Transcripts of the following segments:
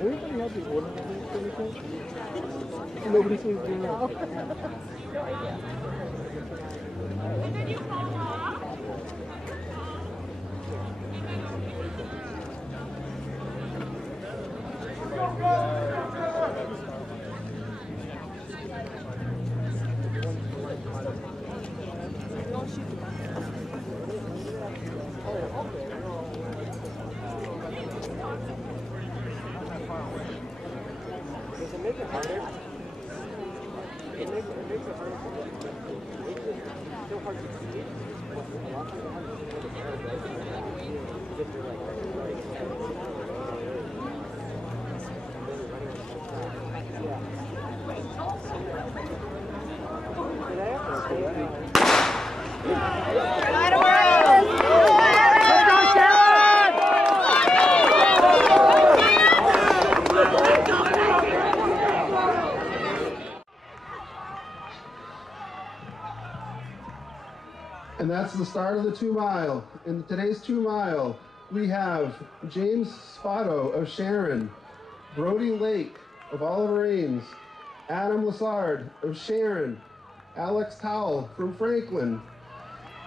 Everybody has the order nobody seems to know. No idea. And then you call off. Does it make it harder? It makes it harder. It's still hard to see. A lot of people have to see the air, right? If you're And that's the start of the 2 mile. In today's 2 mile, we have James Spotto of Sharon, Brody Lake of Oliver Ames, Adam Lassard of Sharon, Alex Towell from Franklin,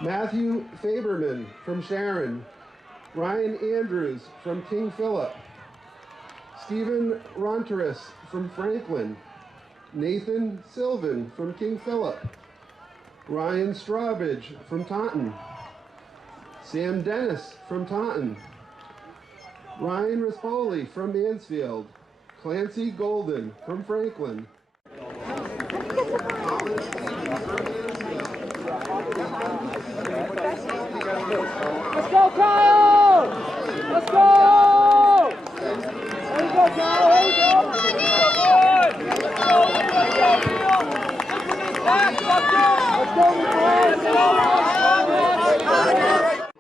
Matthew Faberman from Sharon, Ryan Andrews from King Philip, Stephen Ronteris from Franklin, Nathan Sylvan from King Philip, Ryan Strawbridge from Taunton, Sam Dennis from Taunton, Ryan Rispoli from Mansfield, Clancy Golden from Franklin. Let's go, Kyle! Let's go! There you go, Kyle! There you go!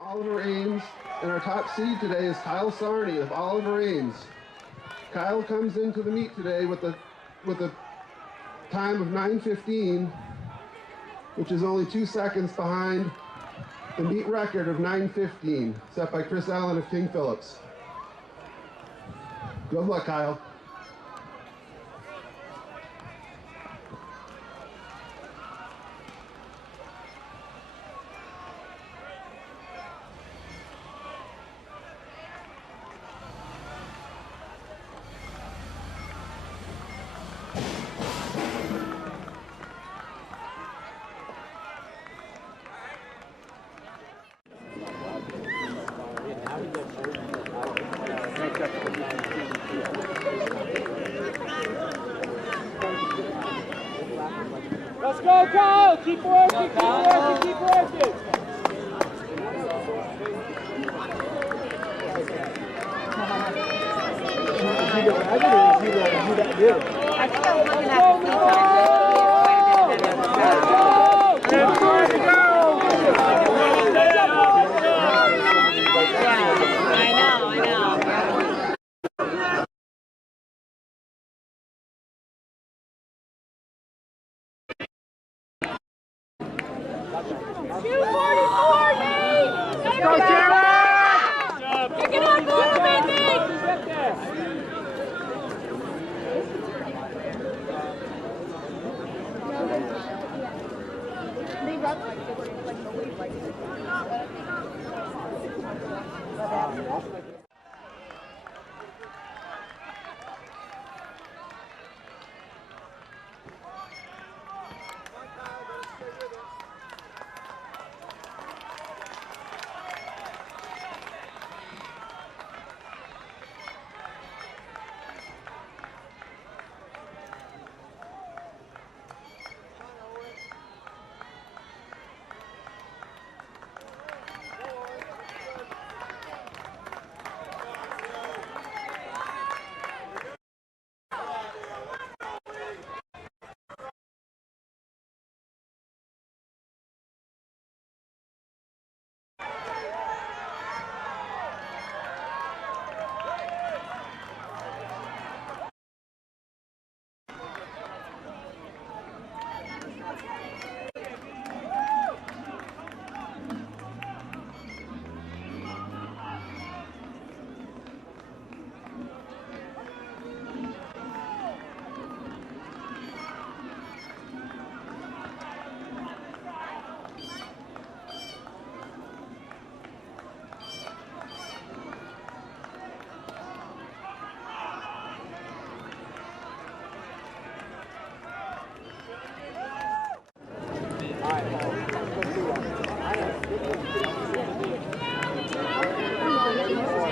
Oliver Ames, and our top seed today is Kyle Sarney of Oliver Ames. Kyle comes into the meet today with a time of 9:15, which is only 2 seconds behind the meet record of 9:15, set by Chris Allen of King Phillips. Good luck, Kyle. Let's go, Kyle! Keep working, keep working, keep working! I think I was looking at the speed time. Yeah, I know.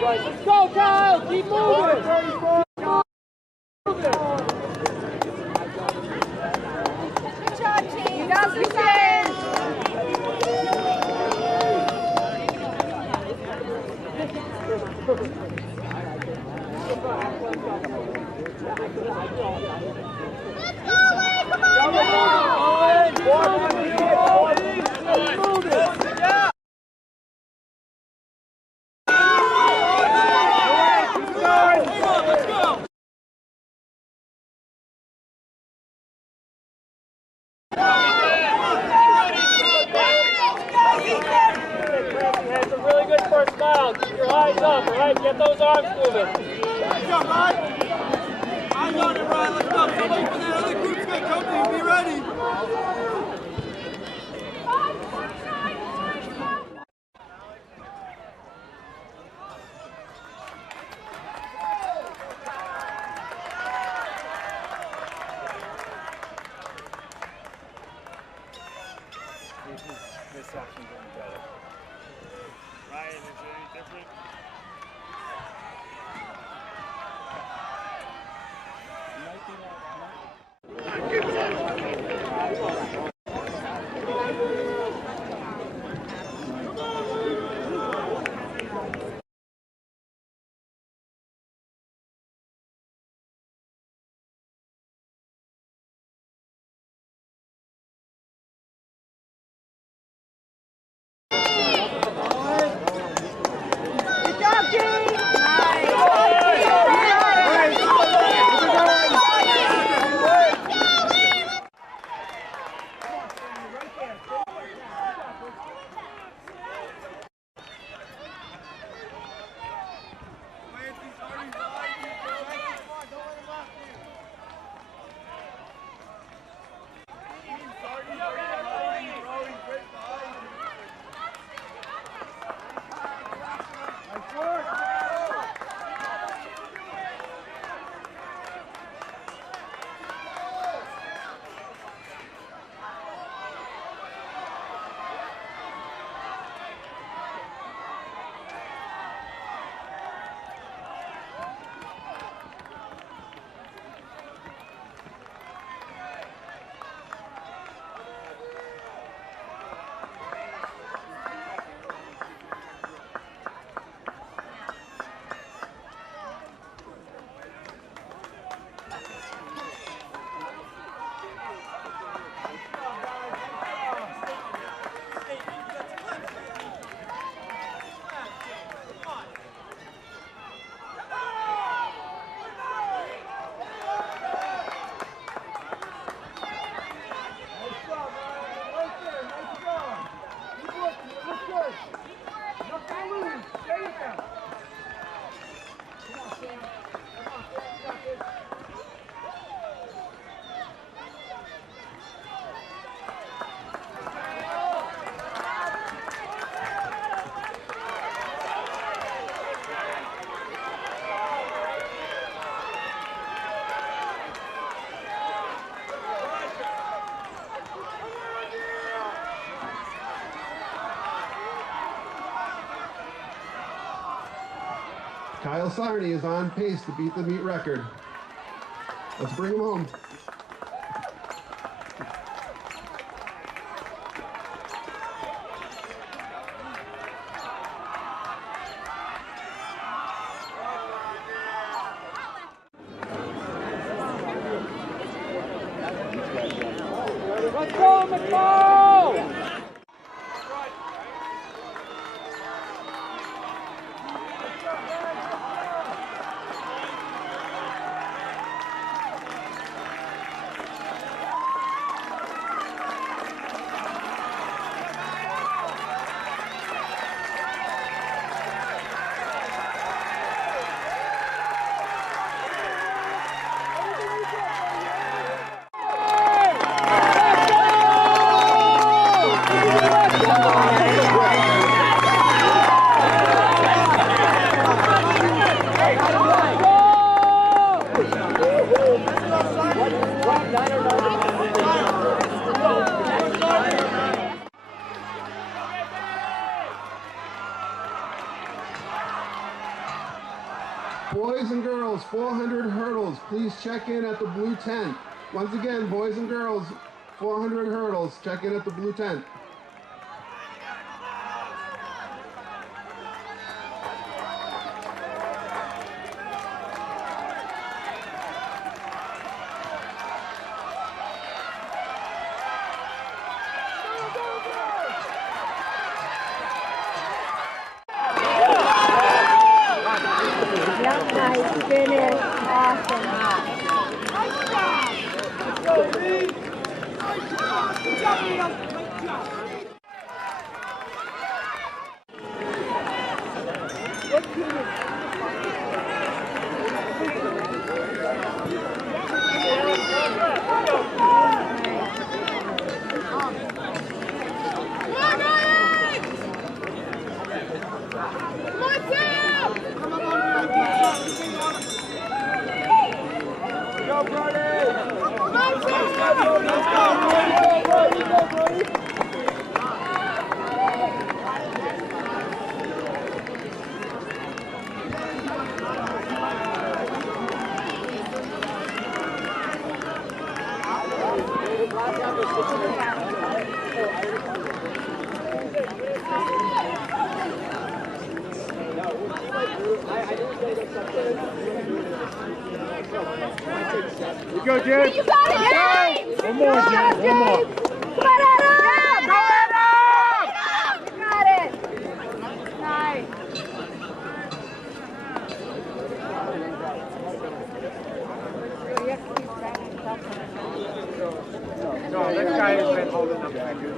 right. Let's go, Kyle. Keep moving. Good job, team. That's you can. That's a really good first down. Keep your eyes up, all right? Get those arms moving. Let's go, Ryan. Eyes on it, Ryan. Let's go. Somebody from that other group's got company. Be ready. This section going better. Ryan, is it any different? Kyle Sarney is on pace to beat the meet record. Let's bring him home. Let's go, McCall! Boys and girls, 400 hurdles, please check in at the blue tent. Once again, boys and girls, 400 hurdles, check in at the blue tent. Nice finish. Awesome. You go, James. You got it, James! One more, James. One more. Come on, Adam! Go, Adam! You got it! Nice. You have to keep tracking yourself. No, that guy has been holding up that good.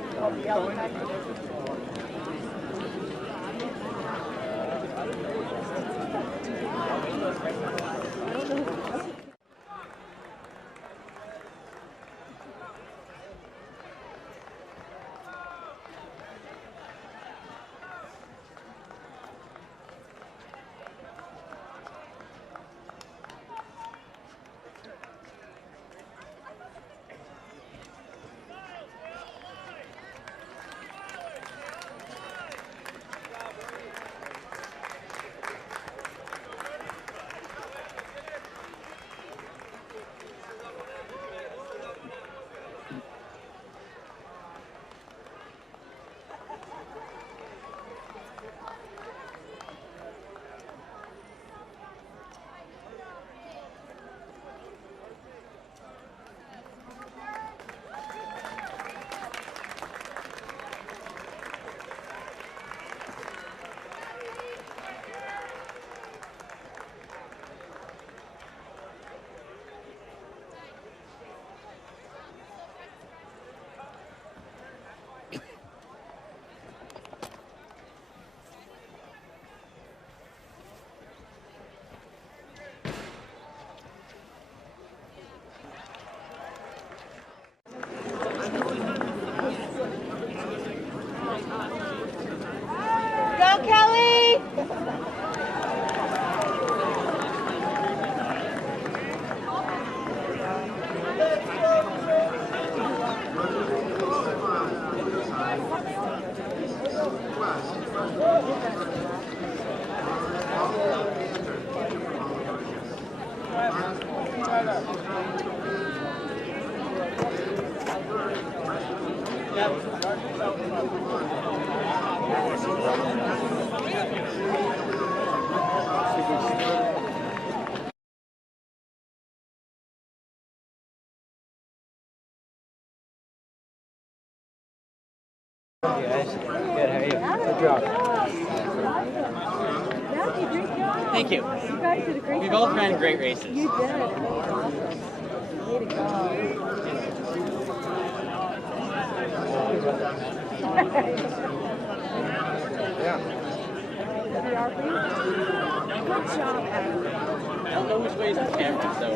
Go, Kelly! Thank you. You guys did a great We job. both ran great races. You did. Awesome. Way to go. Good job, Adam. I don't know which way is the camera, so.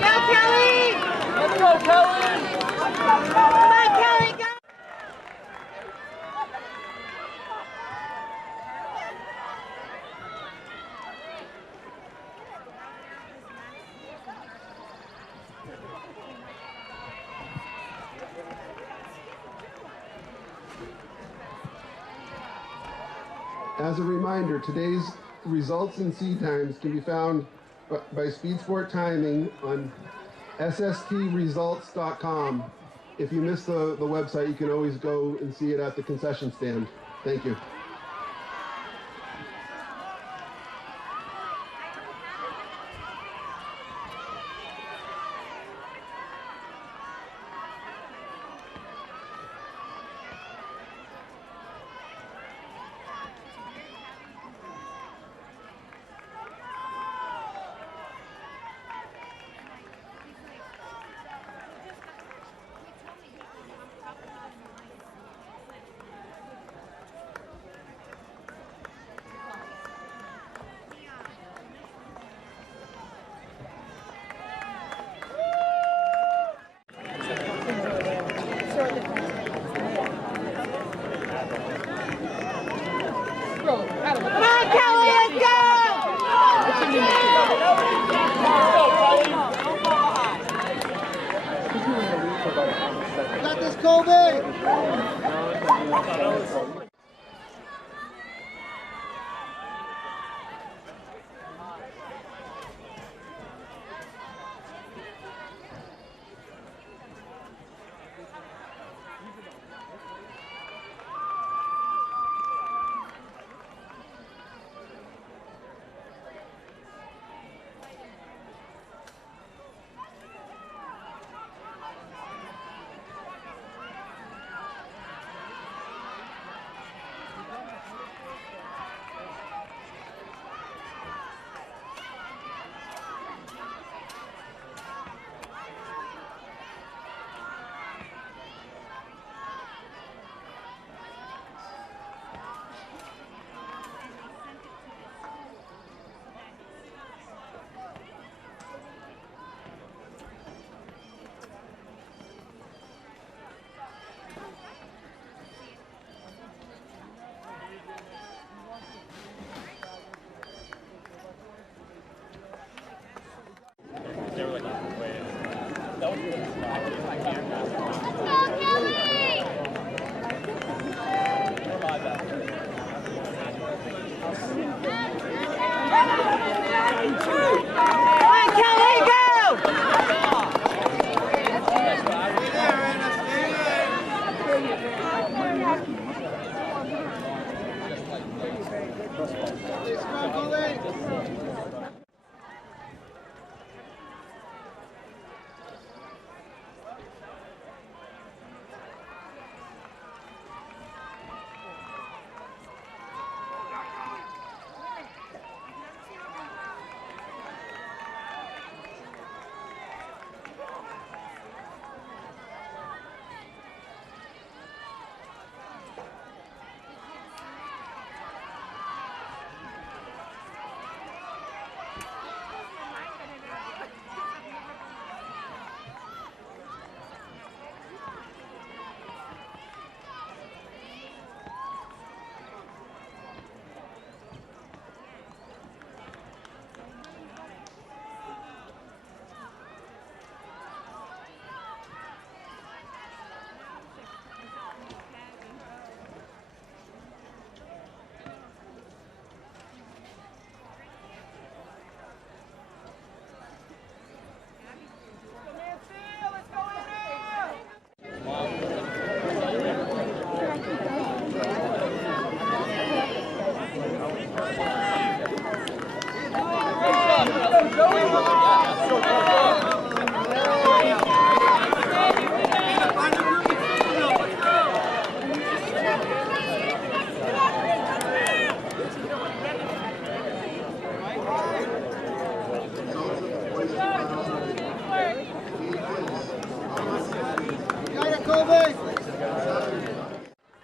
Go, Kelly! Let's go, Kelly! As a reminder, today's results and seed times can be found by Speed Sport Timing on sstresults.com. If you miss the website, you can always go and see it at the concession stand. Thank you. Got this, Kobe!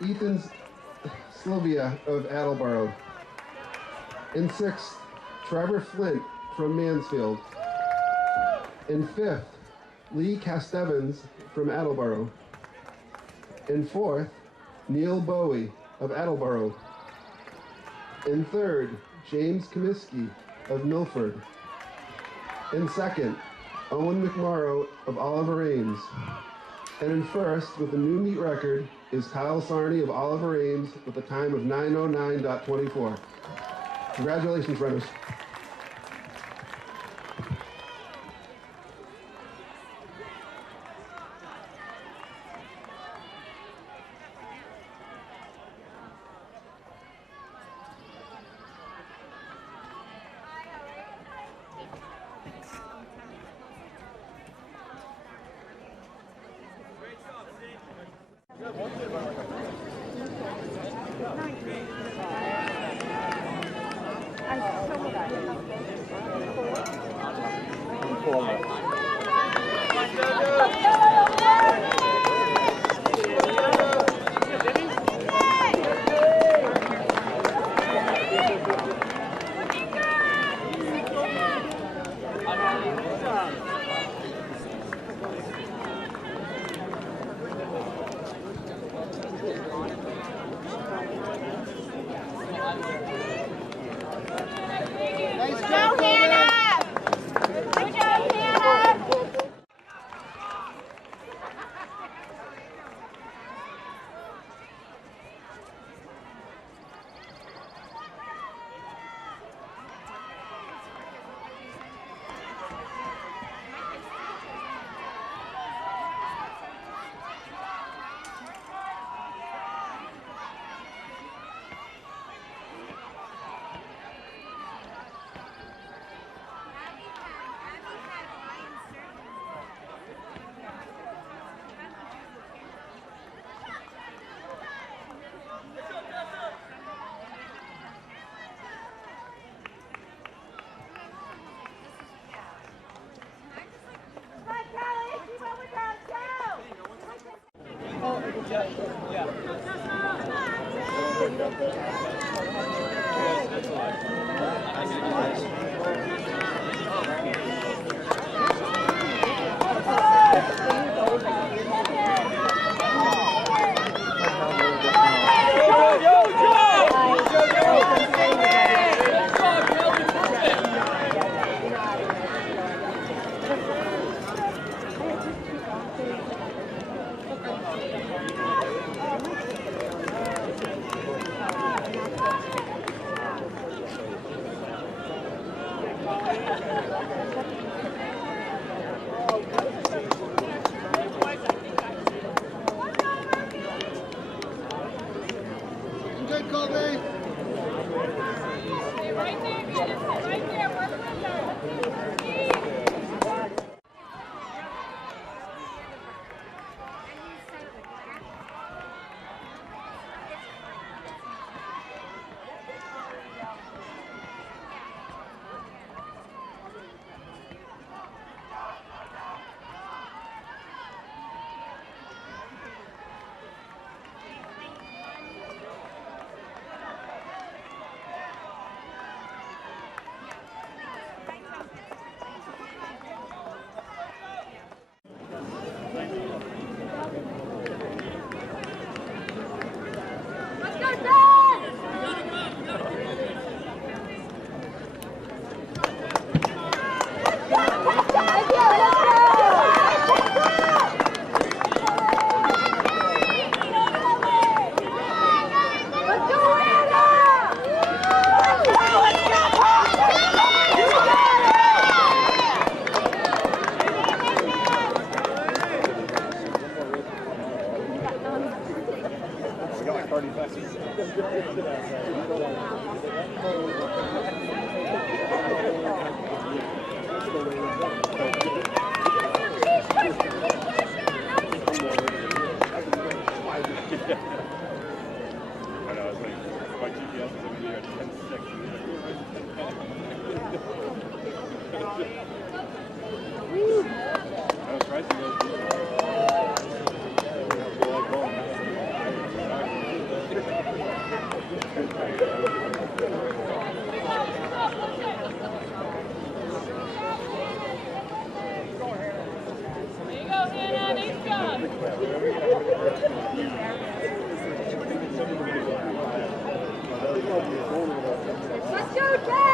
Ethan Sylvia of Attleboro. In sixth, Trevor Flint from Mansfield. In fifth, Lee Castevens from Attleboro. In fourth, Neil Bowie of Attleboro. In third, James Comiskey of Milford. In second, Owen McMorrow of Oliver Ames. And in first, with a new meet record, is Kyle Sarney of Oliver Ames with a time of 9:09.24. Congratulations, runners. Thank you. Let's go, Jen!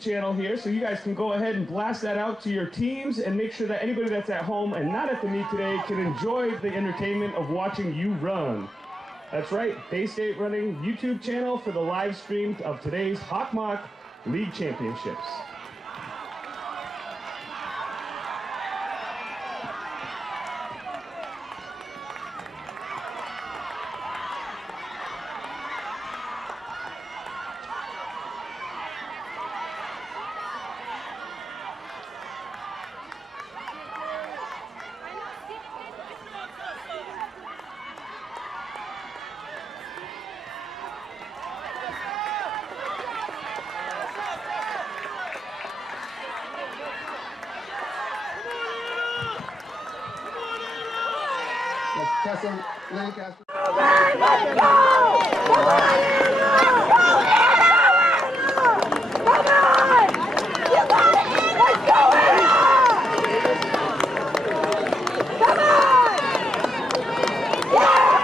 Channel here, so you guys can go ahead and blast that out to your teams and make sure that anybody that's at home and not at the meet today can enjoy the entertainment of watching you run. That's right, Bay State running YouTube channel for the live stream of today's Hockomock League Championships. Tessa Lancaster. Let's go! Come on, Anna! Go, Anna! Come on! You got it! Let's go, Anna! Come on! Yeah!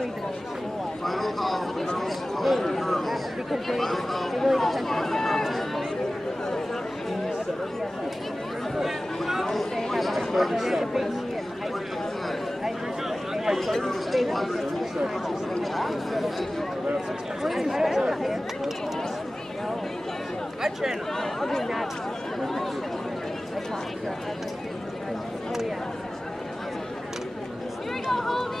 don't even know the school. Final call for the girls. Girls. Because they Final call really depend on the they have a big need in high school. I just they want I train. I mean that's I talk to everything. Oh yeah. Here we go, hold it.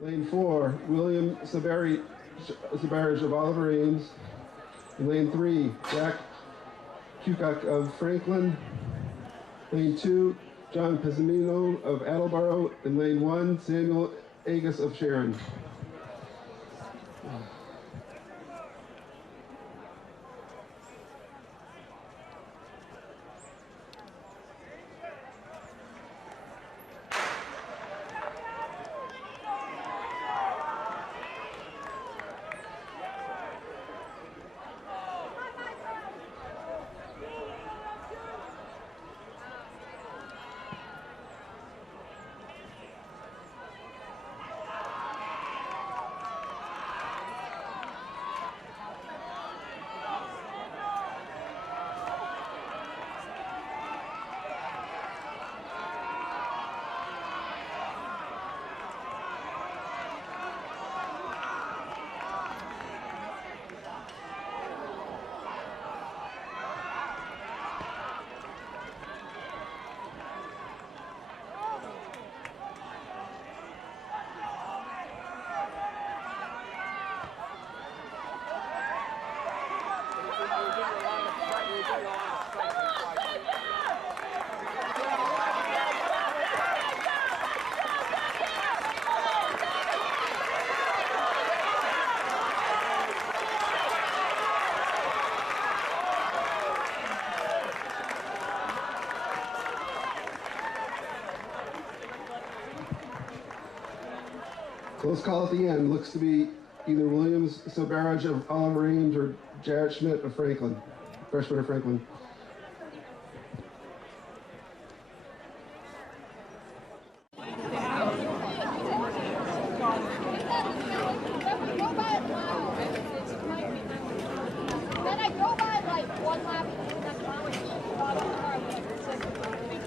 Lane 4, William Sabarich of Oliver Ames. In lane 3, Jack Cucock of Franklin. Lane 2, John Pezzamino of Attleboro. In lane 1, Samuel Agus of Sharon. Close call at the end. Looks to be either Williams Sabarich of Oliver Ames or Jared Schmidt of Franklin, freshman of Franklin.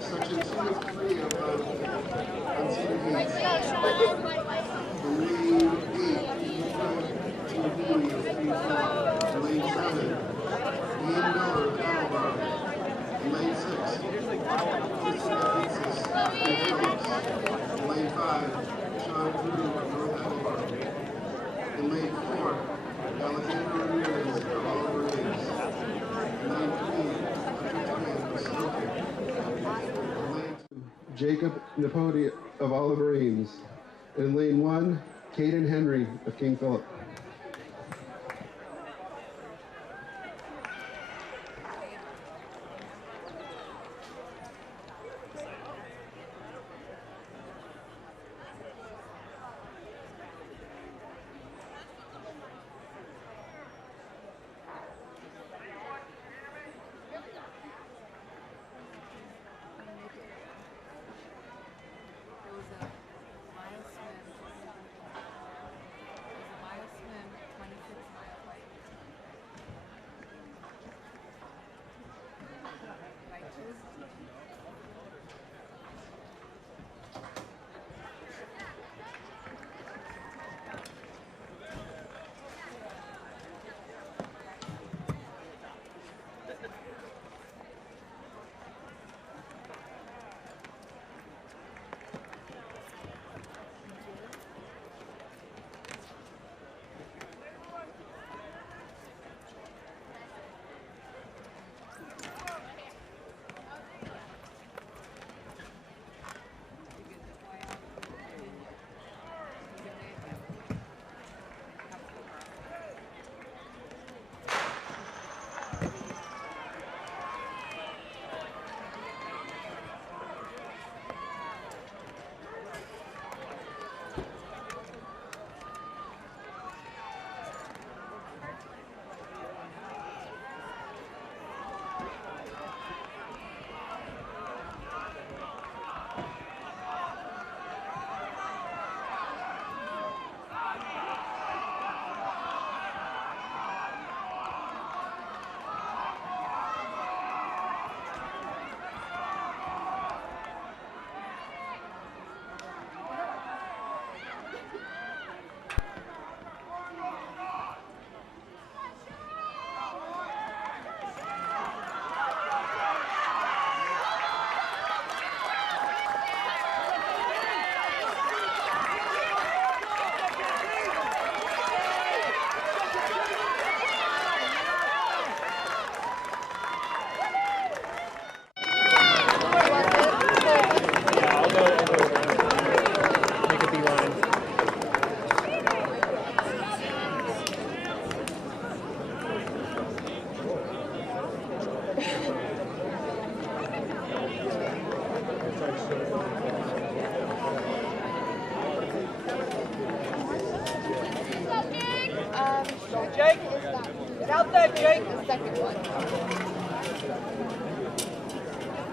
Section 2 of 3 of unseated games. Jacob Napodi of Oliver Ames. In lane 1, Caden Henry of King Philip. Miles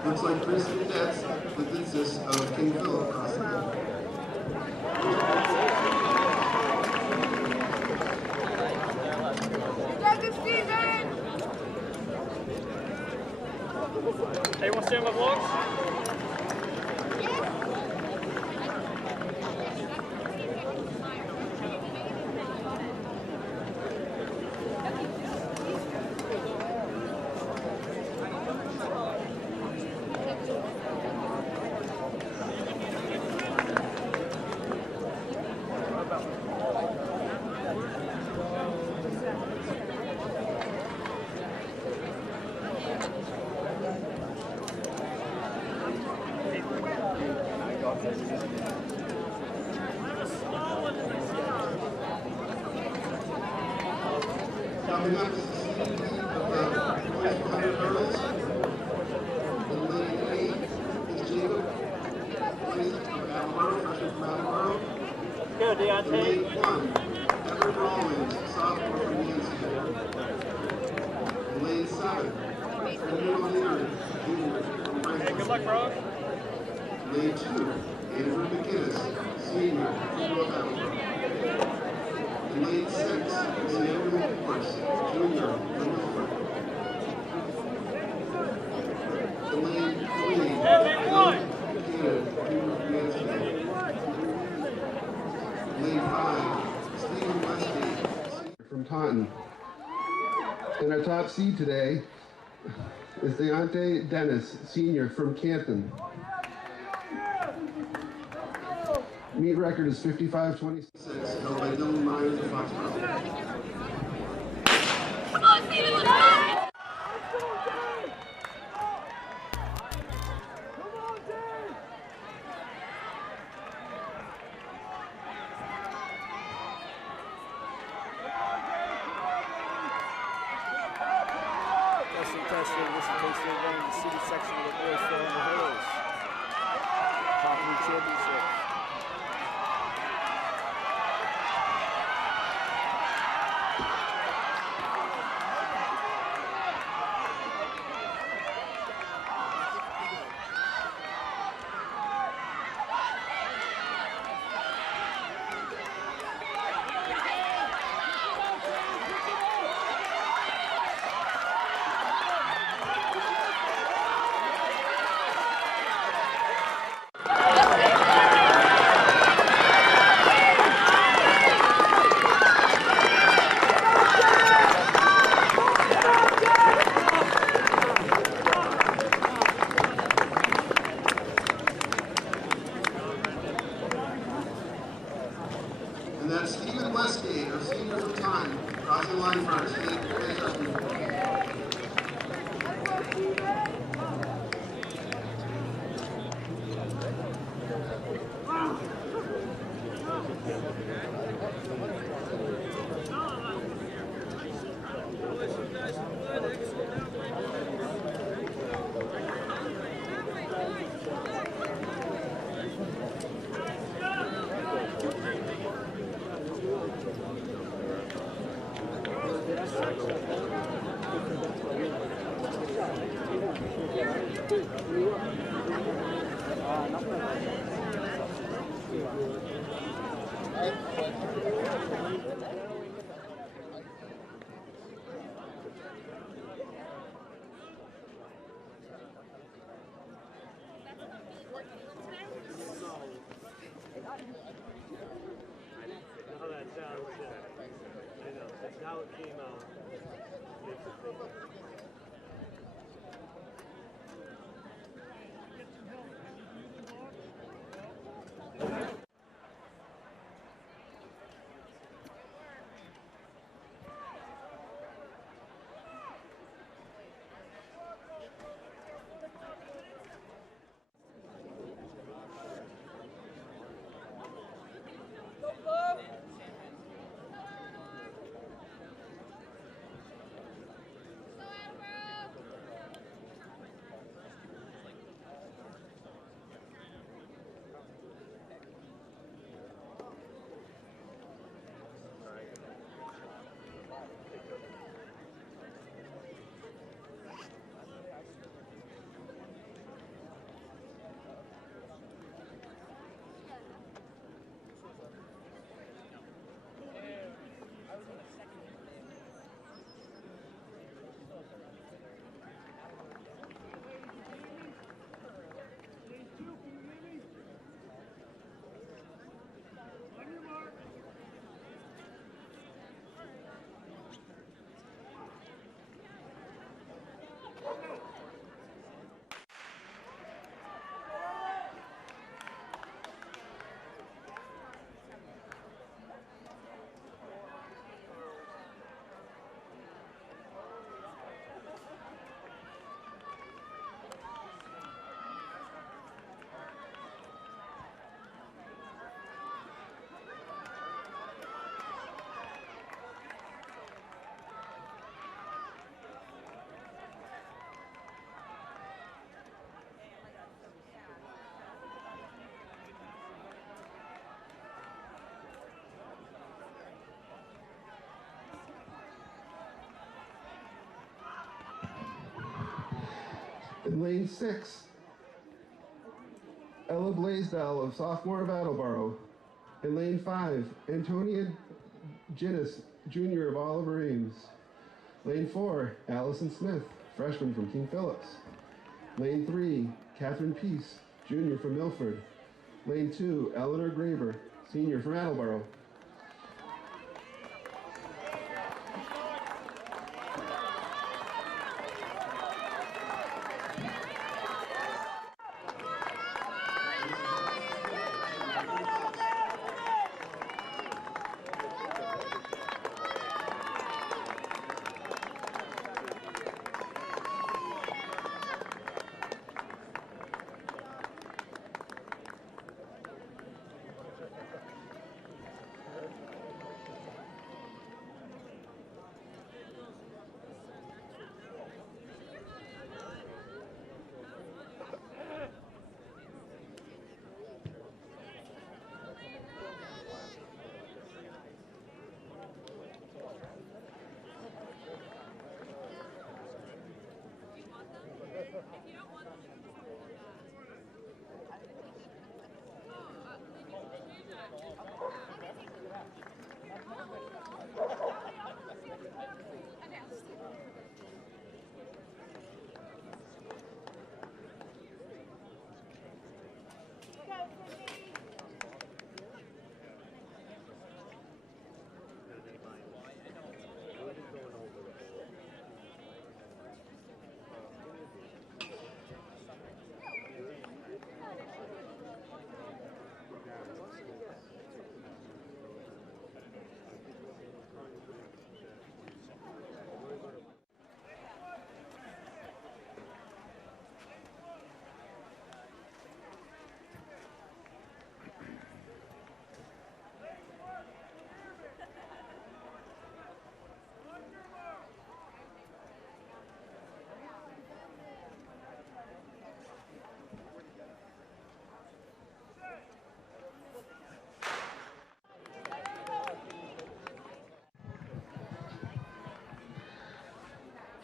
Looks like 3 cadets with the assist of King Philip crossing the Hey, want to stay on my vlogs? Coming up is the senior team of the boys 100 hurdles. In lane 8 is Jacob, boys of Attleboro, freshman from Attleboro. Go, In Deontay. lane 1, Edward Rawlins, sophomore from Mansfield. In lane 7, Andrew O'Leary, junior from Hey, Franklin. good luck, bro. Lane 2, Andrew McGinnis, senior from North Attleboro. In lane 6, Samuel Morse, junior from Milford. In lane 3, lane 1. Buchanan, junior from Mansfield. Lane 5, Stephen Westgate, from Taunton. And our top seed today is Deontay Dennis, senior from Canton. Meet record is 55-26, held by Dylan Myers of Foxborough. Come on, Steven, let's go! Testing. This is K-State running the city section of the boys from the hurdles. Top championship. And that's Stephen Westgate, our senior from Taunton, crossing the line for our state freshman. How that sounds, I know. That's how it came out. Makes it big. In lane 6, Ella Blaisdell of sophomore of Attleboro. In lane 5, Antonia Ginnis, junior of Oliver Ames. Lane 4, Allison Smith, freshman from King Phillips. Lane 3, Catherine Peace, junior from Milford. Lane 2, Eleanor Graber, senior from Attleboro.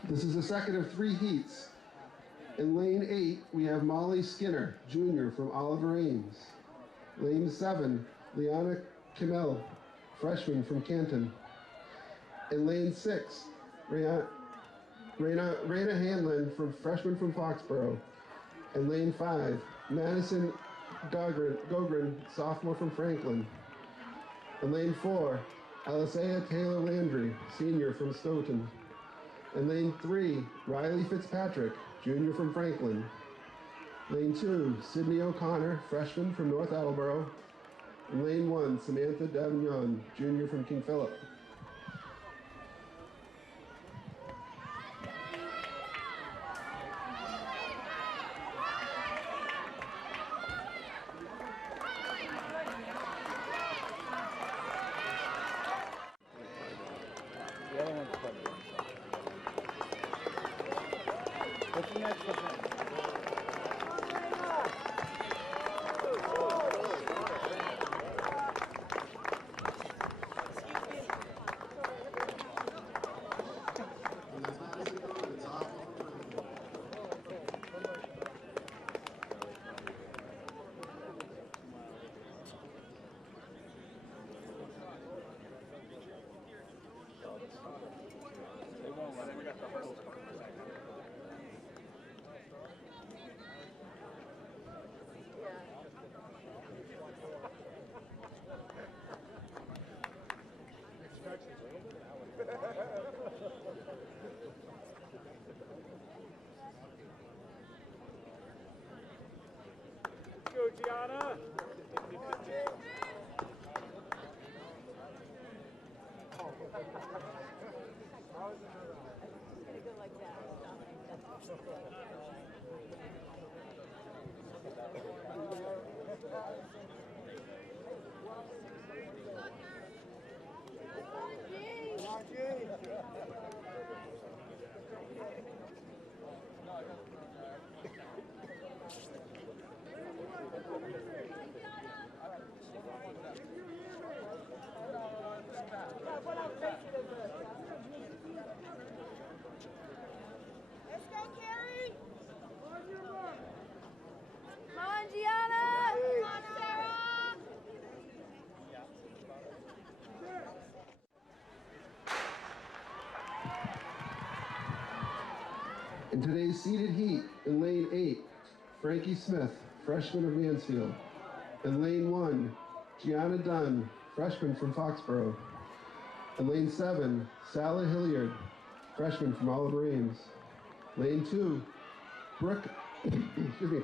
This is the second of 3 heats. In lane 8, we have Molly Skinner, junior from Oliver Ames. Lane 7, Liana Kimmel, freshman from Canton. In lane 6, Raina Hanlon, freshman from Foxborough. In lane 5, Madison Gogren, sophomore from Franklin. In lane 4, Alisea Taylor Landry, senior from Stoughton. In lane 3, Riley Fitzpatrick, junior from Franklin. Lane 2, Sydney O'Connor, freshman from North Attleboro. In lane 1, Samantha Davignon, junior from King Philip. The other one's coming. What's the next one? They won't let it. We got the hurdles coming in a second. Go, Gianna! Gonna go like that. Let's go, Carrie! In today's seeded heat, in lane 8, Frankie Smith, freshman of Mansfield. In lane 1, Gianna Dunn, freshman from Foxborough. In lane 7, Sally Hilliard, freshman from Olive Reigns. Lane 2, Brooke,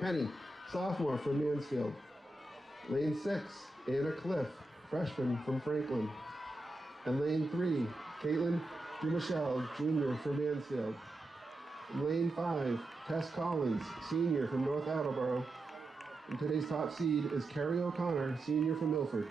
Penny, sophomore from Mansfield. Lane 6, Anna Cliff, freshman from Franklin. And lane 3, Caitlin DuMichelle, junior from Mansfield. In lane 5, Tess Collins, senior from North Attleboro. And today's top seed is Carrie O'Connor, senior from Milford.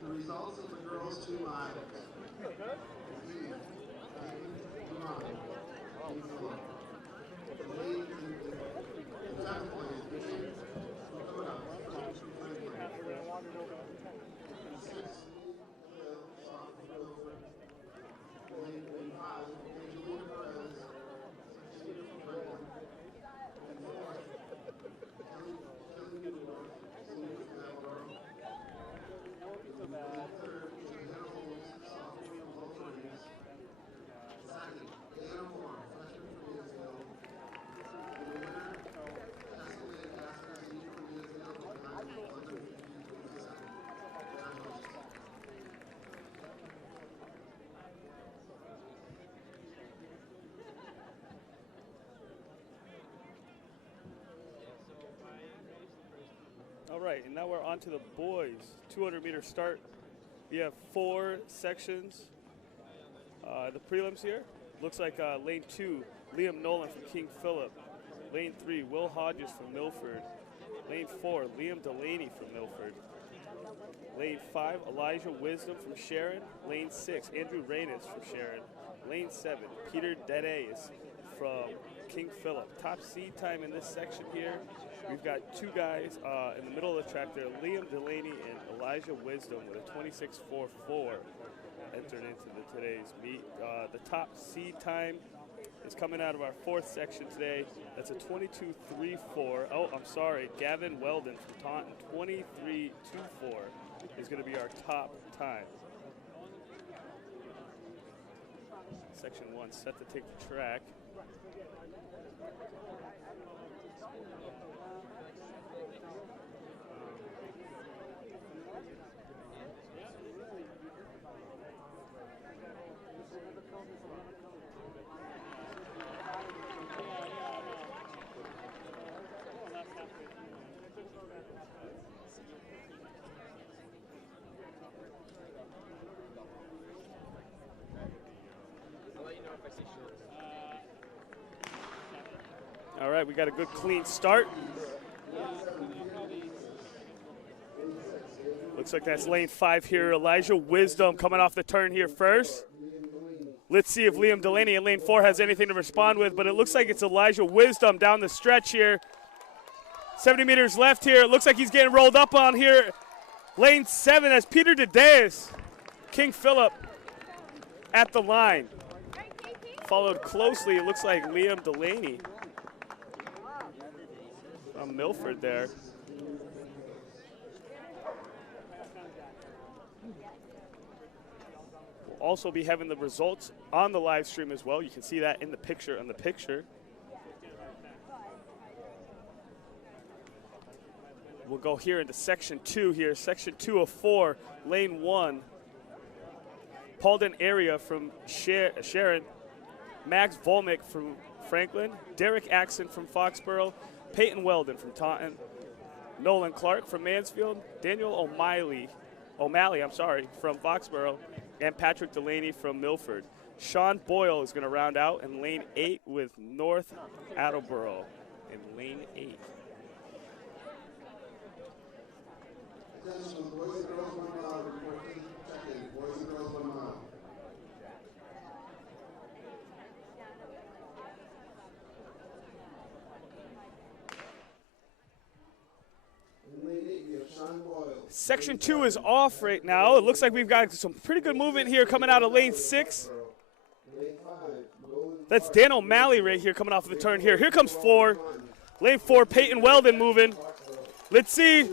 The results of the girls' 2 miles. All right, and now we're on to the boys' 200-meter start. We have 4 sections. The prelims here, looks like lane 2, Liam Nolan from King Philip. Lane 3, Will Hodges from Milford. Lane 4, Liam Delaney from Milford. Lane 5, Elijah Wisdom from Sharon. Lane 6, Andrew Reynes from Sharon. Lane 7, Peter Dedes from King Philip. Top seed time in this section here. We've got 2 guys in the middle of the track there, Liam Delaney and Elijah Wisdom with a 26.44 entered into today's meet. The top seed time is coming out of our 4th section today. That's a 22.34. Oh, I'm sorry, Gavin Weldon from Taunton, 23.24 is going to be our top time. Section 1 set to take the track. All right, we got a good clean start. Looks like that's lane 5 here. Elijah Wisdom coming off the turn here first. Let's see if Liam Delaney in lane 4 has anything to respond with, but it looks like it's Elijah Wisdom down the stretch here. 70 meters left here. It looks like he's getting rolled up on here. Lane 7, that's Peter Dedes, King Philip at the line. followed closely, it looks like Liam Delaney from Milford there. We'll also be having the results on the live stream as well. You can see that in the picture We'll go here into section 2 here. Section 2 of 4, lane 1. Paulden Area from Sharon. Max Volmick from Franklin. Derek Axon from Foxborough. Peyton Weldon from Taunton. Nolan Clark from Mansfield. Daniel O'Malley from Foxborough. And Patrick Delaney from Milford. Sean Boyle is going to round out in lane 8 with North Attleboro in lane 8. Attention, boys and girls 1 mile, reporting check-in. Boys and girls 1 mile. In lane 8, we have Sean Boyle. Section 2 is off right now. It looks like we've got some pretty good movement here coming out of lane 6. Lane 5, That's Dan O'Malley right here coming off of the turn here. Here comes 4. Lane 4, Peyton Weldon moving. Let's see.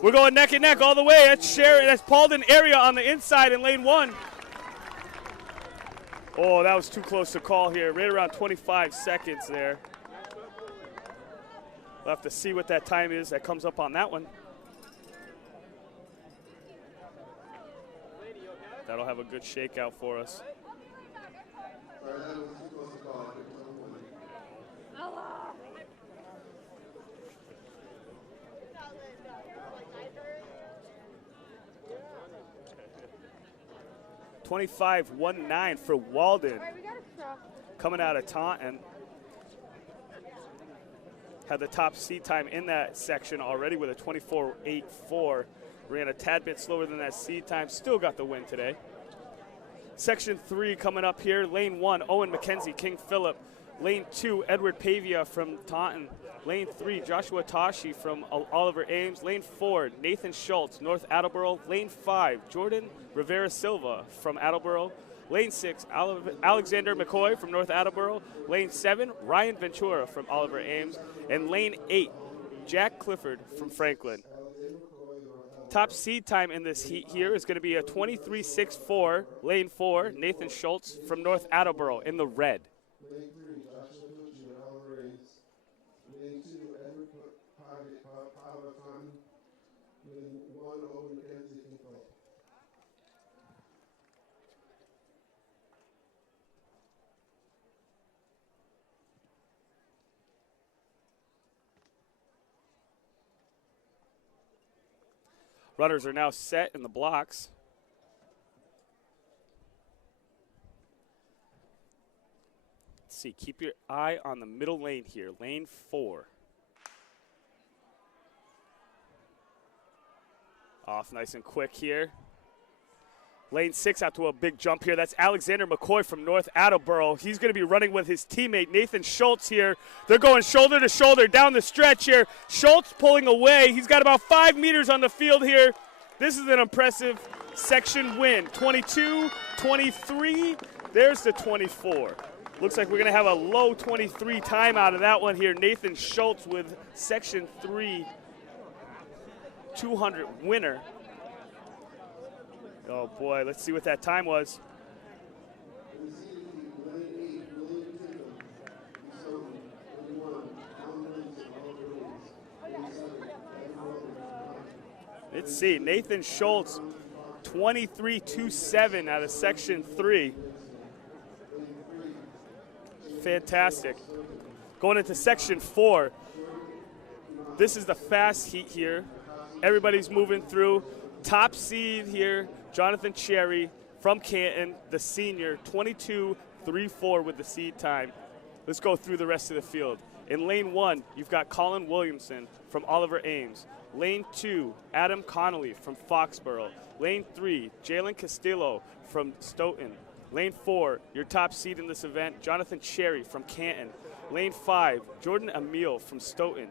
We're going neck and neck all the way. That's Paulden Area on the inside in lane 1. Oh, that was too close to call here. Right around 25 seconds there. We'll have to see what that time is that comes up on that one. That'll have a good shakeout for us. 25-19 for Walden. Coming out of Taunton. Had the top seed time in that section already with a 24.84. Ran a tad bit slower than that seed time. Still got the win today. Section 3 coming up here. Lane 1, Owen McKenzie, King Philip. Lane 2, Edward Pavia from Taunton. Lane 3, Joshua Tashi from Oliver Ames. Lane 4, Nathan Schultz, North Attleboro. Lane 5, Jordan Rivera Silva from Attleboro. Lane 6, Alexander McCoy from North Attleboro. Lane 7, Ryan Ventura from Oliver Ames. And Lane 8, Jack Clifford from Franklin. Top seed time in this heat here is going to be a 23.64. Lane 4, Nathan Schultz from North Attleboro in the red. Lane 3, Joshua Tucci at Oliver Ames. Lane 2, Edward Pava Taunton. Lane 1, Owen McKenzie, King Philip. Runners are now set in the blocks. Let's see, keep your eye on the middle lane here, lane 4. Off nice and quick here. Lane 6 out to a big jump here. That's Alexander McCoy from North Attleboro. He's going to be running with his teammate Nathan Schultz here. They're going shoulder to shoulder down the stretch here. Schultz pulling away. He's got about 5 meters on the field here. This is an impressive section win. 22-23. There's the 24. Looks like we're going to have a low 23 time out of that one here. Nathan Schultz with section 3 200 winner. Oh boy, let's see what that time was. Let's see, Nathan Schultz, 23.27 out of section 3. Fantastic. Going into section 4. This is the fast heat here. Everybody's moving through. Top seed here, Jonathan Cherry from Canton, the senior, 22.34 with the seed time. Let's go through the rest of the field. In lane 1, you've got Colin Williamson from Oliver Ames. Lane 2, Adam Connolly from Foxborough. Lane 3, Jalen Castillo from Stoughton. Lane 4, your top seed in this event, Jonathan Cherry from Canton. Lane 5, Jordan Emile from Stoughton.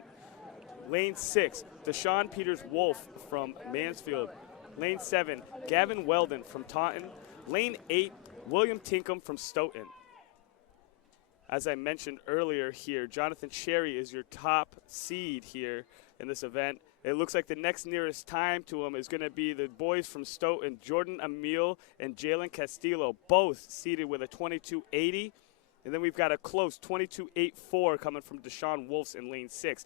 Lane 6, Deshaun Peters-Wolf from Mansfield. Lane 7, Gavin Weldon from Taunton. Lane 8, William Tinkham from Stoughton. As I mentioned earlier here, Jonathan Cherry is your top seed here in this event. It looks like the next nearest time to him is going to be the boys from Stoughton, Jordan Emil and Jalen Castillo, both seated with a 22.80. And then we've got a close 22.84 coming from Deshaun Wolfs in lane 6.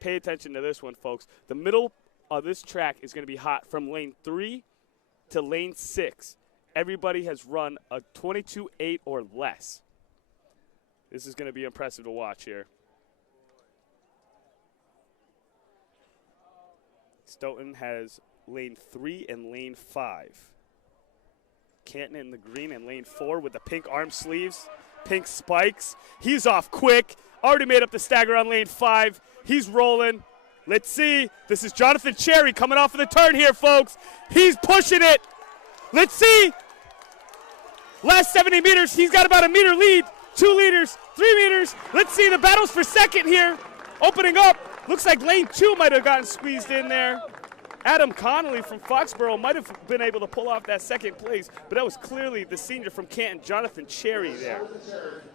Pay attention to this one, folks. The middle of this track is going to be hot from lane 3 to lane 6. Everybody has run a 22.8 or less. This is going to be impressive to watch here. Stoughton has lane 3 and lane 5. Canton in the green and lane 4 with the pink arm sleeves, pink spikes. He's off quick. Already made up the stagger on lane 5. He's rolling. Let's see. This is Jonathan Cherry coming off of the turn here, folks. He's pushing it. Let's see. Last 70 meters, he's got about a meter lead. 2 meters, 3 meters. Let's see the battles for second here. Opening up. Looks like lane 2 might have gotten squeezed in there. Adam Connolly from Foxborough might have been able to pull off that second place, but that was clearly the senior from Canton, Jonathan Cherry there.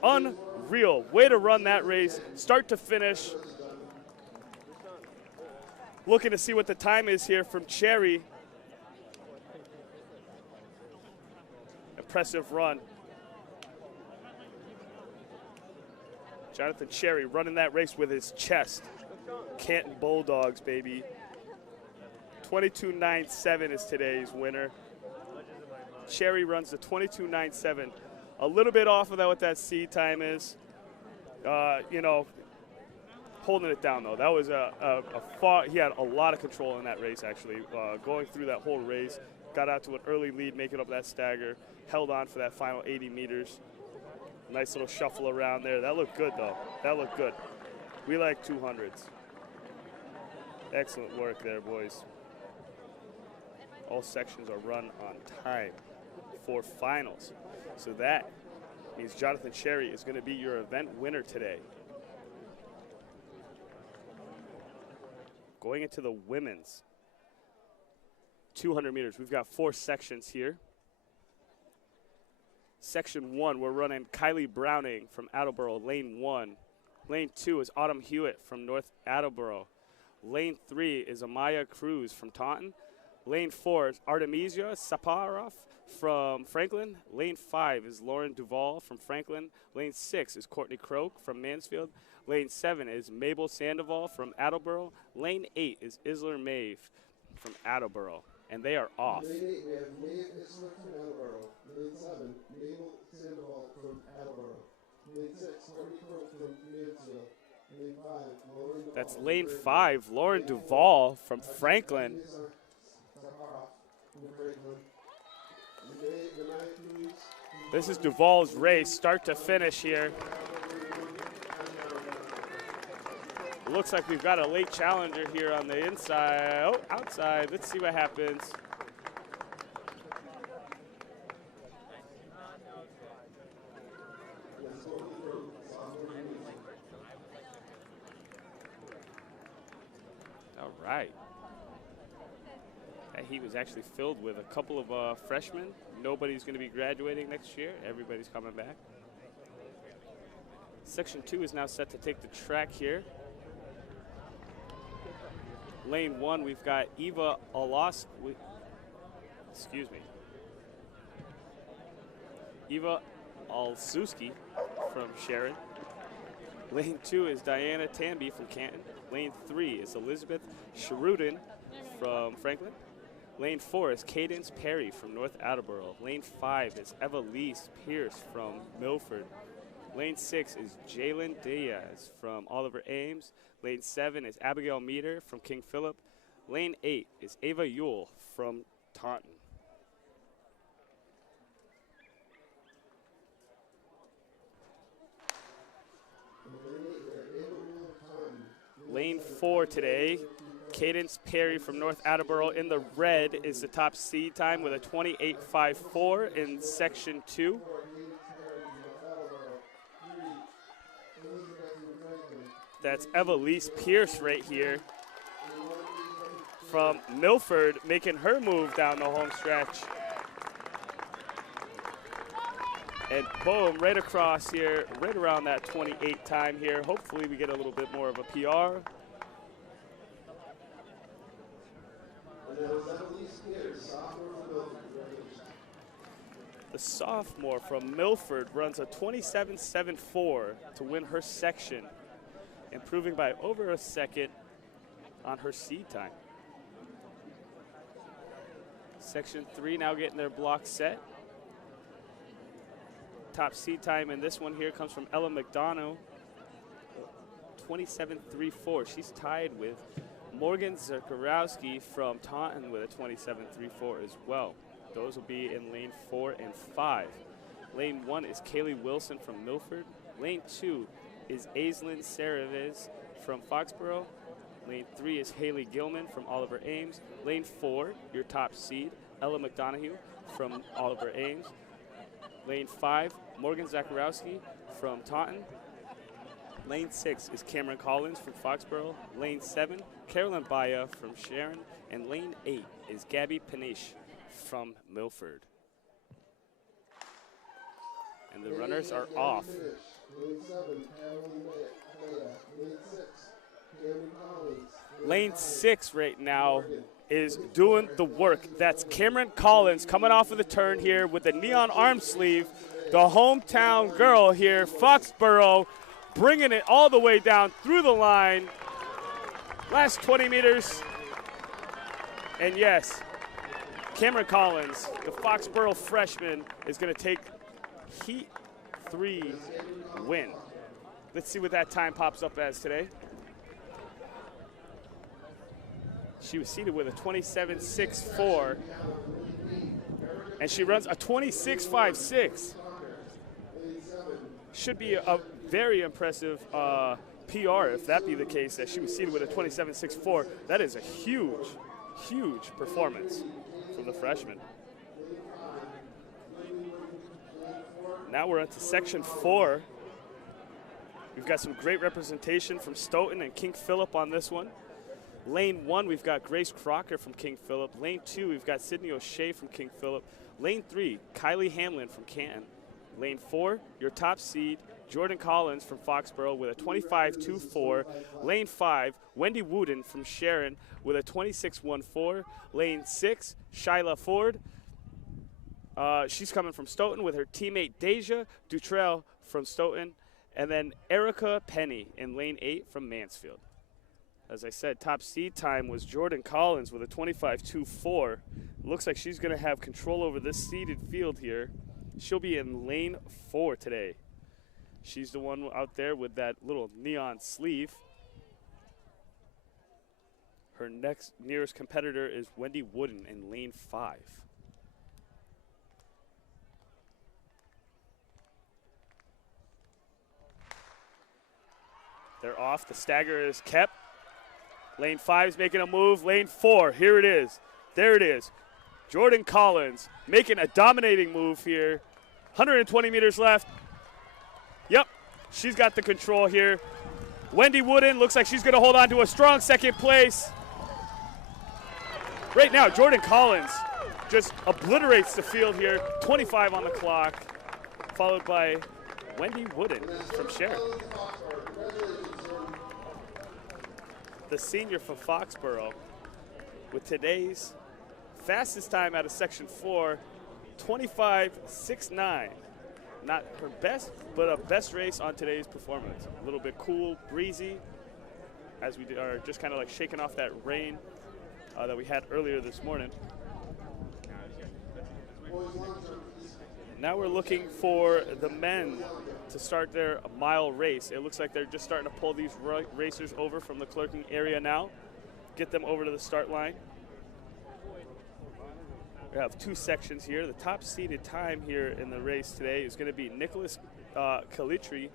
Unreal. Way to run that race, start to finish. Looking to see what the time is here from Cherry. Impressive run. Jonathan Cherry running that race with his chest. Canton Bulldogs, baby. 22.97 is today's winner. Cherry runs the 22.97. A little bit off of that, what that seed time is. You know, holding it down, though. That was he had a lot of control in that race, actually. Going through that whole race, got out to an early lead, making up that stagger, held on for that final 80 meters. Nice little shuffle around there. That looked good, though. That looked good. We like 200s. Excellent work there, boys. All sections are run on time for finals. So that means Jonathan Cherry is going to be your event winner today. Going into the women's 200 meters, we've got 4 sections here. Section 1, we're running Kylie Browning from Attleboro, lane 1. Lane 2 is Autumn Hewitt from North Attleboro. Lane 3 is Amaya Cruz from Taunton. Lane 4 is Artemisia Saparov from Franklin. Lane 5 is Lauren Duvall from Franklin. Lane 6 is Courtney Croak from Mansfield. Lane 7 is Mabel Sandoval from Attleboro. Lane 8 is Isler Mave from Attleboro. And they are off. Lane 8, we have Maeve Isler from Attleboro. Lane 7, Mabel Sandoval from Attleboro. Lane 6, Courtney Croak from Mansfield. Lane 5, Lauren Duvall. That's lane 5, Lauren Duvall from Franklin. This is Duvall's race, start to finish here. Looks like we've got a late challenger here on the inside. Oh, outside. Let's see what happens. All right. That heat was actually filled with a couple of freshmen. Nobody's going to be graduating next year. Everybody's coming back. Section 2 is now set to take the track here. Lane 1, we've got Eva Eva Alsuski from Sharon. Lane 2 is Diana Tamby from Canton. Lane 3 is Elizabeth Sherudin from Franklin. Lane 4 is Cadence Perry from North Attleboro. Lane 5 is Evelise Pierce from Milford. Lane 6 is Jalen Diaz from Oliver Ames. Lane 7 is Abigail Meter from King Philip. Lane 8 is Ava Yule from Taunton. Lane 4 today, Cadence Perry from North Attleboro. In the red is the top seed time with a 28.54 in section 2. That's Evelise Pierce right here from Milford, making her move down the home stretch. And boom, right across here, right around that 28 time here. Hopefully we get a little bit more of a PR. The sophomore from Milford runs a 27.74 to win her section, improving by over a second on her seed time. Section 3 now getting their block set. Top seed time in this one here comes from Ella McDonough, 27.34. She's tied with Morgan Zakarowski from Taunton with a 27.34 as well. Those will be in lane 4 and 5. Lane 1 is Kaylee Wilson from Milford. Lane 2 is Aislinn Saraviz from Foxborough. Lane 3 is Haley Gilman from Oliver Ames. Lane 4, your top seed, Ella McDonough from Oliver Ames. Lane 5, Morgan Zakarowski from Taunton. Lane 6 is Cameron Collins from Foxborough. Lane 7, Carolyn Baya from Sharon. And lane 8 is Gabby Panish from Milford. And the runners are off. Lane 6 right now is doing the work. That's Cameron Collins coming off of the turn here with the neon arm sleeve. The hometown girl here, Foxborough, bringing it all the way down through the line. Last 20 meters. And yes, Cameron Collins, the Foxborough freshman, is going to take Heat 3 win. Let's see what that time pops up as today. She was seated with a 27.64, and she runs a 26.56. Should be a very impressive PR if that be the case, that she was seated with a 27.64. That is a huge, huge performance from the freshman. Now we're into section 4. We've got some great representation from Stoughton and King Philip on this one. Lane 1, we've got Grace Crocker from King Philip. Lane 2, we've got Sydney O'Shea from King Philip. Lane 3, Kylie Hamlin from Canton. Lane 4, your top seed, Jordan Collins from Foxborough with a 25.24. Lane 5, Wendy Wooden from Sharon with a 26.14. Lane 6, Shyla Ford. She's coming from Stoughton with her teammate Deja Dutrell from Stoughton. And then Erica Penny in lane 8 from Mansfield. As I said, top seed time was Jordan Collins with a 25.24. Looks like she's going to have control over this seeded field here. She'll be in lane 4 today. She's the one out there with that little neon sleeve. Her next nearest competitor is Wendy Wooden in lane 5. They're off. The stagger is kept. Lane 5 is making a move. Lane 4, here it is. There it is. Jordan Collins making a dominating move here. 120 meters left. Yep, she's got the control here. Wendy Wooden looks like she's going to hold on to a strong second place. Right now, Jordan Collins just obliterates the field here. 25 on the clock, followed by Wendy Wooden from Sharon. The senior from Foxborough with today's fastest time out of section 4, 25.69. Not her best, but a best race on today's performance. A little bit cool, breezy, as we are just kind of like shaking off that rain that we had earlier this morning. Now we're looking for the men to start their mile race. It looks like they're just starting to pull these racers over from the clerking area now, get them over to the start line. We have 2 sections here. The top seeded time here in the race today is going to be Nicholas Calitri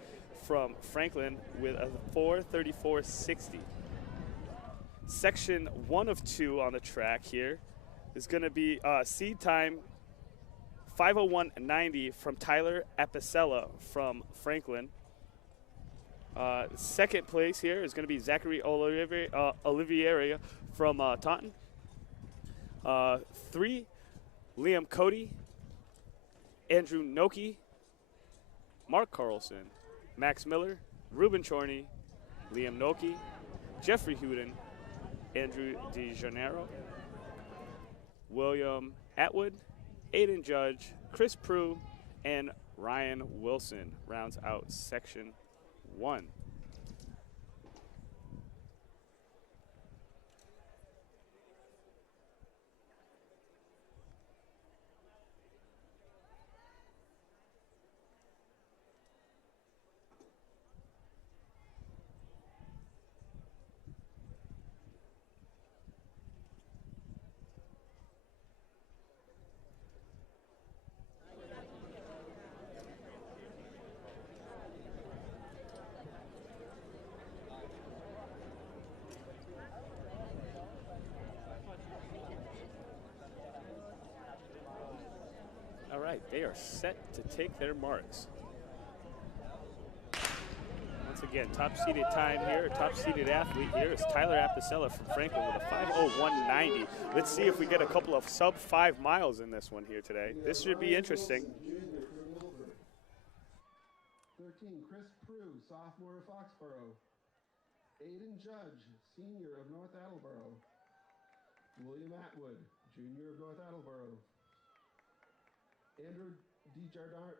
from Franklin with a 4:34.60. Section 1 of 2 on the track here is going to be seed time 5:01.90 from Tyler Apicella from Franklin. Second place here is going to be Zachary Olivieri from Taunton. 3, Liam Cody, Andrew Noki Mark Carlson, Max Miller, Ruben Chorney, Liam Noki, Jeffrey Huden, Andrew DeJaneiro, William Atwood, Aiden Judge, Chris Prue, and Ryan Wilson rounds out Section 1. All right, they are set to take their marks. Once again, top-seeded time here, top-seeded athlete here is Tyler Apicella from Franklin with a 5:01.90. Let's see if we get a couple of sub-5 miles in this one here today. This should be interesting. 13, Chris Prue, sophomore of Foxborough. Aiden Judge, senior of North Attleboro. William Atwood, junior of North Attleboro. Andrew DiGiardaro,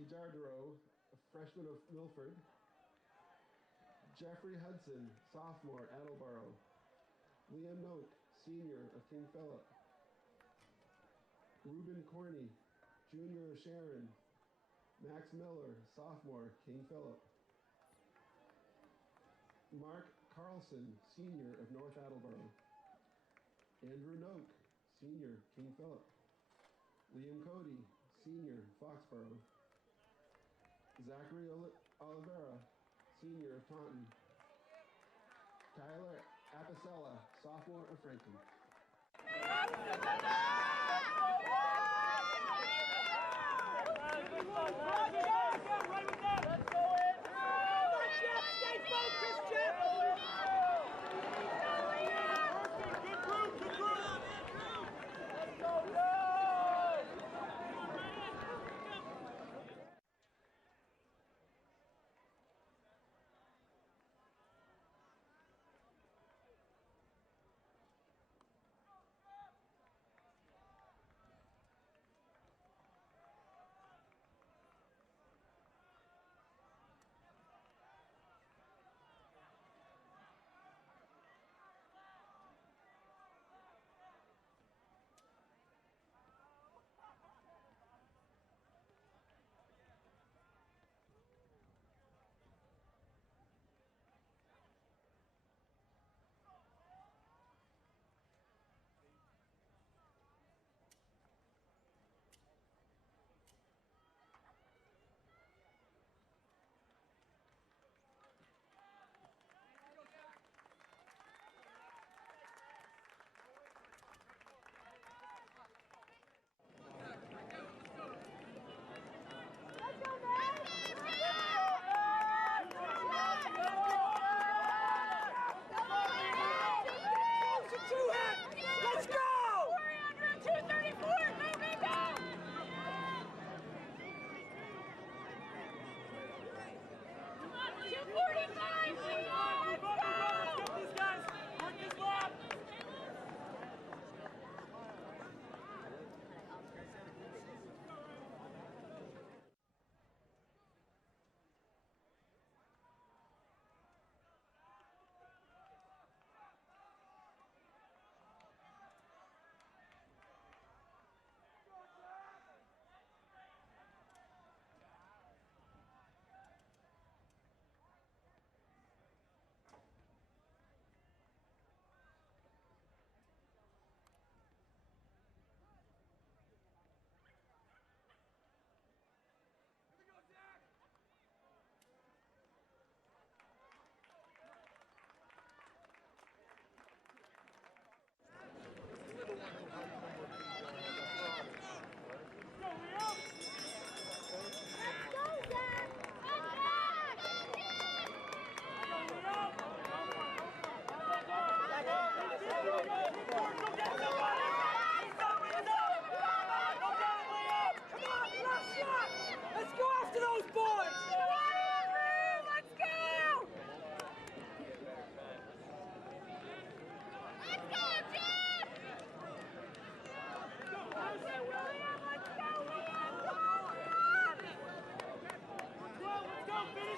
a freshman of Milford. Jeffrey Hudson, sophomore, Attleboro. Liam Noak, senior of King Philip. Ruben Corney, junior of Sharon. Max Miller, sophomore, King Philip. Mark Carlson, senior of North Attleboro. Andrew Noak, senior, King Philip. Liam Cody, senior, Foxborough. Zachary Oliveira, senior of Taunton. Tyler Apicella, sophomore of Franklin.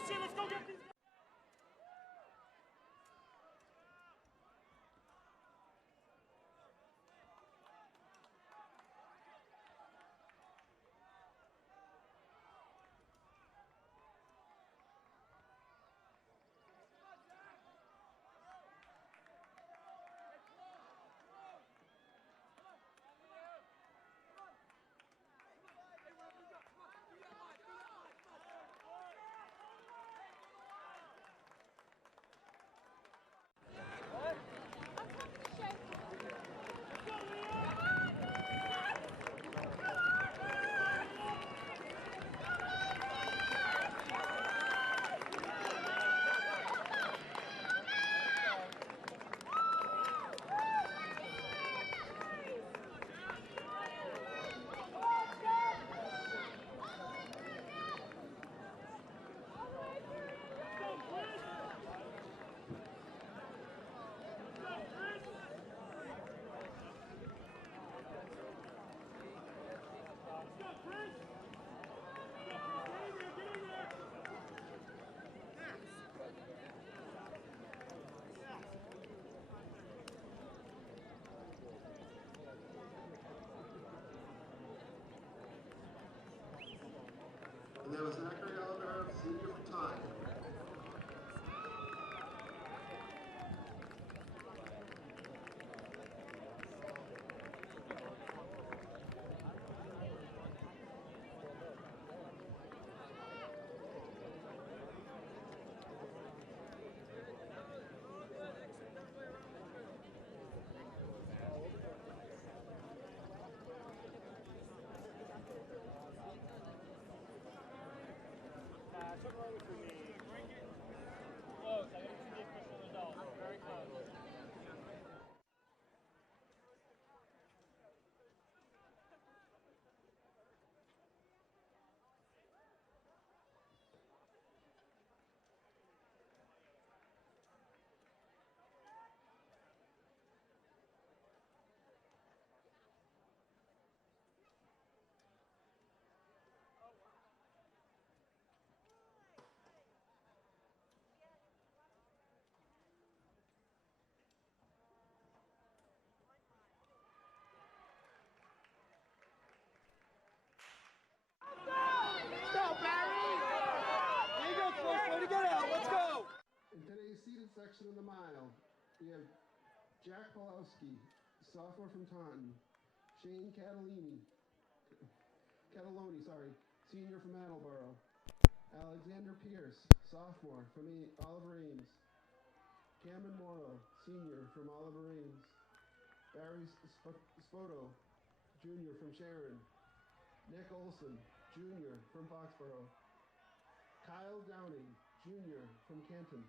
shit. Let's go get these guys. And that was Zachary Oliver, senior from Taunton. Took over for me. Close. I didn't see the official result. Very close. In today's seated section of the mile, we have Jack Pawlowski, sophomore from Taunton, Shane Cataloni, senior from Attleboro, Alexander Pierce, sophomore from Oliver Ames, Cameron Morrow, senior from Oliver Ames, Barry Spoto, junior from Sharon, Nick Olson, junior from Foxborough, Kyle Downing, junior from Canton,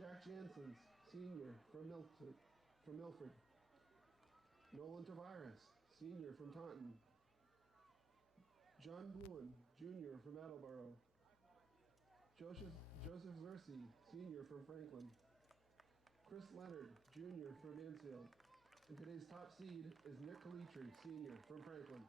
Jack Janssens, senior from Milford, Nolan Tavares, senior from Taunton, John Bluen, junior from Attleboro, Joseph Zersi, senior from Franklin, Chris Leonard, junior from Mansfield, and today's top seed is Nick Calitri, senior from Franklin.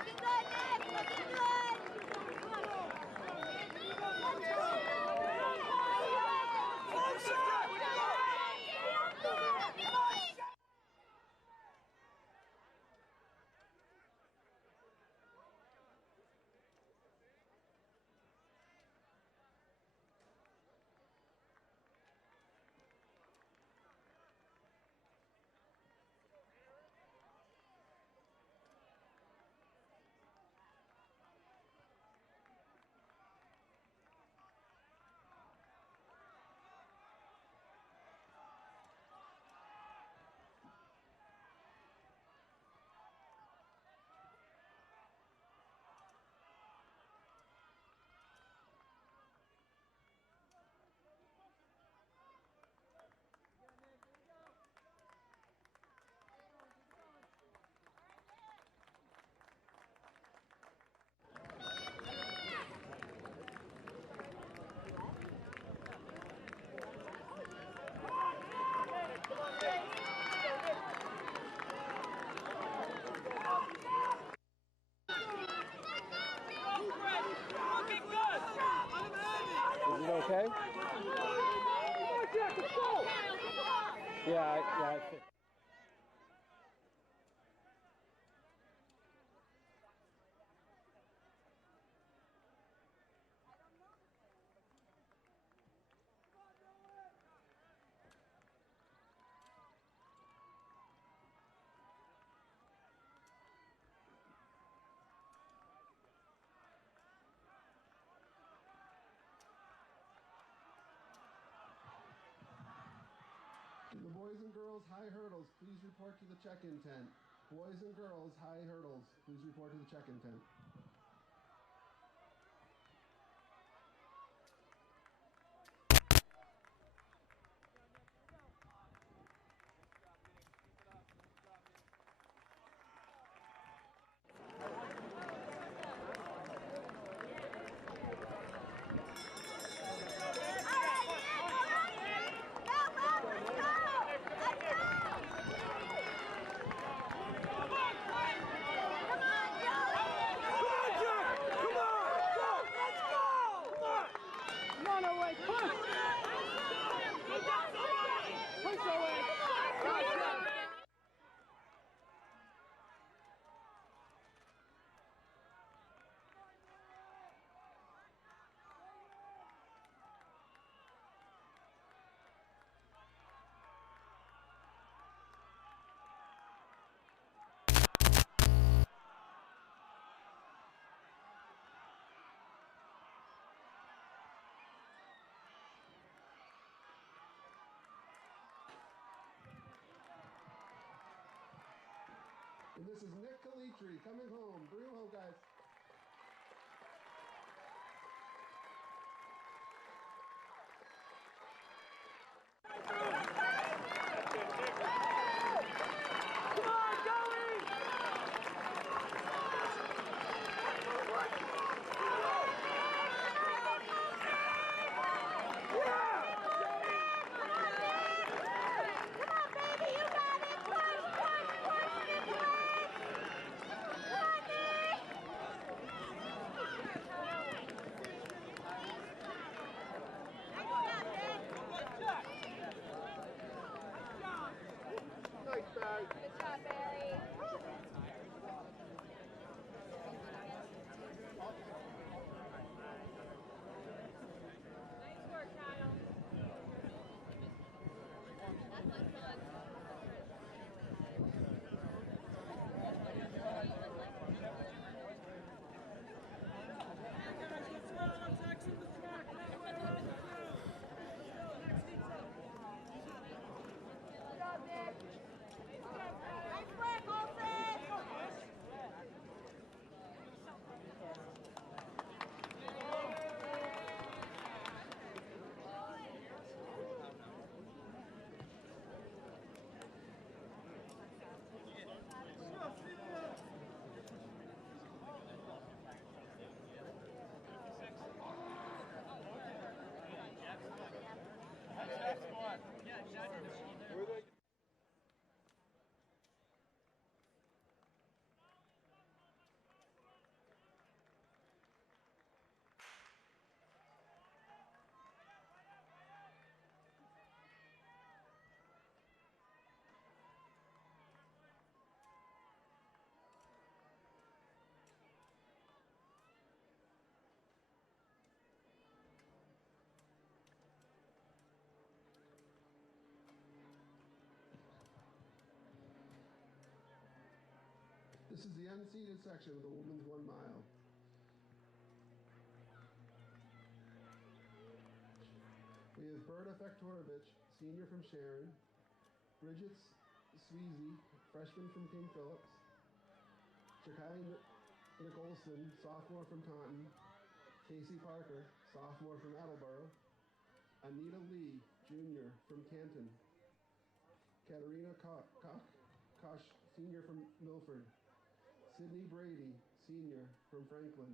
Looking good, Nick! Looking good! okay? Yeah. The boys and girls high hurdles, please report to the check-in tent. Boys and girls high hurdles, please report to the check-in tent. And this is Nick Calitri coming home. Bring him home, guys. Good job, Barry. Nice work, Kyle. That's what's fun. Good job, Nick. Nice work, Olsen! This is the unseated section of the women's 1 mile. We have Berta Fektorovich, senior from Sharon, Bridget Sweezy, freshman from King Phillips, Jakai Nicholson, sophomore from Taunton, Casey Parker, sophomore from Attleboro, Anita Lee, junior from Canton, Katarina Koch, senior from Milford, Sydney Brady, senior from Franklin,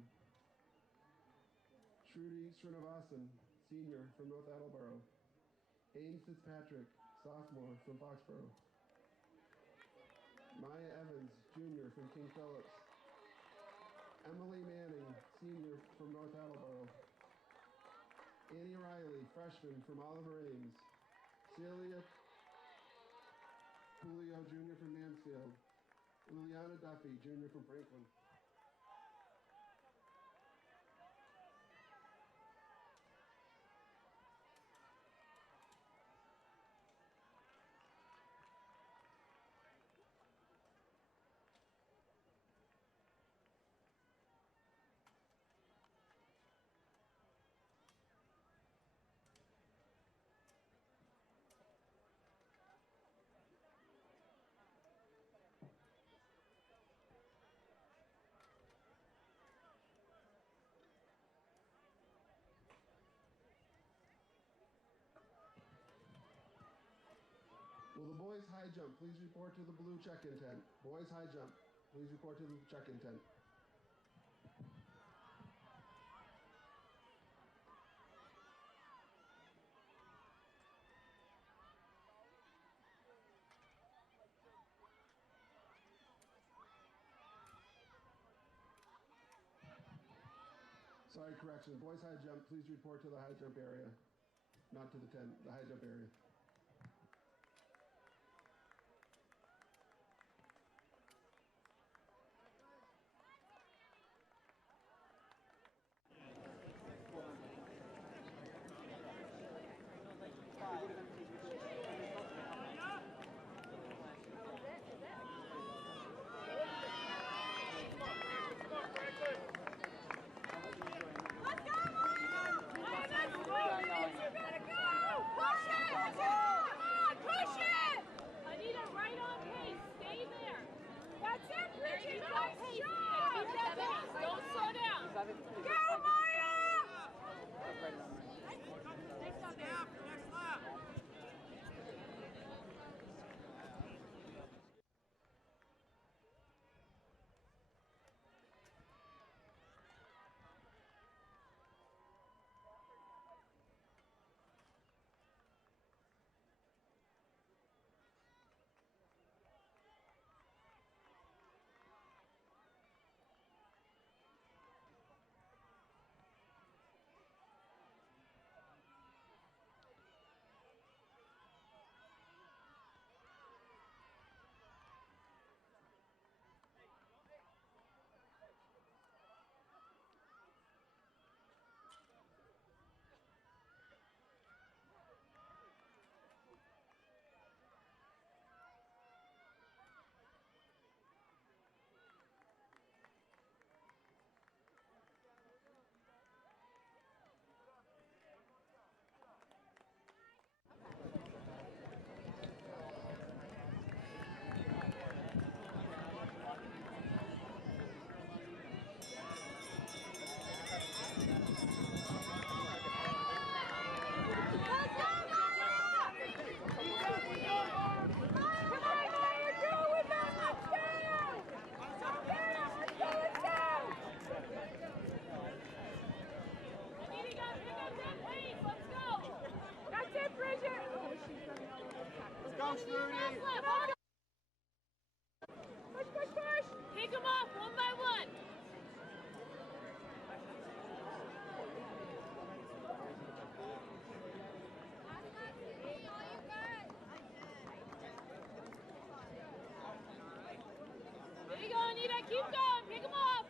Shruti Srinivasan, senior from North Attleboro, Haynes Fitzpatrick, sophomore from Foxborough, Maya Evans, junior from King Phillips, Emily Manning, senior from North Attleboro, Annie Riley, freshman from Oliver Ames. Celia Julio, junior from Mansfield. Liliana Duffy, junior from Franklin. Will the boys high jump please report to the blue check-in tent? Boys high jump, please report to the check-in tent. Sorry, correction. Boys high jump, please report to the high jump area. Not to the tent, the high jump area. Come on!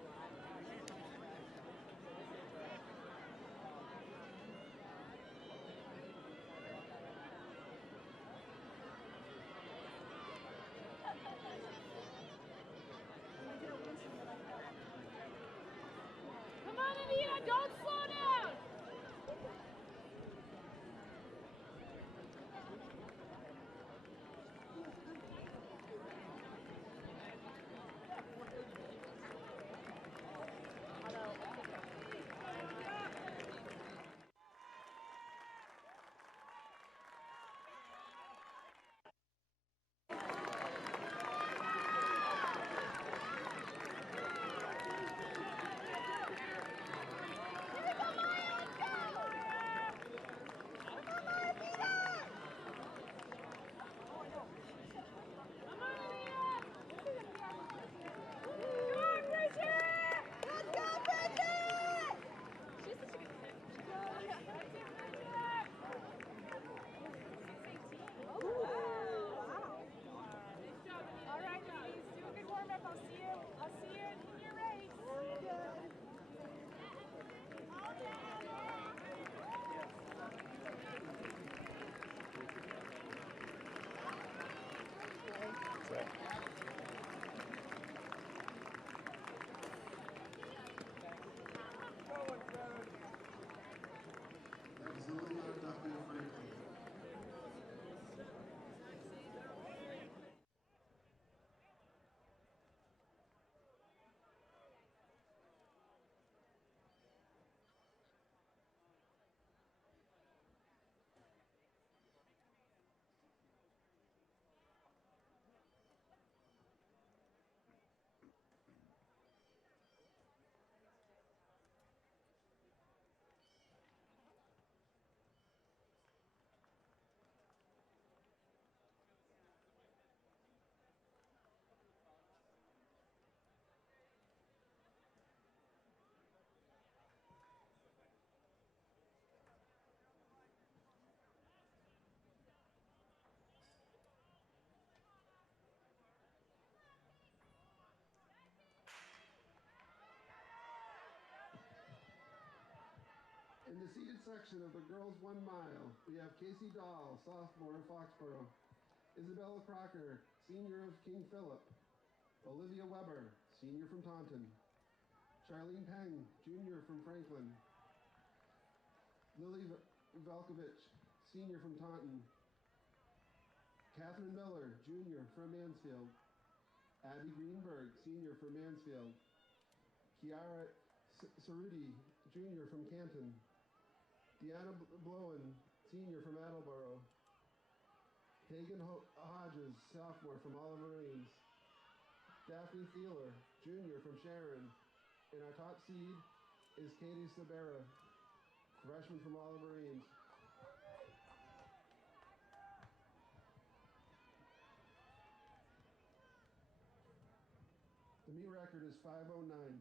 the seated section of the girls 1 mile, we have Casey Dahl, sophomore of Foxborough, Isabella Crocker, senior of King Philip, Olivia Weber, senior from Taunton, Charlene Peng, junior from Franklin, Lily Velkovich, senior from Taunton, Catherine Miller, junior from Mansfield, Abby Greenberg, senior from Mansfield, Kiara Cerruti, junior from Canton, Deanna Blowen, senior from Attleboro, Hagen Hodges, sophomore from Oliver Ames, Daphne Thieler, junior from Sharon, and our top seed is Katie Sabera, freshman from Oliver Ames. The meet record is 5:09.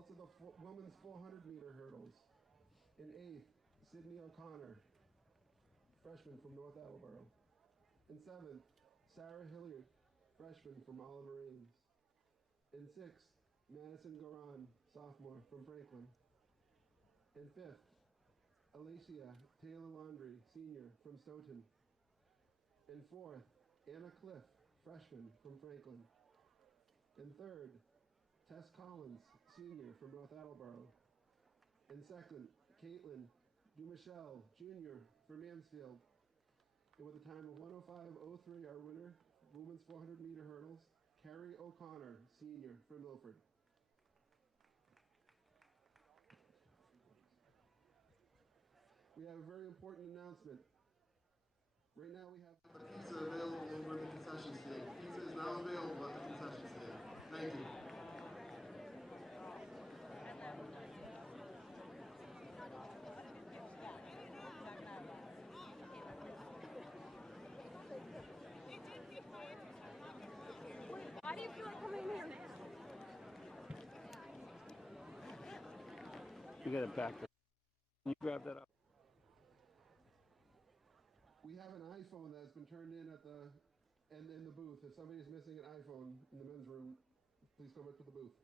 results of the women's 400-meter hurdles. In 8th, Sydney O'Connor, freshman from North Attleboro. In 7th, Sarah Hilliard, freshman from Oliver Ames. In 6th, Madison Goran, sophomore from Franklin. In 5th, Alicia Taylor Laundry, senior from Stoughton. In 4th, Anna Cliff, freshman from Franklin. In 3rd, Tess Collins, senior from North Attleboro. In 2nd, Caitlin Dumichel, junior from Mansfield. And with a time of 1:05:03, our winner, women's 400-meter hurdles, Carrie O'Connor, senior from Milford. We have a very important announcement. Right now we have The pizza available over at the concession stand. Pizza is now available at the concession stand. Thank you. Why do you feel like coming in here now? You got it back. Can you grab that up? We have an iPhone that's been turned in at the in the booth. If somebody is missing an iPhone in the men's room, please come up to the booth.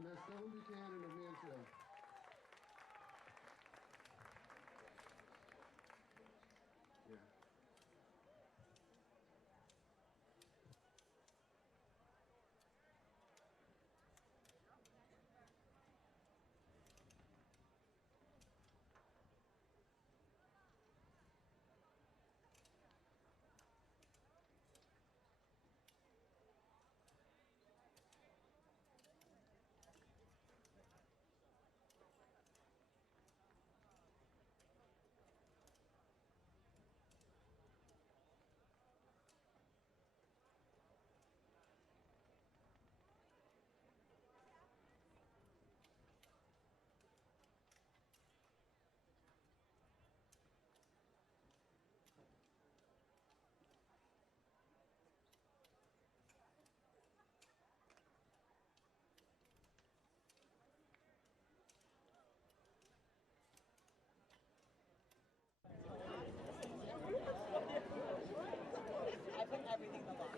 And that's Dylan Buchanan of Mansfield. Yeah. I put everything in the box.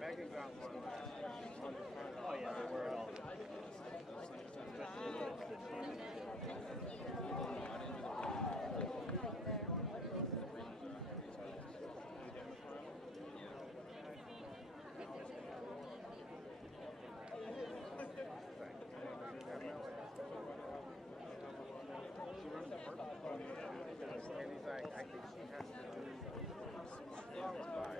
Megan got one last on the front. Oh yeah, they were all. And he's like, I think she has to do qualify.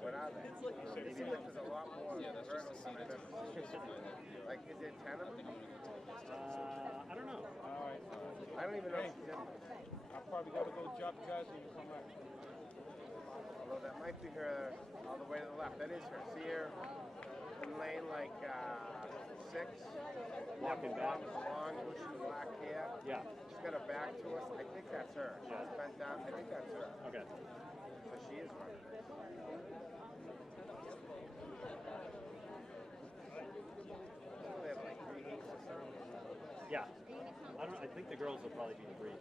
What are they? It seems like there's a lot more. Yeah, that's just like, is it 10 of them? I don't know. All right. I don't even know if she's in them. I'll probably gotta go drop Jersey and come back. Although that might be her all the way to the left. That is her. See her in lane like 6? Walking back. Long, bushy black hair. Yeah. She's got her back to us. I think that's her. Yeah. She's bent down. I think that's her. Okay. So she is running. They have like 3 heats or something. Yeah. I think the girls will probably be the breed.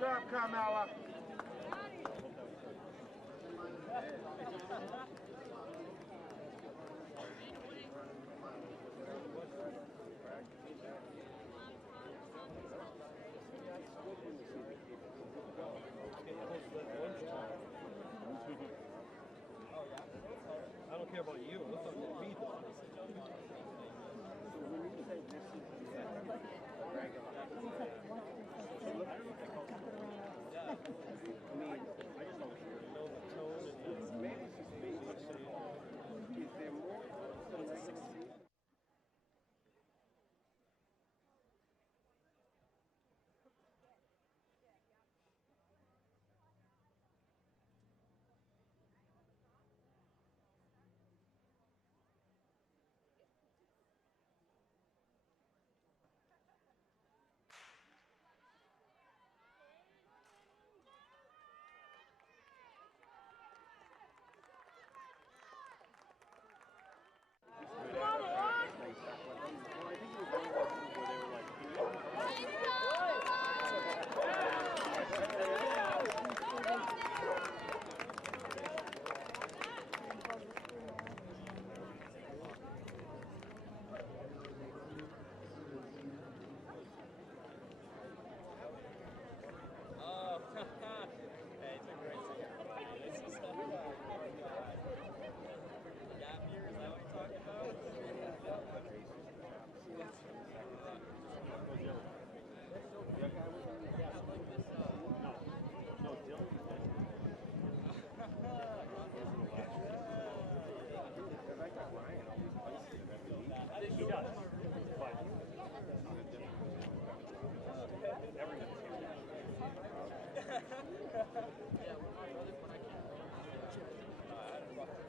job, Carmela. I don't care about you. Let's talk about me, though. He does.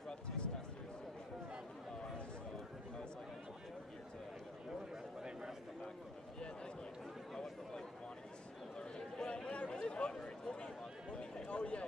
But Oh yeah.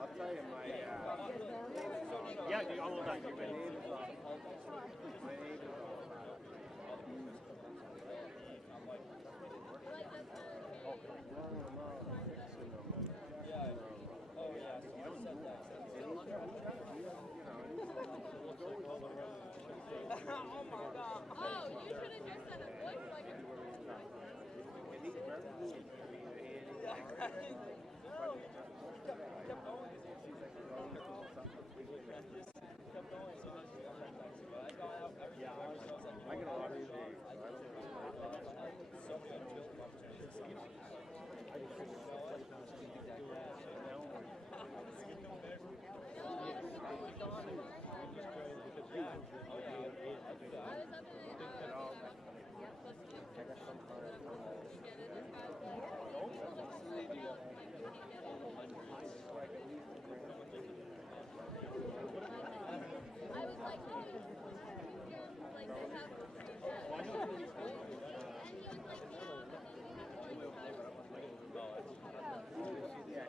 I'll tell you my Yeah, dude, all of that. You're ready. Oh, you should have just said a voice like I get a lot of these. I was like, oh, like they have.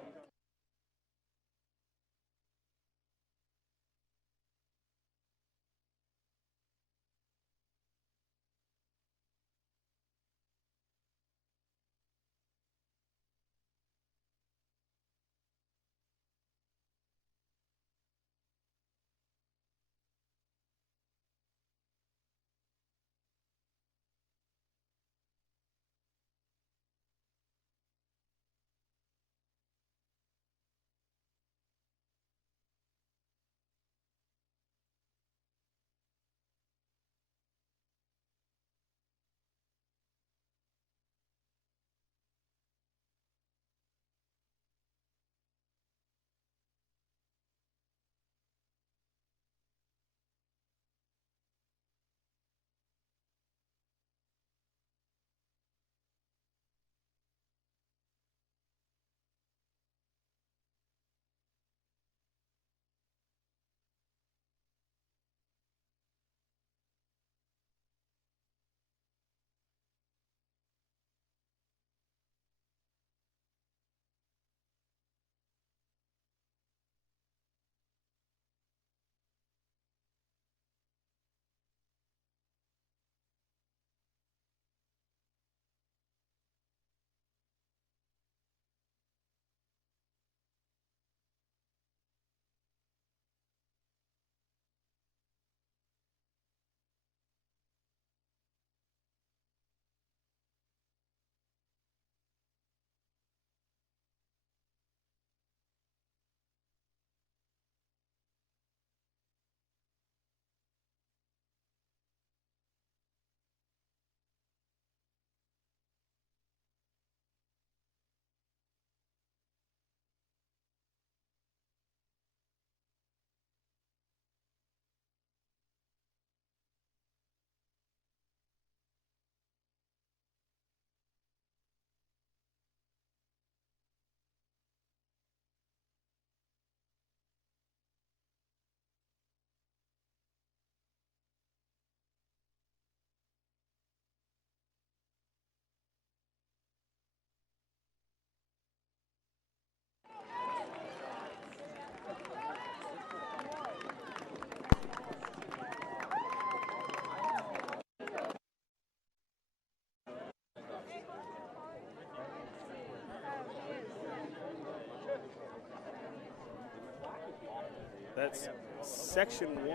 That's section 1, the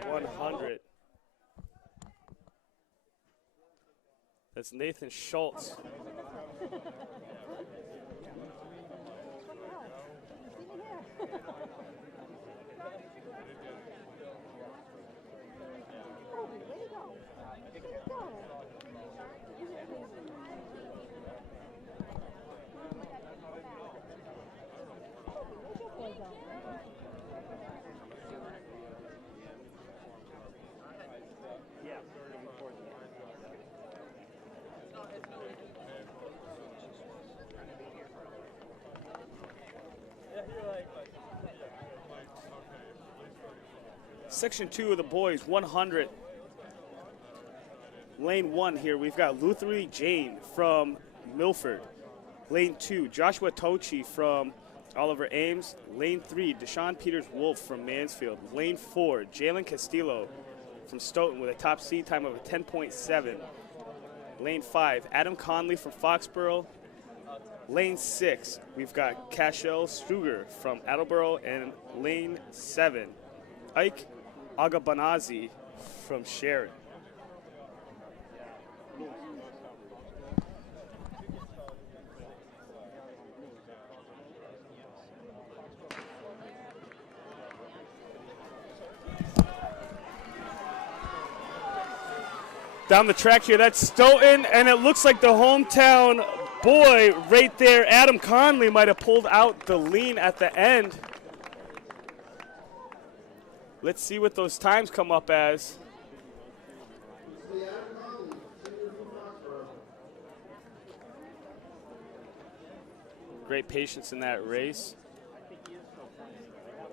boys, 100. That's Nathan Schultz. Section 2 of the boys, 100. Lane 1 here, we've got Luthery Jane from Milford. Lane 2, Joshua Tochi from Oliver Ames. Lane 3, Deshaun Peters-Wolf from Mansfield. Lane 4, Jalen Castillo from Stoughton with a top seed time of a 10.7. Lane 5, Adam Conley from Foxborough. Lane 6, we've got Cashel Struger from Attleboro. And lane 7, Ike Agabanazi from Sharon. Down the track here, that's Stoughton, and it looks like the hometown boy right there, Adam Conley, might have pulled out the lean at the end. Let's see what those times come up as. Great patience in that race.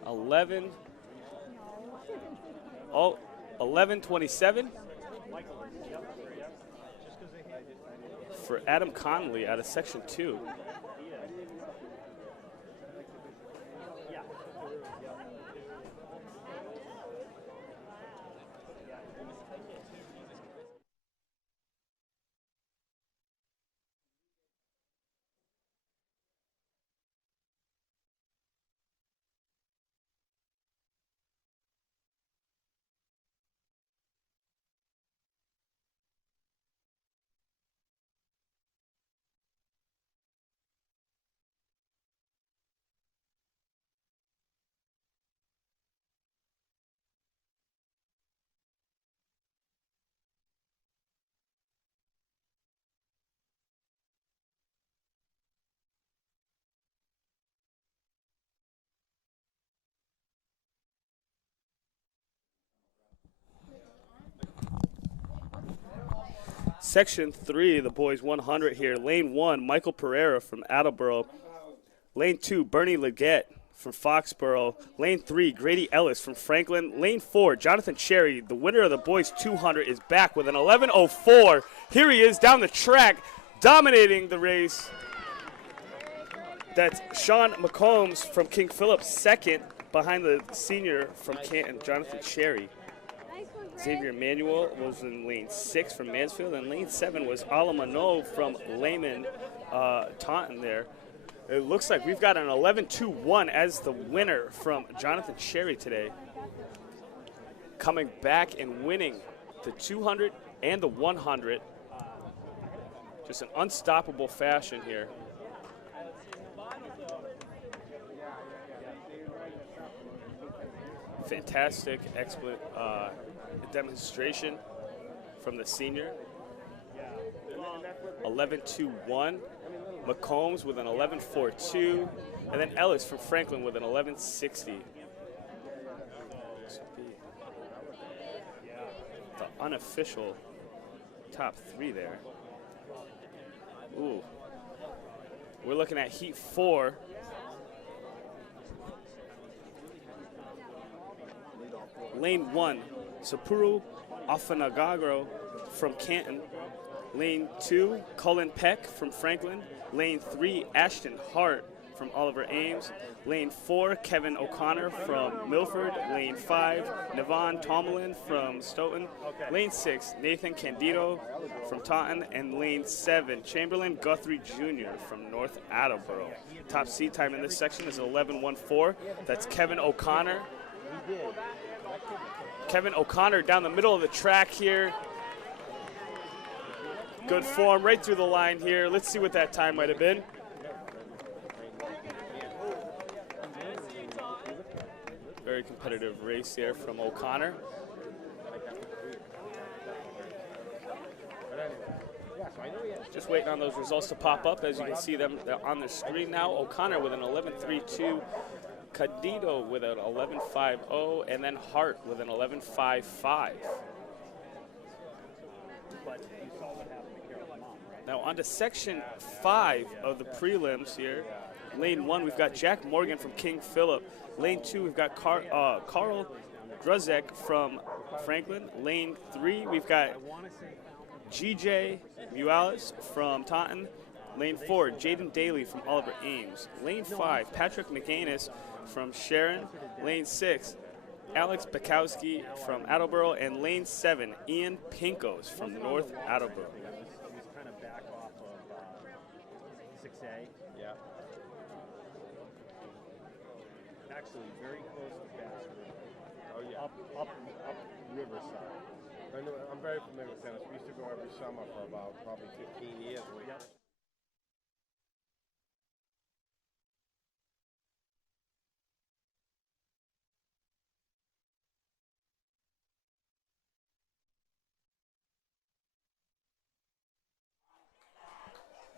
11:27 for Adam Conley out of Section 2. Section 3, the boys 100 here. Lane 1, Michael Pereira from Attleboro. Lane 2, Bernie Leggett from Foxborough. Lane 3, Grady Ellis from Franklin. Lane 4, Jonathan Cherry, the winner of the boys 200, is back with an 11:04. Here he is down the track, dominating the race. That's Sean McCombs from King Philip, second, behind the senior from Canton, Jonathan Cherry. Xavier Manuel was in lane 6 from Mansfield, and lane 7 was Alamano from Lehman, Taunton there. It looks like we've got an 11-2-1 as the winner from Jonathan Cherry today. Coming back and winning the 200 and the 100. Just an unstoppable fashion here. Fantastic demonstration from the senior. 11-2-1. McCombs with an 11-4-2. And then Ellis from Franklin with an 11-60. This would be the unofficial top 3 there. Ooh. We're looking at Heat 4. Lane 1, Sapporo Afanagagro from Canton. Lane 2, Cullen Peck from Franklin. Lane 3, Ashton Hart from Oliver Ames. Lane 4, Kevin O'Connor from Milford. Lane 5, Navon Tomlin from Stoughton. Lane 6, Nathan Candido from Taunton. And lane 7, Chamberlain Guthrie Jr. from North Attleboro. Top seed time in this section is 11:14. That's Kevin O'Connor. Kevin O'Connor down the middle of the track here. Good form right through the line here. Let's see what that time might have been. Very competitive race here from O'Connor. Just waiting on those results to pop up. As you can see them on the screen now. O'Connor with an 11.32. Candido with an 11.50, and then Hart with an 11.55. Now on to section 5 of the prelims here. Lane 1, we've got Jack Morgan from King Philip. Lane 2, we've got Carl Druzek from Franklin. Lane 3, we've got GJ Mualis from Taunton. Lane 4, Jaden Daly from Oliver Ames. Lane 5, Patrick McAnus from Sharon. Lane 6, Alex Bukowski from Attleboro. And lane 7, Ian Pinkos from North Attleboro. He's kind of back off of 6A. Yeah. Actually, very close to Bass River. Oh yeah. Up Riverside. I'm very familiar with tennis. We used to go every summer for about probably 15 years. Yep.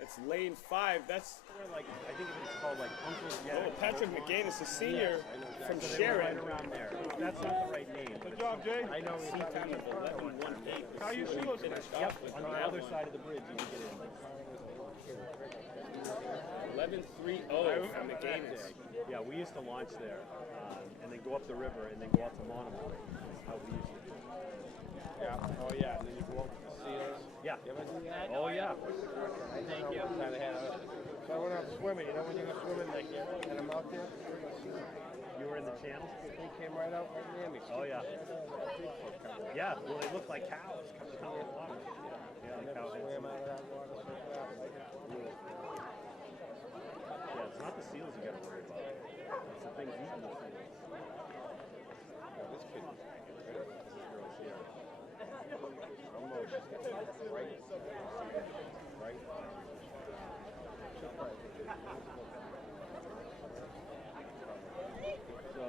It's lane 5. That's where, like, I think it's called like Uncle's. Oh, Patrick McAnus, a senior from so Sharon. Right around there. That's not the right name. Good job, Jay. I know. C time of 11:18. How you shoes? Yep. On the other side of the bridge, you can get in. 11:30 from McAnus. Yeah, we used to launch there, and then go up the river, and then go out to Monomoy. That's how we used to do it. Yeah. Oh yeah. And then you go up to the seals. Yeah. You ever do that? Oh yeah. Thank you. So I went out swimming. You know when you go swimming, like, and I'm out there. You were in the channel? They came right out right near me. Oh yeah. Yeah. Well, they look like cows coming out of the water. Yeah, like cows. Swam out of that water so fast. Yeah, it's not the seals you got to worry about. It's the things eating the seals. Yeah, this kid. This girl's here. Almost. Right. Right. So,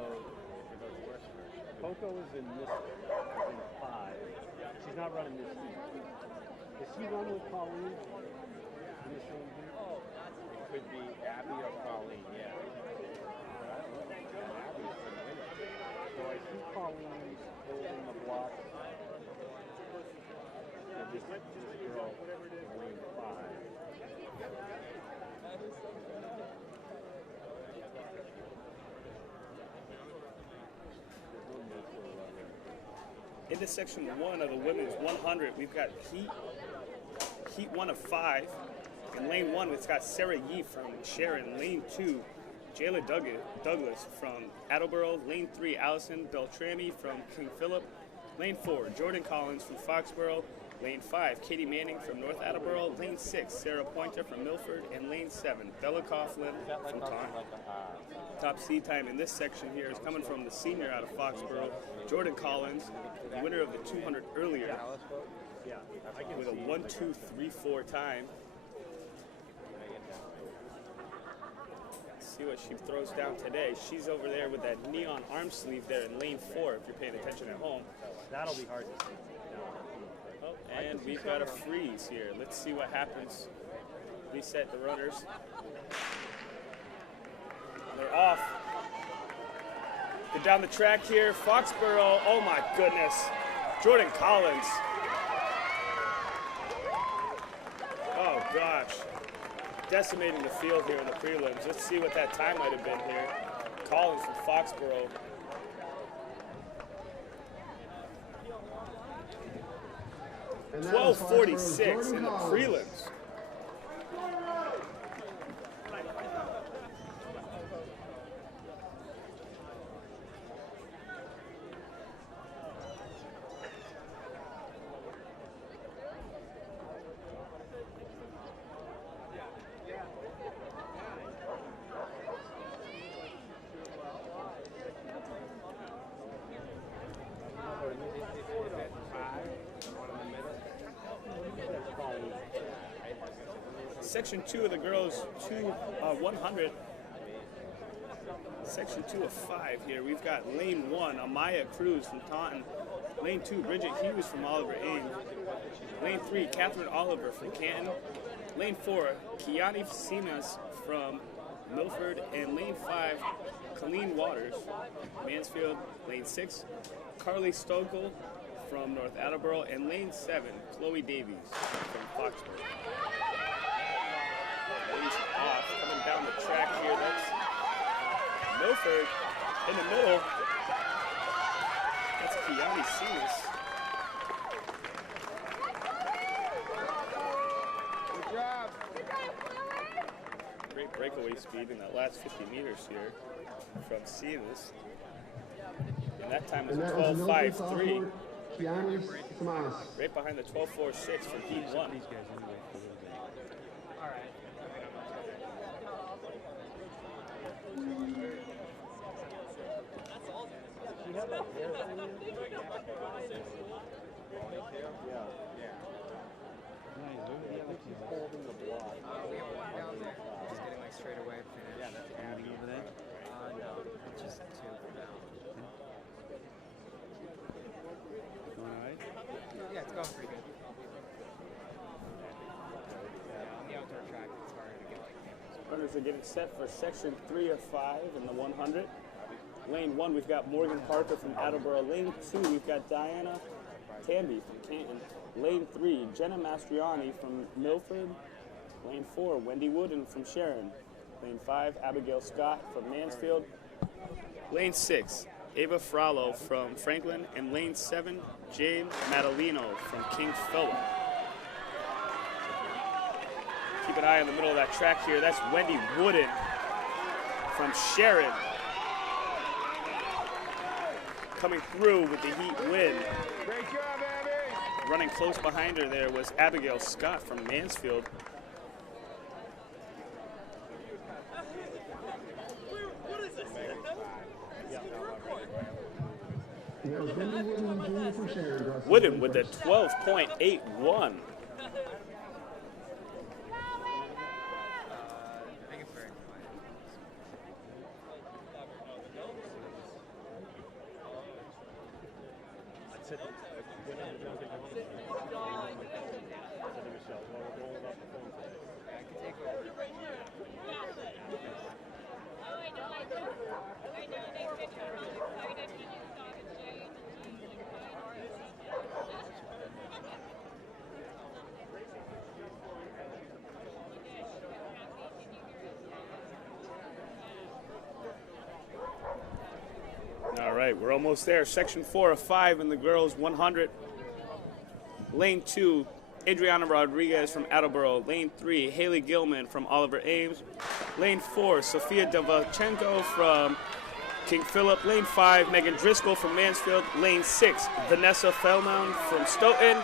Coco is in this, in 5. She's not running this heat. Does she run with Colleen in the same heat? It could be Abby or Colleen, yeah. So I see Colleen holding the block. And this girl in lane 5. Into section 1 of the women's 100, we've got heat 1 of 5. In lane 1, we've got Sarah Yee from Sharon. Lane 2, Jayla Douglas from Attleboro. Lane 3, Allison Beltrami from King Philip. Lane 4, Jordan Collins from Foxborough. Lane 5, Katie Manning from North Attleboro. Lane 6, Sarah Pointer from Milford. And lane 7, Bella Coughlin from Taunton. Top seed time in this section here is coming from the senior out of Foxborough, Jordan Collins, the winner of the 200 earlier, with a 1-2-3-4 time. Let's see what she throws down today. She's over there with that neon arm sleeve there in lane 4, if you're paying attention at home. That'll be hard to see. Oh, and we've got a freeze here. Let's see what happens. Reset the runners. They're off. Get down the track here. Foxborough, oh my goodness. Jordan Collins. Oh gosh. Decimating the field here in the prelims. Let's see what that time might have been here. Collins from Foxborough. And that 12:46 in the prelims. Section 2 of the girls 100. Section 2 of 5 here. We've got lane 1, Amaya Cruz from Taunton. Lane 2, Bridget Hughes from Oliver Ames. Lane 3, Catherine Oliver from Canton. Lane 4, Kiani Simas from Milford. And lane 5, Colleen Waters, Mansfield. Lane 6, Carly Stokel from North Attleboro. And lane 7, Chloe Davies from Foxborough. Off, coming down the track here, that's Milford in the middle. maybe in the last 50 meters here from seeing this. And that time was And a that was 12.53. Kianis Samas. Right behind the 12.46 from Heat 1. Yeah, it's going pretty good. On the outdoor track, it's harder to get like cameras. Runners are getting set for section 3 of 5 in the 100. Lane 1, we've got Morgan Parker from Attleboro. Lane 2, we've got Diana Tamby from Canton. Lane 3, Jenna Mastriani from Milford. Lane 4, Wendy Wooden from Sharon. Lane 5, Abigail Scott from Mansfield. Lane 6, Ava Frollo from Franklin. And lane 7, James Madalino from King Philip. Keep an eye on the middle of that track here. That's Wendy Wooden from Sharon. Coming through with the Heat win. Great job, Abby. Running close behind her there was Abigail Scott from Mansfield. Wooden with a 12.81. All right, we're almost there. Section 4 of 5 in the girls 100. Lane 2, Adriana Rodriguez from Attleboro. Lane 3, Haley Gilman from Oliver Ames. Lane 4, Sofia Devachenko from King Philip. Lane 5, Megan Driscoll from Mansfield. Lane 6, Vanessa Fellman from Stoughton.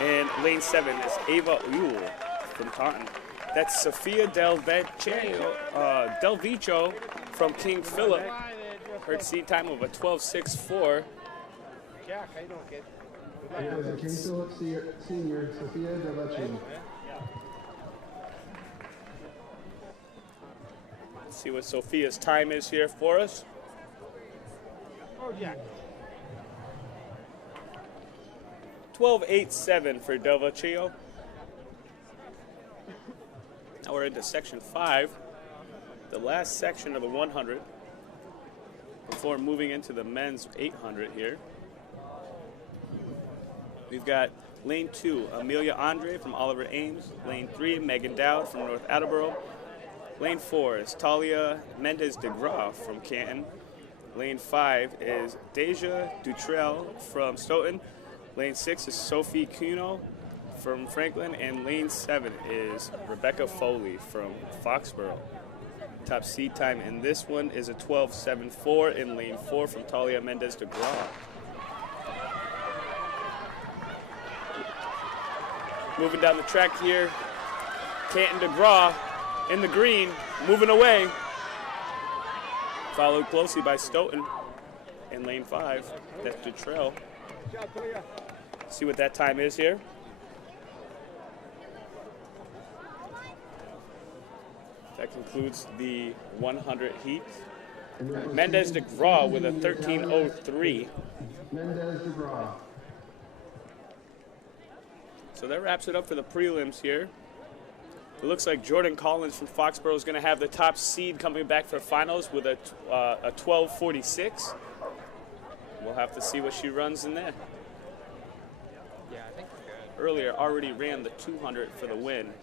And lane 7 is Ava Ewell from Taunton. That's Sofia Delvicho from King Philip. Her seed time of a 12.64. Jack, I don't get. And it was a King Philip senior, Sophia Delvicho. Let's see what Sophia's time is here for us. Oh, Jack. 12.87 for Delvicho. Now we're into section 5, the last section of the 100. Before moving into the men's 800 here. We've got lane 2, Amelia Andre from Oliver Ames. Lane 3, Megan Dowd from North Attleboro. Lane 4 is Talia Mendez de Graaf from Canton. Lane 5 is Deja Dutrell from Stoughton. Lane 6 is Sophie Cuno from Franklin. And lane 7 is Rebecca Foley from Foxborough. Top seed time in this one is a 12.74 in lane 4 from Talia Mendez de Graaf. Moving down the track here, Canton de Graaf in the green, moving away. Followed closely by Stoughton in lane 5. That's Dutrell. See what that time is here. That concludes the 100 heat. Mendez de Graaf with a 13.03. Mendez de Graaf. So that wraps it up for the prelims here. It looks like Jordan Collins from Foxborough is going to have the top seed coming back for finals with a 12.46. We'll have to see what she runs in there. Yeah, I think we're good. Earlier already ran the 200 for the win.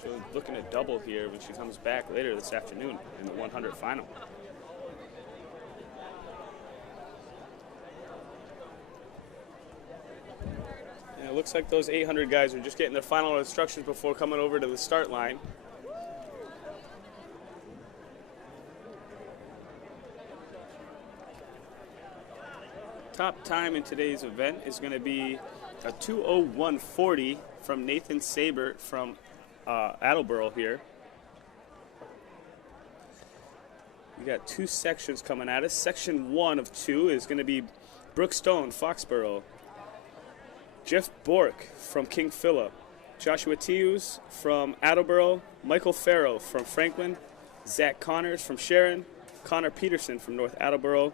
She's looking to double here when she comes back later this afternoon in the 100 final. And it looks like those 800 guys are just getting their final instructions before coming over to the start line. Top time in today's event is going to be a 2:01:40 from Nathan Saber from Attleboro here. We got 2 sections coming at us. Section 1 of 2 is going to be Brooke Stone, Foxborough. Jeff Bork from King Philip. Joshua Tews from Attleboro. Michael Farrow from Franklin. Zach Connors from Sharon. Connor Peterson from North Attleboro.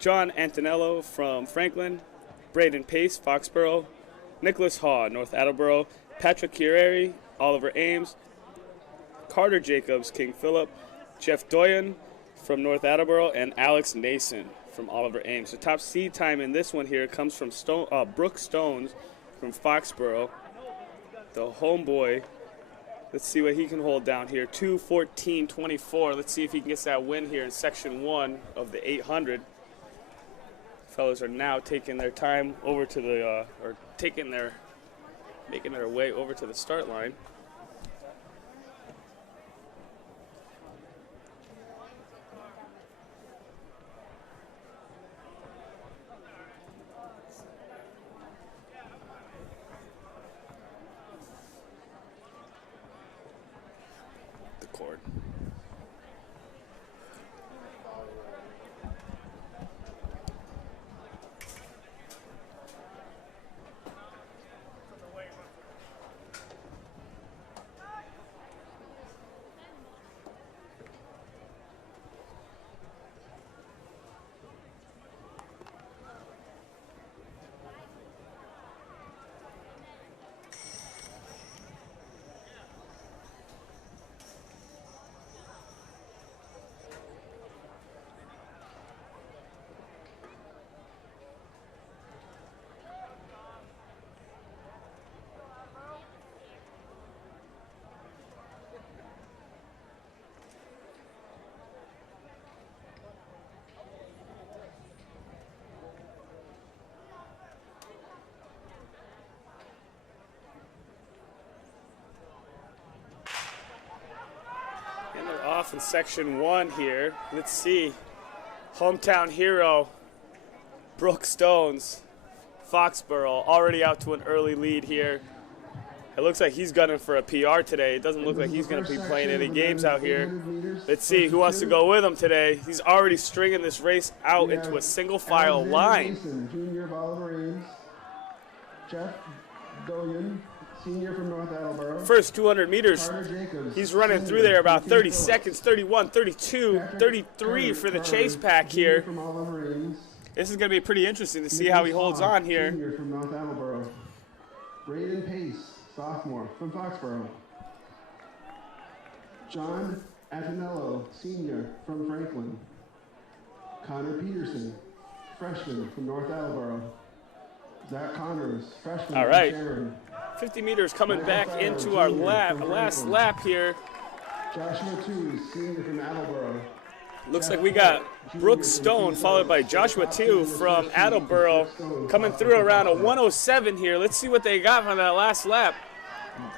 John Antonello from Franklin. Braden Pace, Foxborough. Nicholas Haw, North Attleboro. Patrick Chieri, Oliver Ames. Carter Jacobs, King Philip. Jeff Doyen from North Attleboro, and Alex Nason from Oliver Ames. The top seed time in this one here comes from Brooke Stones from Foxborough, the homeboy. Let's see what he can hold down here. 2:14:24. Let's see if he can get that win here in section 1 of the 800. Fellows are now taking their time over to the, making their way over to the start line. Cord. Off in section 1 here. Let's see. Hometown hero, Brooke Stones, Foxborough, already out to an early lead here. It looks like he's gunning for a PR today. It doesn't look like he's going to be playing any games out here. Let's see who wants to go with him today. He's already stringing this race out into a single file line. Junior of Oliver Ames. Jeff Doyen, senior from North Attleboro. First 200 meters, he's running through there about 30 seconds, 31, 32, 33 for the chase pack here. This is going to be pretty interesting to see how he holds on here. Senior from North Attleboro. Braden Pace, sophomore from Foxborough. John Antonello, senior from Franklin. Connor Peterson, freshman from North Attleboro. Zach Connors, freshman All right. from Sharon. 50 meters coming back into our last lap here. Joshua Tews, senior from Attleboro. Looks like we got Brooke Stone followed by Joshua Tew from Attleboro coming through around a 107 here. Let's see what they got from that last lap.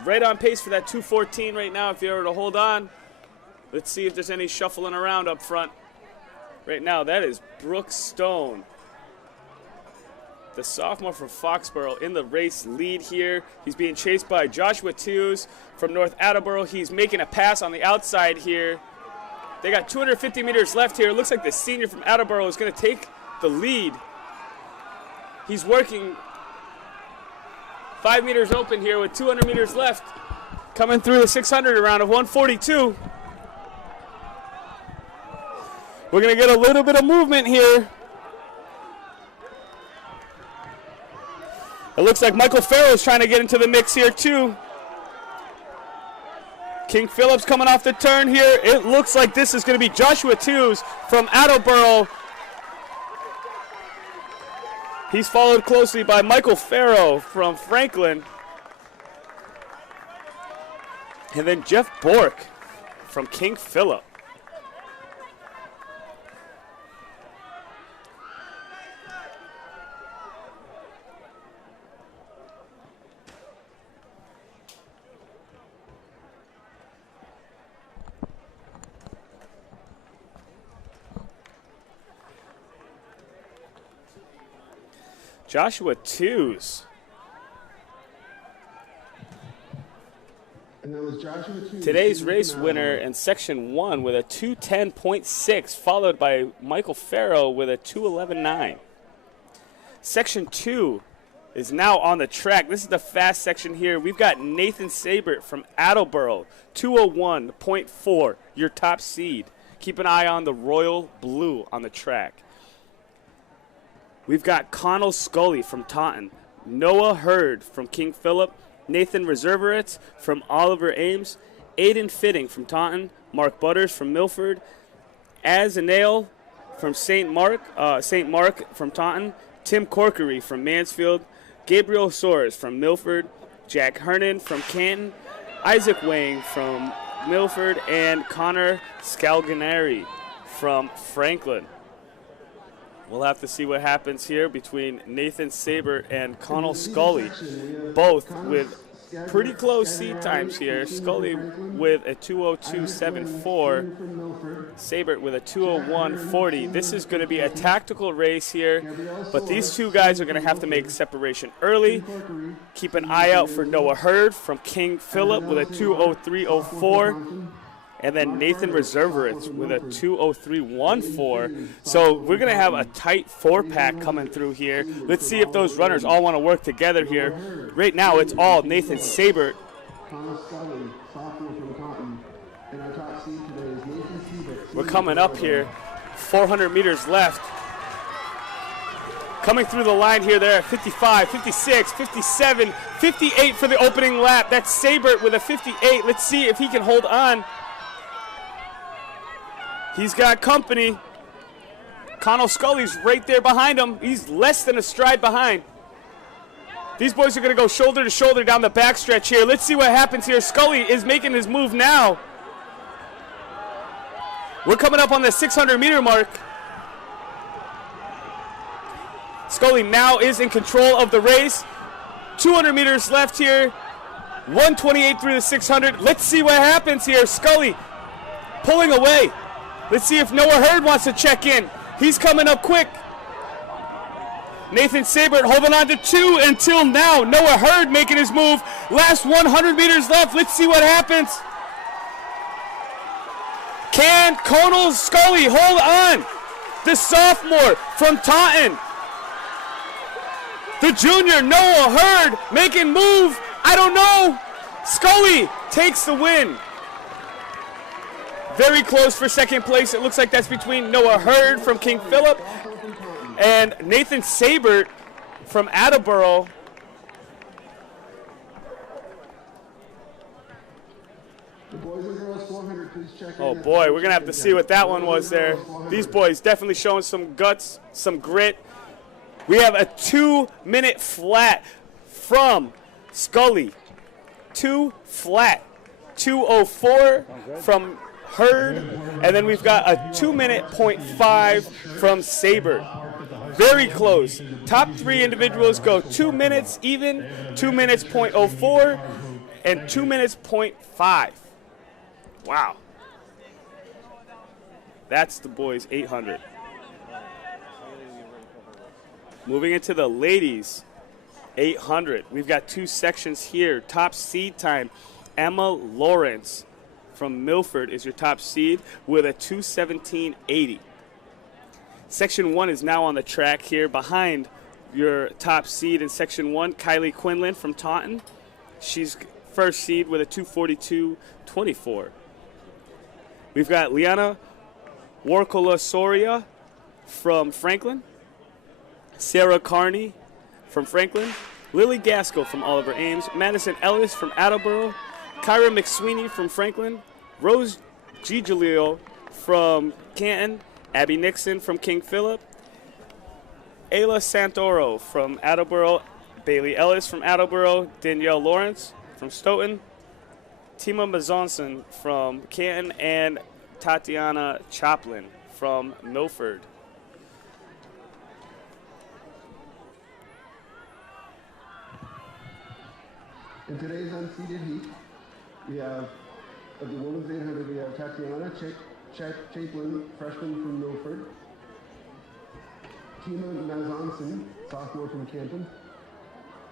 Right on pace for that 2:14 right now if you were to hold on. Let's see if there's any shuffling around up front. Right now that is Brooke Stone, the sophomore from Foxborough, in the race lead here. He's being chased by Joshua Tews from North Attleboro. He's making a pass on the outside here. They got 250 meters left here. It looks like the senior from Attleboro is going to take the lead. He's working 5 meters open here with 200 meters left. Coming through the 600 around of 142. We're going to get a little bit of movement here. It looks like Michael Farrow is trying to get into the mix here too. King Philip's coming off the turn here. It looks like this is going to be Joshua Tews from Attleboro. He's followed closely by Michael Farrow from Franklin. And then Jeff Bork from King Philip. Joshua Twos. And that was Joshua 2. Today's race winner in Section 1 with a 2:10.6, followed by Michael Farrow with a 2:11.9. Section 2 is now on the track. This is the fast section here. We've got Nathan Sabert from Attleboro, 2:01.4, your top seed. Keep an eye on the royal blue on the track. We've got Connell Scully from Taunton, Noah Hurd from King Philip, Nathan Reserveritz from Oliver Ames, Aiden Fitting from Taunton, Mark Butters from Milford, Azanail from St. Mark from Taunton, Tim Corkery from Mansfield, Gabriel Soares from Milford, Jack Hernan from Canton, Isaac Wang from Milford, and Connor Scalganari from Franklin. We'll have to see what happens here between Nathan Saber and Connell Scully, both with pretty close seed times here. Scully with a 2:02.74, Saber with a 2:01.40. This is going to be a tactical race here, but these two guys are going to have to make separation early. Keep an eye out for Noah Hurd from King Philip with a 2:03.04. And then Nathan Reserveritz with a 2:03.14. So we're going to have a tight 4-pack coming through here. Let's see if those runners all want to work together here. Right now, it's all Nathan Sabert. We're coming up here. 400 meters left. Coming through the line here, they're at 55, 56, 57, 58 for the opening lap. That's Sabert with a 58. Let's see if he can hold on. He's got company. Connell Scully's right there behind him. He's less than a stride behind. These boys are going to go shoulder to shoulder down the backstretch here. Let's see what happens here. Scully is making his move now. We're coming up on the 600-meter mark. Scully now is in control of the race. 200 meters left here. 1:28 through the 600. Let's see what happens here. Scully pulling away. Let's see if Noah Hurd wants to check in. He's coming up quick. Nathan Sabert holding on to 2 until now. Noah Hurd making his move. Last 100 meters left. Let's see what happens. Can Connell Scully hold on? The sophomore from Taunton. The junior Noah Hurd making move. I don't know. Scully takes the win. Very close for second place. It looks like that's between Noah Hurd from King Philip and Nathan Sabert from Attleboro. Oh boy, we're going to have to see what that one was there. These boys definitely showing some guts, some grit. We have a 2-minute flat from Scully. 2 flat. 2:04 from Hurd, and then we've got a 2-minute .5 from Saber. Very close. Top 3 individuals go 2 minutes even, 2 minutes .04, and 2 minutes .5. Wow. That's the boys' 800. Moving into the ladies' 800. We've got 2 sections here. Top seed time, Emma Lawrence from Milford is your top seed with a 2:17.80. Section 1 is now on the track here behind your top seed in Section 1, Kylie Quinlan from Taunton. She's first seed with a 2:42.24. We've got Liana Warkola Soria from Franklin, Sarah Carney from Franklin, Lily Gaskell from Oliver Ames, Madison Ellis from Attleboro, Kyra McSweeney from Franklin, Rose Giglio from Canton, Abby Nixon from King Philip, Ayla Santoro from Attleboro, Bailey Ellis from Attleboro, Danielle Lawrence from Stoughton, Tima Mazonson from Canton, and Tatiana Choplin from Milford. In today's unseeded heat, we have, of the women's 800, we have Tatiana Chaplin, freshman from Milford. Tina Nazanson, sophomore from Canton.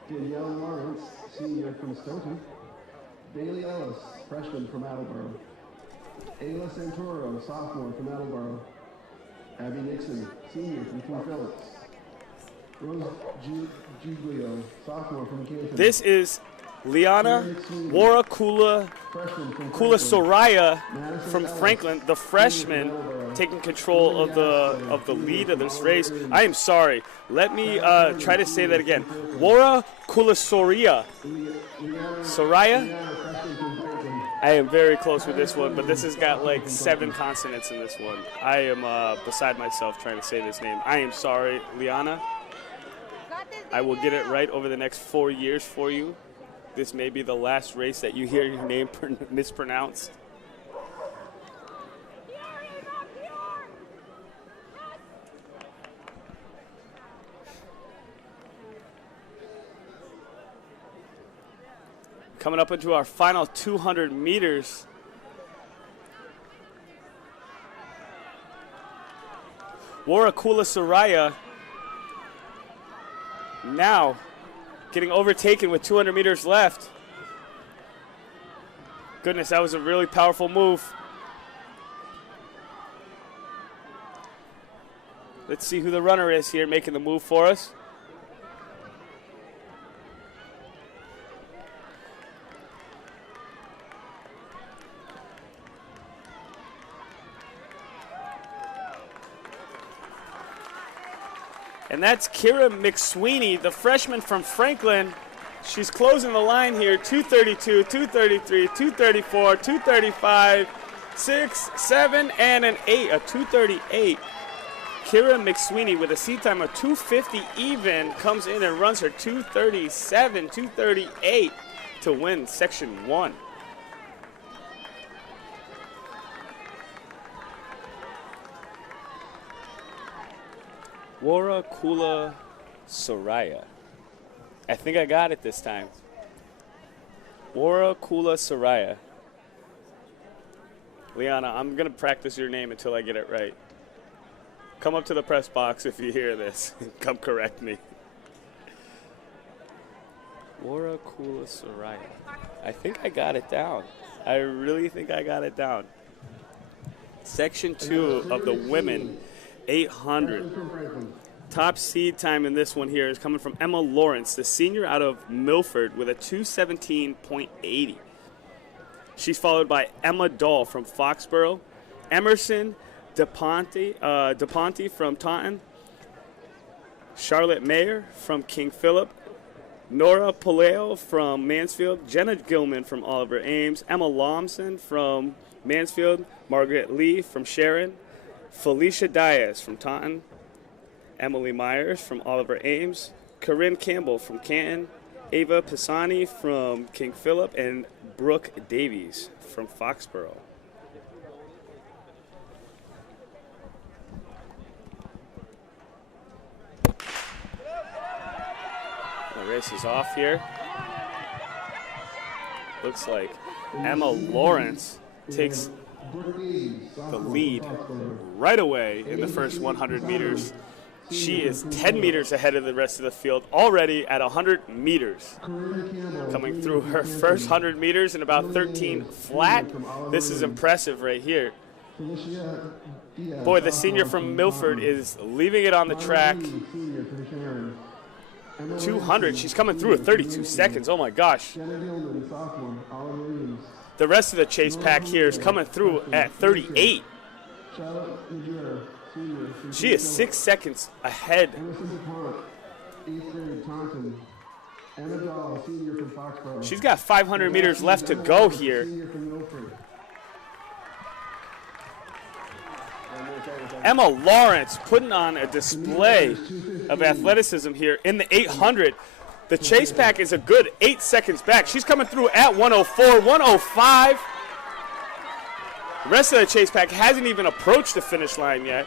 Danielle Lawrence, senior from Stoughton. Bailey Ellis, freshman from Attleboro. Ayla Santoro, sophomore from Attleboro. Abby Nixon, senior from King Phillips. Rose Giglio, sophomore from Canton. This is Liana Wara Kula Soraya from Franklin, the freshman, taking control of the lead of this race. I am sorry. Let me try to say that again. Wara Kula Soraya. I am very close with this one, but this has got like 7 consonants in this one. I am beside myself trying to say this name. I am sorry, Liana. I will get it right over the next 4 years for you. This may be the last race that you hear your name mispronounced. Coming up into our final 200 meters. Warakula Soraya now getting overtaken with 200 meters left. Goodness, that was a really powerful move. Let's see who the runner is here making the move for us. And that's Kira McSweeney, the freshman from Franklin. She's closing the line here, 232, 233, 234, 235, 6, 7, and an 8, a 238. Kira McSweeney with a seat time of 250 even comes in and runs her 237, 238 to win Section 1. Warakula Soraya. I think I got it this time. Warakula Soraya. Liana, I'm going to practice your name until I get it right. Come up to the press box if you hear this. Come correct me. Warakula Soraya. I think I got it down. I really think I got it down. Section 2 of the women 800. Top seed time in this one here is coming from Emma Lawrence, the senior out of Milford, with a 217.80. She's followed by Emma Dahl from Foxborough, Emerson DePonte from Taunton, Charlotte Mayer from King Philip, Nora Poleo from Mansfield, Jenna Gilman from Oliver Ames, Emma Lomson from Mansfield, Margaret Lee from Sharon, Felicia Diaz from Taunton, Emily Myers from Oliver Ames, Corinne Campbell from Canton, Ava Pisani from King Philip, and Brooke Davies from Foxborough. The race is off here. Looks like Emma Lawrence takes the lead right away in the first 100 meters. She is 10 meters ahead of the rest of the field already at 100 meters. Coming through her first 100 meters in about 13 flat. This is impressive right here. Boy, the senior from Milford is leaving it on the track. 200, she's coming through at 32 seconds. Oh my gosh. The rest of the chase pack here is coming through at 38. She is 6 seconds ahead. She's got 500 meters left to go here. Emma Lawrence putting on a display of athleticism here in the 800. The chase pack is a good 8 seconds back. She's coming through at 104, 105. The rest of the chase pack hasn't even approached the finish line yet.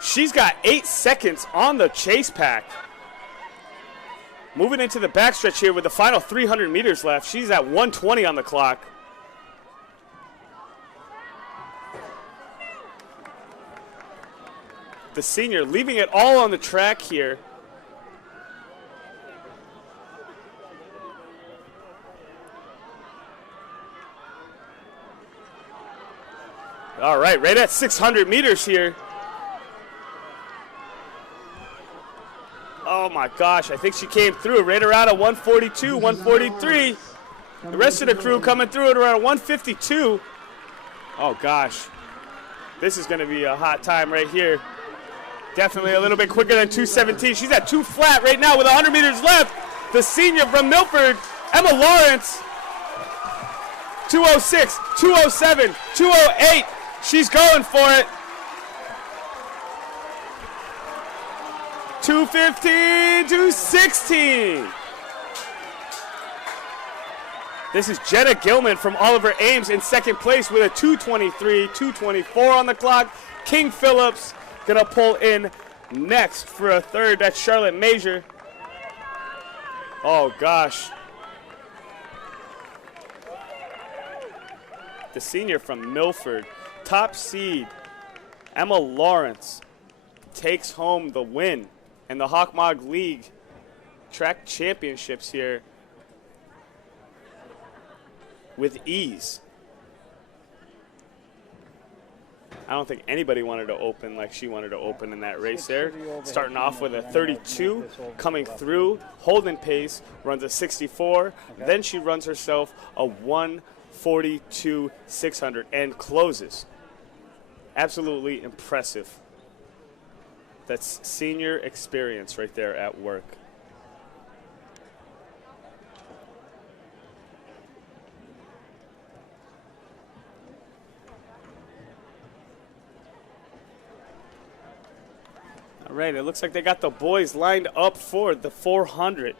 She's got 8 seconds on the chase pack. Moving into the backstretch here with the final 300 meters left. She's at 120 on the clock. the senior, leaving it all on the track here. All right, right at 600 meters here. Oh my gosh, I think she came through right around a 142, 143. The rest of the crew coming through at around 152. Oh gosh, this is gonna be a hot time right here. Definitely a little bit quicker than 217. She's at 2 flat right now with 100 meters left. The senior from Milford, Emma Lawrence. 206, 207, 208. She's going for it. 215, 216. This is Jenna Gilman from Oliver Ames in second place with a 223, 224 on the clock. King Phillips gonna pull in next for a third. That's Charlotte Major. Oh gosh. The senior from Milford, top seed, Emma Lawrence, takes home the win in the Hockomock League track championships here with ease. I don't think anybody wanted to open like she wanted to open in that race there. Starting off with a 32, coming through, holding pace, runs a 64. Then she runs herself a 142 600 and closes. Absolutely impressive. That's senior experience right there at work. All right, it looks like they got the boys lined up for the 400.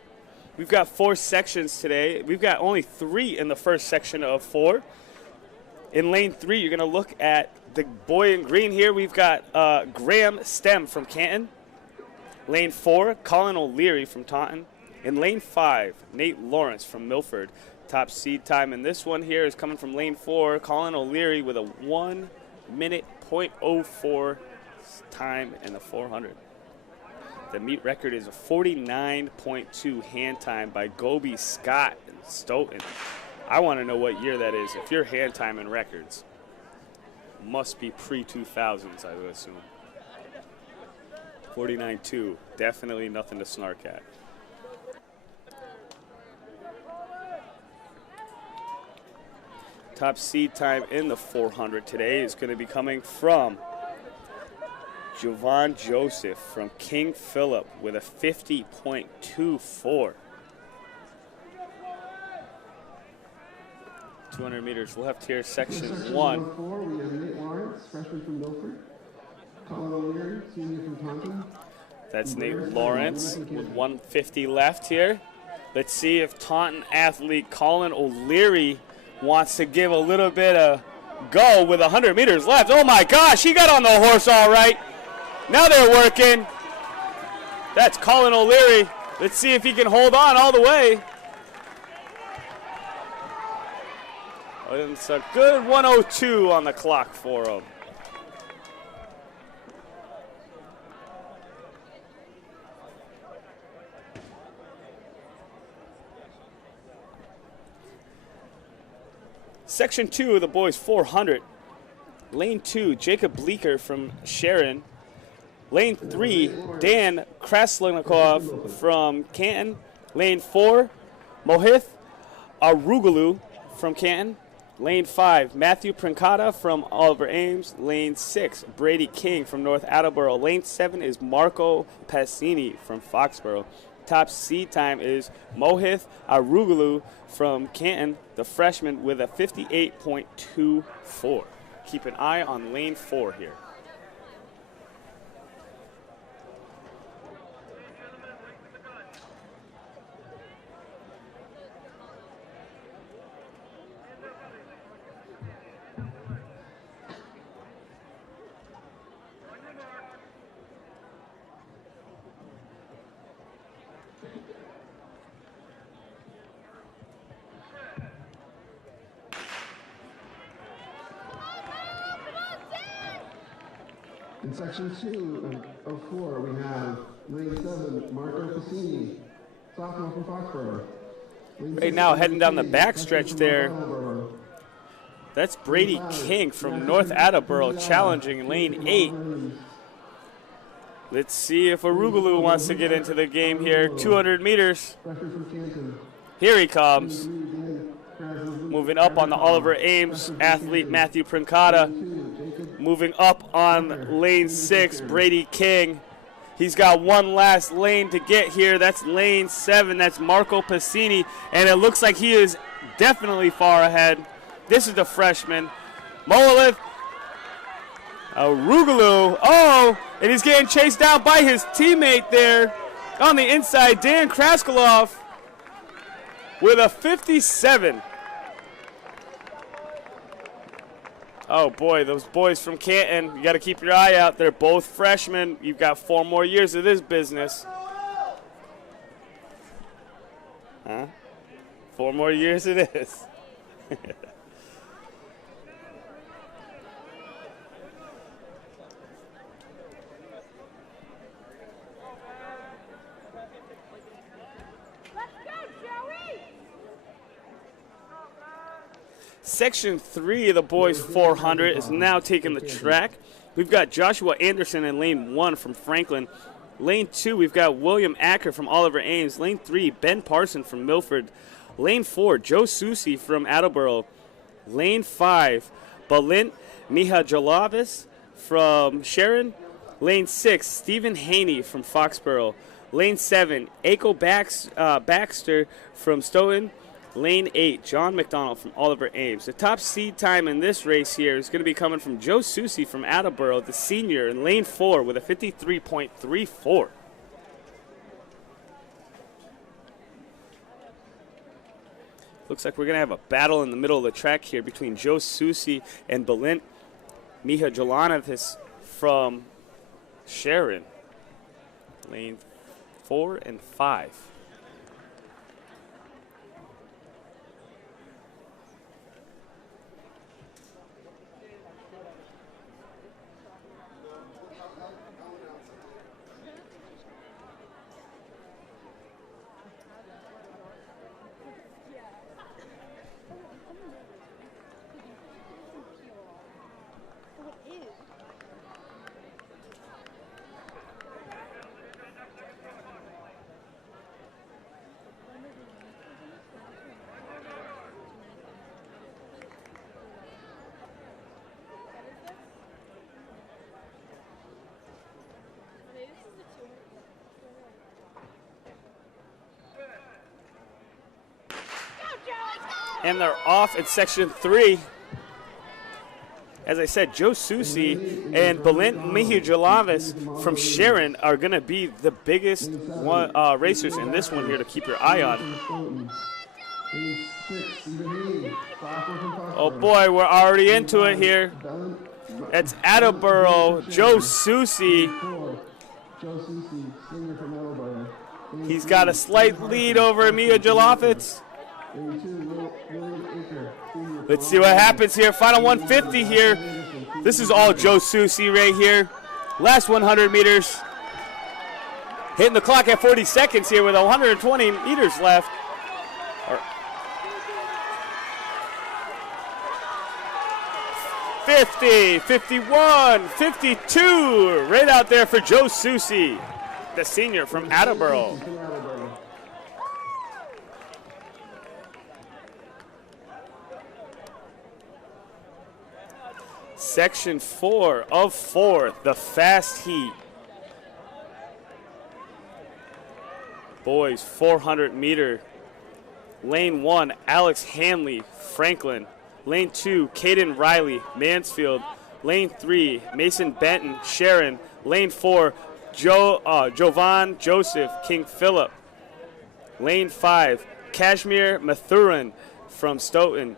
We've got 4 sections today. We've got only 3 in the first section of 4. In lane 3, you're going to look at the boy in green here. We've got Graham Stem from Canton. Lane 4, Colin O'Leary from Taunton. In lane 5, Nate Lawrence from Milford. Top seed time in this one here is coming from lane 4, Colin O'Leary with a 1 minute .04 time in the 400. The meet record is a 49.2 hand time by Goby Scott and Stoughton. I want to know what year that is. If you're hand timing records, must be pre-2000s, I would assume. 49.2, definitely nothing to snark at. Top seed time in the 400 today is going to be coming from Jovan Joseph from King Philip with a 50.24. 200 meters left here, section 1. We have Nate Lawrence, freshman from Milford. Colin O'Leary, senior from Taunton. That's Nate Lawrence with 150 left here. Let's see if Taunton athlete Colin O'Leary wants to give a little bit of go with 100 meters left. Oh my gosh, he got on the horse all right. Now they're working. That's Colin O'Leary. Let's see if he can hold on all the way. It's a good 102 on the clock for him. Section 2 of the boys 400. Lane 2, Jacob Bleeker from Sharon. Lane 3, Dan Kraslenikov from Canton. Lane 4, Mohith Arugalu from Canton. Lane 5, Matthew Princata from Oliver Ames. Lane 6, Brady King from North Attleboro. Lane 7 is Marco Passini from Foxborough. Top seed time is Mohith Arugalu from Canton, the freshman, with a 58.24. Keep an eye on lane 4 here. In section 2 of 4, we have lane 7, Marco Cassini, sophomore from Foxborough. Right now, heading down the backstretch there, that's Brady King from North Attleboro challenging lane 8. Let's see if Arugulu wants to get into the game here. 200 meters. Here he comes. Moving up on the Oliver Ames athlete Matthew Princata. Moving up on lane 6, Brady King. He's got one last lane to get here. That's lane 7. That's Marco Passini. And it looks like he is definitely far ahead. This is the freshman. Mololith. Arugulu. Oh, and he's getting chased down by his teammate there on the inside, Dan Kraskolov, with a 57. Oh, boy, those boys from Canton, you got to keep your eye out. They're both freshmen. You've got 4 more years of this business. Huh? 4 more years it is. Section 3 of the boys 400 is now taking the track. We've got Joshua Anderson in lane 1 from Franklin. Lane 2, we've got William Acker from Oliver Ames. Lane 3, Ben Parson from Milford. Lane 4, Joe Susi from Attleboro. Lane 5, Balint Mihajalovis from Sharon. Lane 6, Stephen Haney from Foxborough. Lane 7, Aiko Baxter from Stoughton. Lane 8, John McDonald from Oliver Ames. The top seed time in this race here is going to be coming from Joe Susi from Attleboro, the senior, in lane 4 with a 53.34. Looks like we're going to have a battle in the middle of the track here between Joe Susi and Balint Mihajalovis from Sharon. Lane 4 and 5. And they're off in section 3. As I said, Joe Susi and Balint Mihajalovis from Sharon are going to be the biggest racers in this one here to keep your eye on. Oh boy, we're already into it here. It's Attleboro, Joe Susi. He's got a slight lead over Mihajalovis. Let's see what happens here. Final 150 here. This is all Joe Susi right here. Last 100 meters. Hitting the clock at 40 seconds here with 120 meters left. 50, 51, 52. Right out there for Joe Susi, the senior from Attleboro. Section 4 of 4, the fast heat. Boys 400 meter. Lane 1, Alex Hanley, Franklin. Lane 2, Caden Riley, Mansfield. Lane 3, Mason Benton, Sharon. Lane 4, Jovan Joseph, King Philip. Lane 5, Kashmir Mathurin from Stoughton.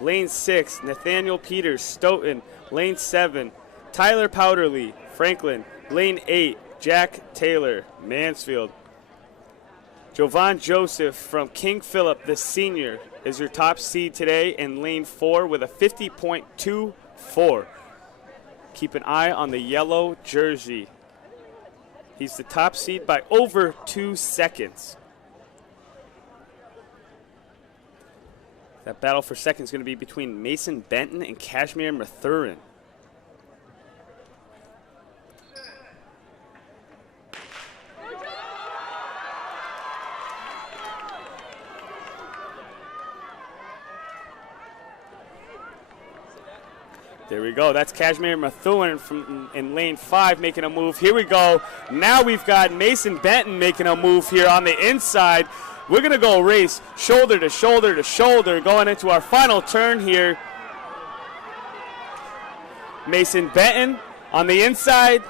Lane 6, Nathaniel Peters, Stoughton. Lane 7, Tyler Powderly, Franklin. Lane 8, Jack Taylor, Mansfield. Jovan Joseph from King Philip, the senior, is your top seed today in lane 4 with a 50.24. Keep an eye on the yellow jersey. He's the top seed by over 2 seconds. That battle for second is going to be between Mason Benton and Kashmir Mathurin. There we go. That's Kashmir Mathurin in lane 5 making a move. Here we go. Now we've got Mason Benton making a move here on the inside. We're going to go race shoulder to shoulder to shoulder going into our final turn here. Mason Benton on the inside.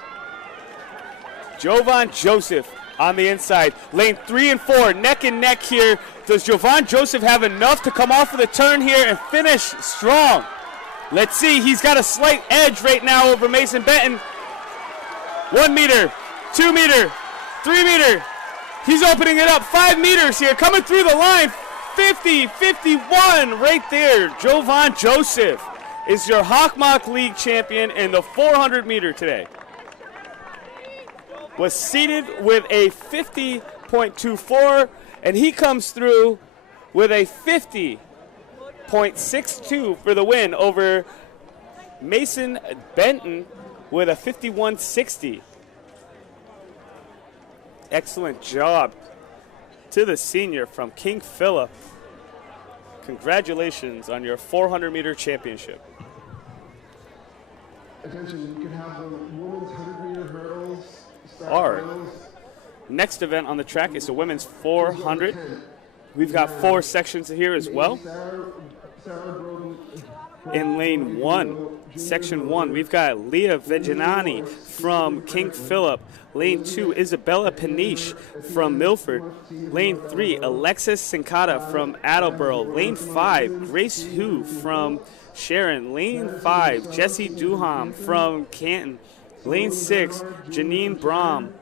Jovan Joseph on the inside. Lane 3 and 4 neck and neck here. Does Jovan Joseph have enough to come off of the turn here and finish strong? Let's see. He's got a slight edge right now over Mason Benton. 1 meter, 2 meter, 3 meter. He's opening it up. 5 meters here. Coming through the line. 50, 51 right there. Jovan Joseph is your Hockomock League champion in the 400 meter today. Was seated with a 50.24, and he comes through with a 50.62 for the win over Mason Benton with a 51.60. Excellent job to the senior from King Philip. Congratulations on your 400 meter championship. Attention, you can have the women's 100 meter hurdles. Our next event on the track is the women's 400. We've got 4 sections here as well. In lane 1, section 1, we've got Leah Vejanani from King Philip. Lane 2, Isabella Paniche from Milford. Lane 3, Alexis Sincata from Attleboro. Lane 5, Grace Hu from Sharon. Lane 5, Jessie Duham from Canton. Lane 6, Janine Brom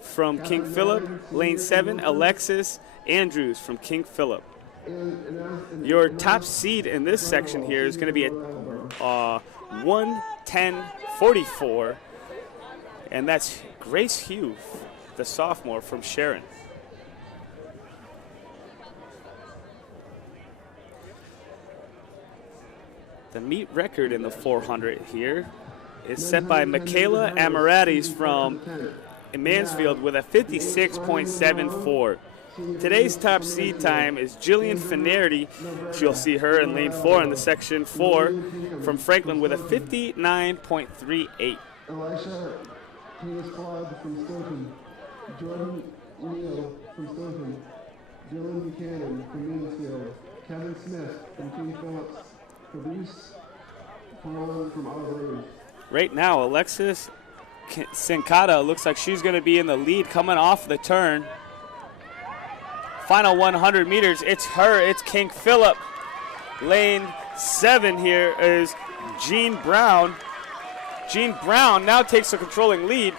from King Philip. Lane 7, Alexis Andrews from King Philip. Your top seed in this section here is going to be at 1:10:44, and that's Grace Hugh, the sophomore from Sharon. The meet record in the 400 here is set by Michaela Amaratis from Mansfield with a 56.74. Today's top seed time is Jillian Finnerty. You'll see her in lane 4 in the section 4 from Franklin with a 59.38. Elisha Taylor-Squad from Stoughton. Jordan Neal from Stoughton. Dylan Buchanan from Mansfield. Kevin Smith from King Phillips. Fabrice Perron from Olive Rouge. Right now, Alexis Sincata looks like she's going to be in the lead coming off the turn. Final 100 meters, it's her, it's King Philip. Lane 7 here is Jean Brown. Jean Brown now takes the controlling lead.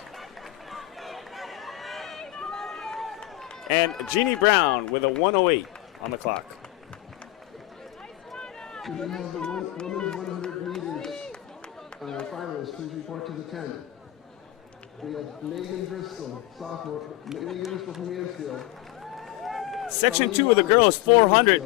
And Jeannie Brown with a 1:08 on the clock. We have the women's 100 meters finalists. Please report to the tent. We have Megan Driscoll, sophomore. Megan Driscoll from Mansfield. Section 2 of the girls 400.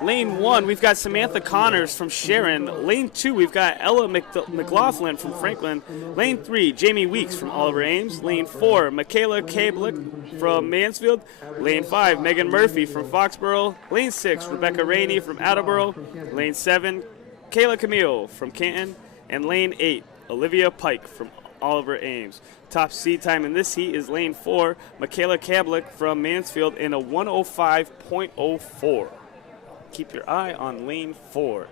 Lane 1, we've got Samantha Connors from Sharon. Lane 2, we've got Ella McLaughlin from Franklin. Lane 3, Jamie Weeks from Oliver Ames. Lane 4, Michaela Kablick from Mansfield. Lane 5, Megan Murphy from Foxborough. Lane 6, Rebecca Rainey from Attleboro. Lane 7, Kayla Camille from Canton. And Lane 8, Olivia Pike from Oliver Ames. Top seed time in this heat is lane 4, Michaela Kablick from Mansfield in a 1:05.04. Keep your eye on lane 4.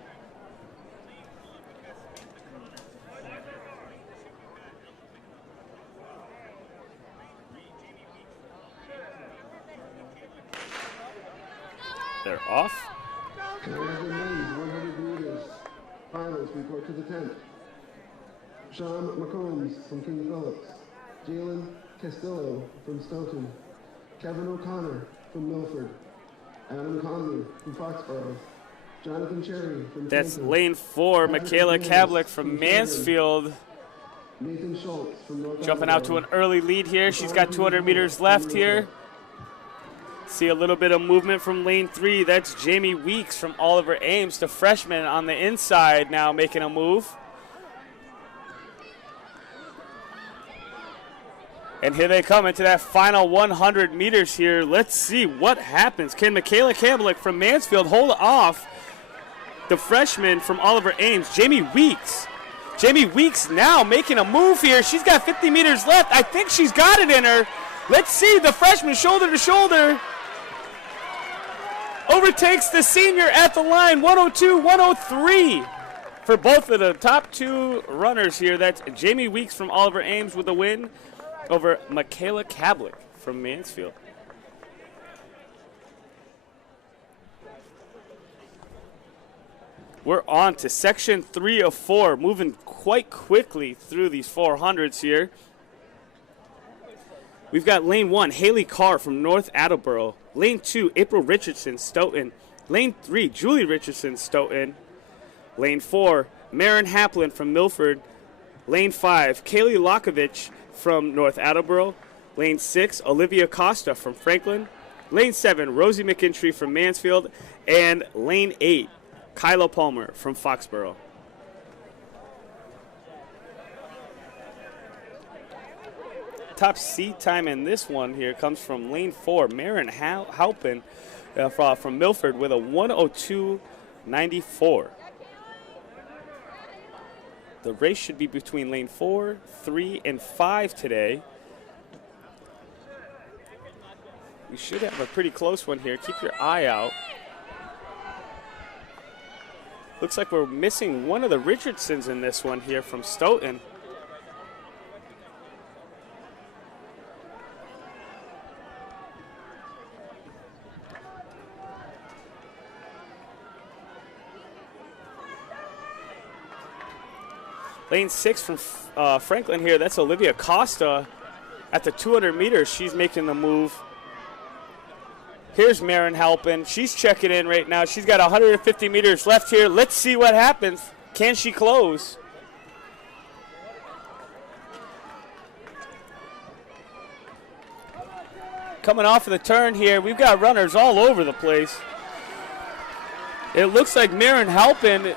They're off. There's the men's 100 meters finalists. Report to the tent. Sean McCombs from King Phillips. Jalen Castillo from Stoughton. Kevin O'Connor from Milford. Adam Conley from Foxborough. Jonathan Cherry from That's Canton. lane 4, Michaela Kablick from Mansfield Nathan Schultz from North Jumping out to an Attleboro. early lead here. She's got 200 meters left here. See a little bit of movement from lane 3. That's Jamie Weeks from Oliver Ames, the freshman on the inside now making a move. And here they come into that final 100 meters here. Let's see what happens. Can Michaela Kamblick from Mansfield hold off the freshman from Oliver Ames, Jamie Weeks? Jamie Weeks now making a move here. She's got 50 meters left. I think she's got it in her. Let's see the freshman shoulder to shoulder. Overtakes the senior at the line, 102-103 for both of the top 2 runners here. That's Jamie Weeks from Oliver Ames with a win over Michaela Kamblick from Mansfield. We're on to section 3 of 4, moving quite quickly through these 400s here. We've got lane 1, Haley Carr from North Attleboro. Lane 2, April Richardson, Stoughton. Lane 3, Julie Richardson, Stoughton. Lane 4, Marin Haplin from Milford. Lane 5, Kaylee Lokovich from North Attleboro. Lane 6, Olivia Costa from Franklin. Lane 7, Rosie McIntry from Mansfield. And lane 8, Kyla Palmer from Foxborough. Top seat time in this one here comes from lane 4, Marin Halpin from Milford with a 102.94. The race should be between lane 4, 3, and 5 today. We should have a pretty close one here. Keep your eye out. Looks like we're missing one of the Richardsons in this one here from Stoughton. Lane 6 from Franklin here, that's Olivia Costa at the 200 meters. She's making the move. Here's Marin Halpin. She's checking in right now. She's got 150 meters left here. Let's see what happens. Can she close? Coming off of the turn here, we've got runners all over the place. It looks like Marin Halpin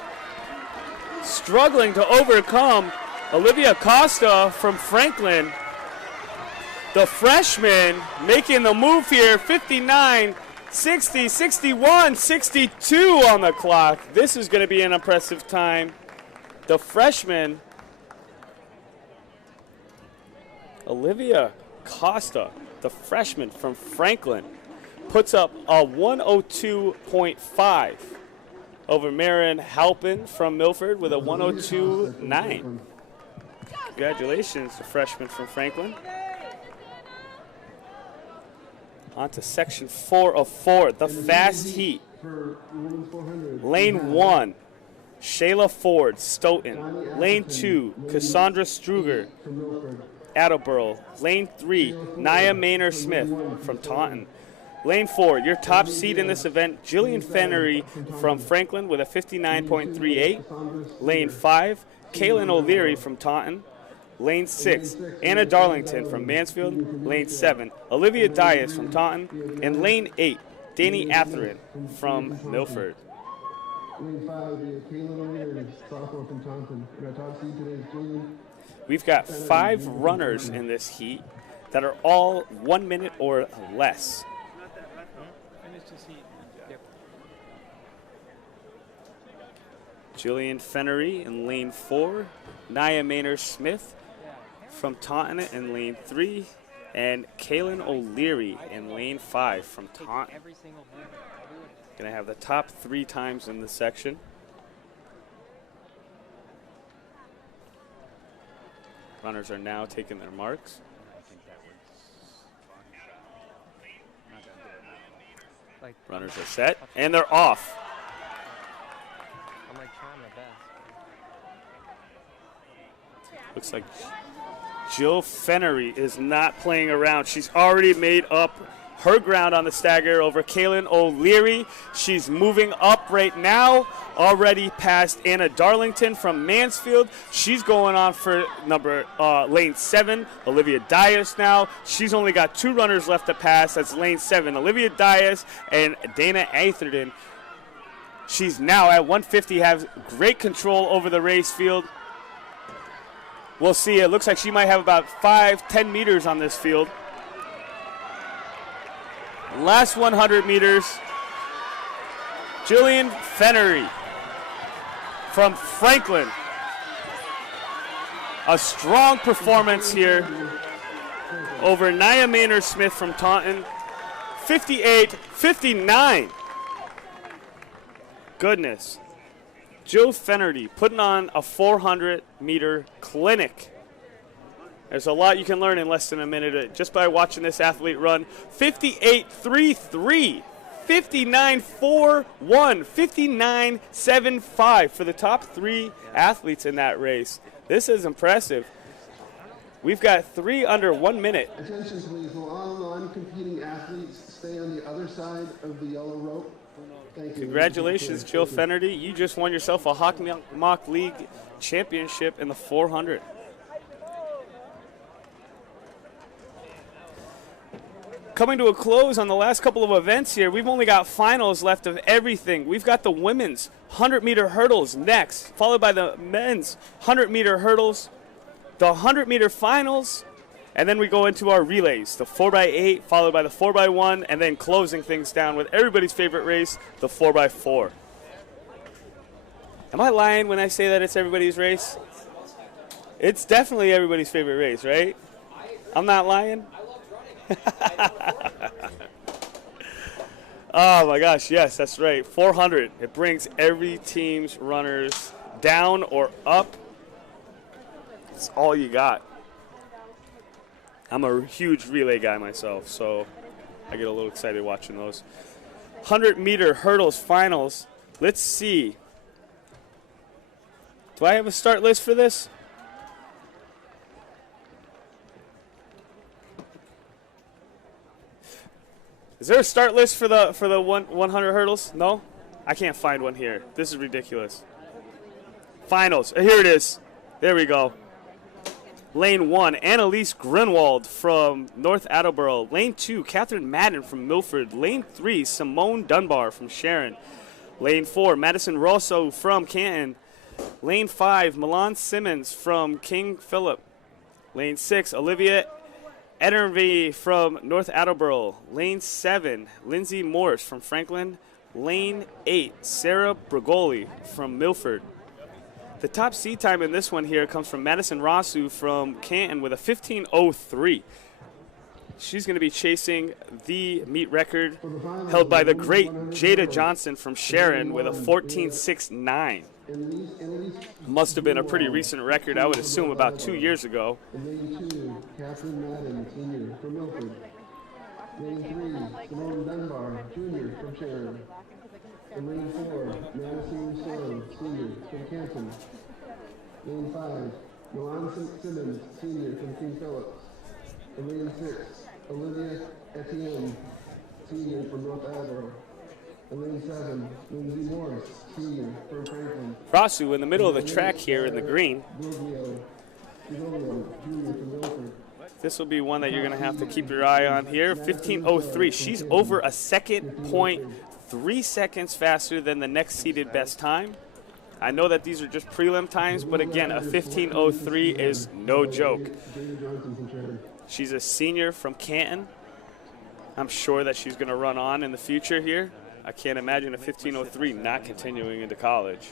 struggling to overcome Olivia Costa from Franklin. The freshman making the move here, 59, 60, 61, 62 on the clock. This is going to be an impressive time. The freshman, Olivia Costa, the freshman from Franklin, puts up a 102.5 over Marin Halpin from Milford with a 102.9. Congratulations, the freshman from Franklin. On to section 4 of 4, the fast heat. Lane 1, Shayla Ford, Stoughton. Lane 2, Cassandra Struger, Attleboro. Lane 3, Nia Maynard Smith from Taunton. Lane 4, your top seed in this event, Jillian Fennery from Franklin with a 59.38. Lane 5, Kaylin O'Leary from Taunton. Lane 6, Anna Darlington from Mansfield. Lane 7, Olivia Dias from Taunton. And lane 8, Danny Atherin from Milford. Lane 5, Kaylin O'Leary, sophomore from Taunton. And our top seed today is Jillian. We've got 5 runners in this heat that are all 1 minute or less. Jillian Fennery in lane 4, Nia Maynard Smith from Taunton in lane 3, and Kaylin O'Leary in lane 5 from Taunton. Gonna have the top 3 times in this section. Runners are now taking their marks. Runners are set, and they're off. I'm like trying my best. Looks like Jill Fennery is not playing around. She's already made up her ground on the stagger over Kaylin O'Leary. She's moving up right now, already past Anna Darlington from Mansfield. She's going on for lane 7, Olivia Dias now. She's only got 2 runners left to pass. That's lane 7, Olivia Dias and Dana Atherton. She's now at 150, has great control over the race field. We'll see. It looks like she might have about 5-10 meters on this field. Last 100 meters, Jillian Fennery from Franklin. A strong performance here over Nia Maynard-Smith from Taunton. 58-59. Goodness. Jill Fennery putting on a 400-meter clinic. There's a lot you can learn in less than a minute just by watching this athlete run. 58.33, 59.41, 59.75 for the top 3 athletes in that race. This is impressive. We've got 3 under 1 minute. Attention please, will all non-competing athletes stay on the other side of the yellow rope? Thank you. Congratulations, Jill Fennerty. You just won yourself a Hockomock League championship in the 400. Coming to a close on the last couple of events here, we've only got finals left of everything. We've got the women's 100-meter hurdles next, followed by the men's 100-meter hurdles, the 100-meter finals, and then we go into our relays, the 4x8, followed by the 4x1, and then closing things down with everybody's favorite race, the 4x4. Am I lying when I say that it's everybody's race? It's definitely everybody's favorite race, right? I'm not lying? Oh my gosh, yes, that's right. 400. It brings every team's runners down or up. It's all you got. I'm a huge relay guy myself, so I get a little excited watching those. 100-meter hurdles finals. Let's see. Do I have a start list for this? Is there a start list for the 100 hurdles? No? I can't find one here. This is ridiculous. Finals. Here it is. There we go. Lane 1, Annalise Grunwald from North Attleboro. Lane 2, Catherine Madden from Milford. Lane 3, Simone Dunbar from Sharon. Lane 4, Madison Rosso from Canton. Lane 5, Milan Simmons from King Philip. Lane 6, Olivia Edervey from North Attleboro. Lane 7, Lindsay Morris from Franklin. Lane 8, Sarah Brigoli from Milford. The top seed time in this one here comes from Madison Rosu from Canton with a 15:03. She's going to be chasing the meet record held by the great Jada Johnson from Sharon with a 14:69. Must have been a pretty recent record, I would assume about 2 years ago. Lane 2, Catherine Madden, senior from Milford. Lane 3, Simone Dunbar, junior from Sharon. And lane 4, Madison Rousseau, senior from Canton. Lane 5, Milan Simmons, senior from King Phillips. And lane 6, Olivia Etienne, senior from North Attleboro. And lane 7, Lindsay Morris, senior from Franklin. Rosu in the middle of the track here in the green. Junior from Milford. This will be one that you're going to have to keep your eye on here. 15:03. She's over a second point, 3 seconds faster than the next seeded best time. I know that these are just prelim times, but again, a 15:03 is no joke. She's a senior from Canton. I'm sure that she's going to run on in the future here. I can't imagine a 15:03 not continuing into college.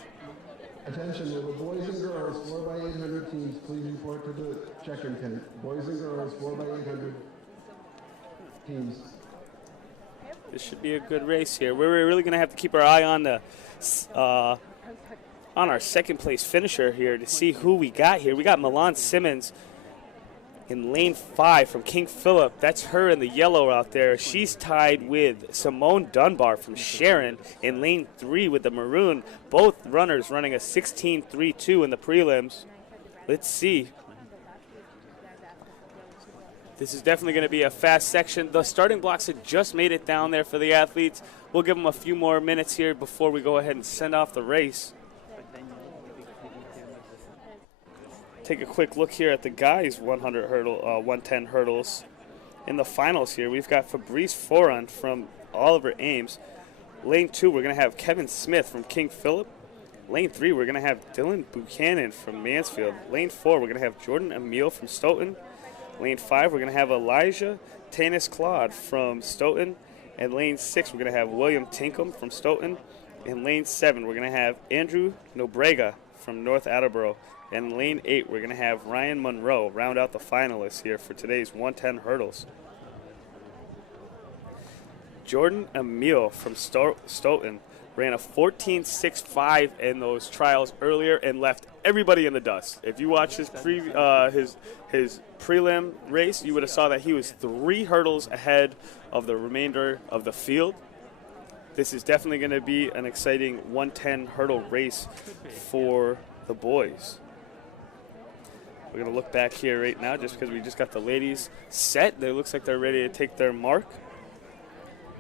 Attention, will the boys and girls 4x800 teams please report to the check-in tent? Boys and girls 4x800 teams. This should be a good race here. We're really going to have to keep our eye on the on our second place finisher here to see who we got here. We got Milan Simmons in lane 5 from King Philip. That's her in the yellow out there. She's tied with Simone Dunbar from Sharon in lane 3 with the maroon. Both runners running a 16:32 in the prelims. Let's see. This is definitely going to be a fast section. The starting blocks had just made it down there for the athletes. We'll give them a few more minutes here before we go ahead and send off the race. Take a quick look here at the guys' 110 hurdles. In the finals here, we've got Fabrice Foran from Oliver Ames. Lane 2, we're going to have Kevin Smith from King Philip. Lane 3, we're going to have Dylan Buchanan from Mansfield. Lane 4, we're going to have Jordan Emile from Stoughton. Lane 5, we're going to have Elijah Tanis Claude from Stoughton. And lane 6, we're going to have William Tinkham from Stoughton. In lane 7, we're going to have Andrew Nobrega from North Attleboro. And lane 8, we're going to have Ryan Monroe round out the finalists here for today's 110 hurdles. Jordan Emile from Stoughton ran a 14.65 in those trials earlier and left everybody in the dust. If you watch his prelim race, you would have saw that he was 3 hurdles ahead of the remainder of the field. This is definitely going to be an exciting 110 hurdle race for the boys. We're going to look back here right now just because we just got the ladies set. It looks like they're ready to take their mark.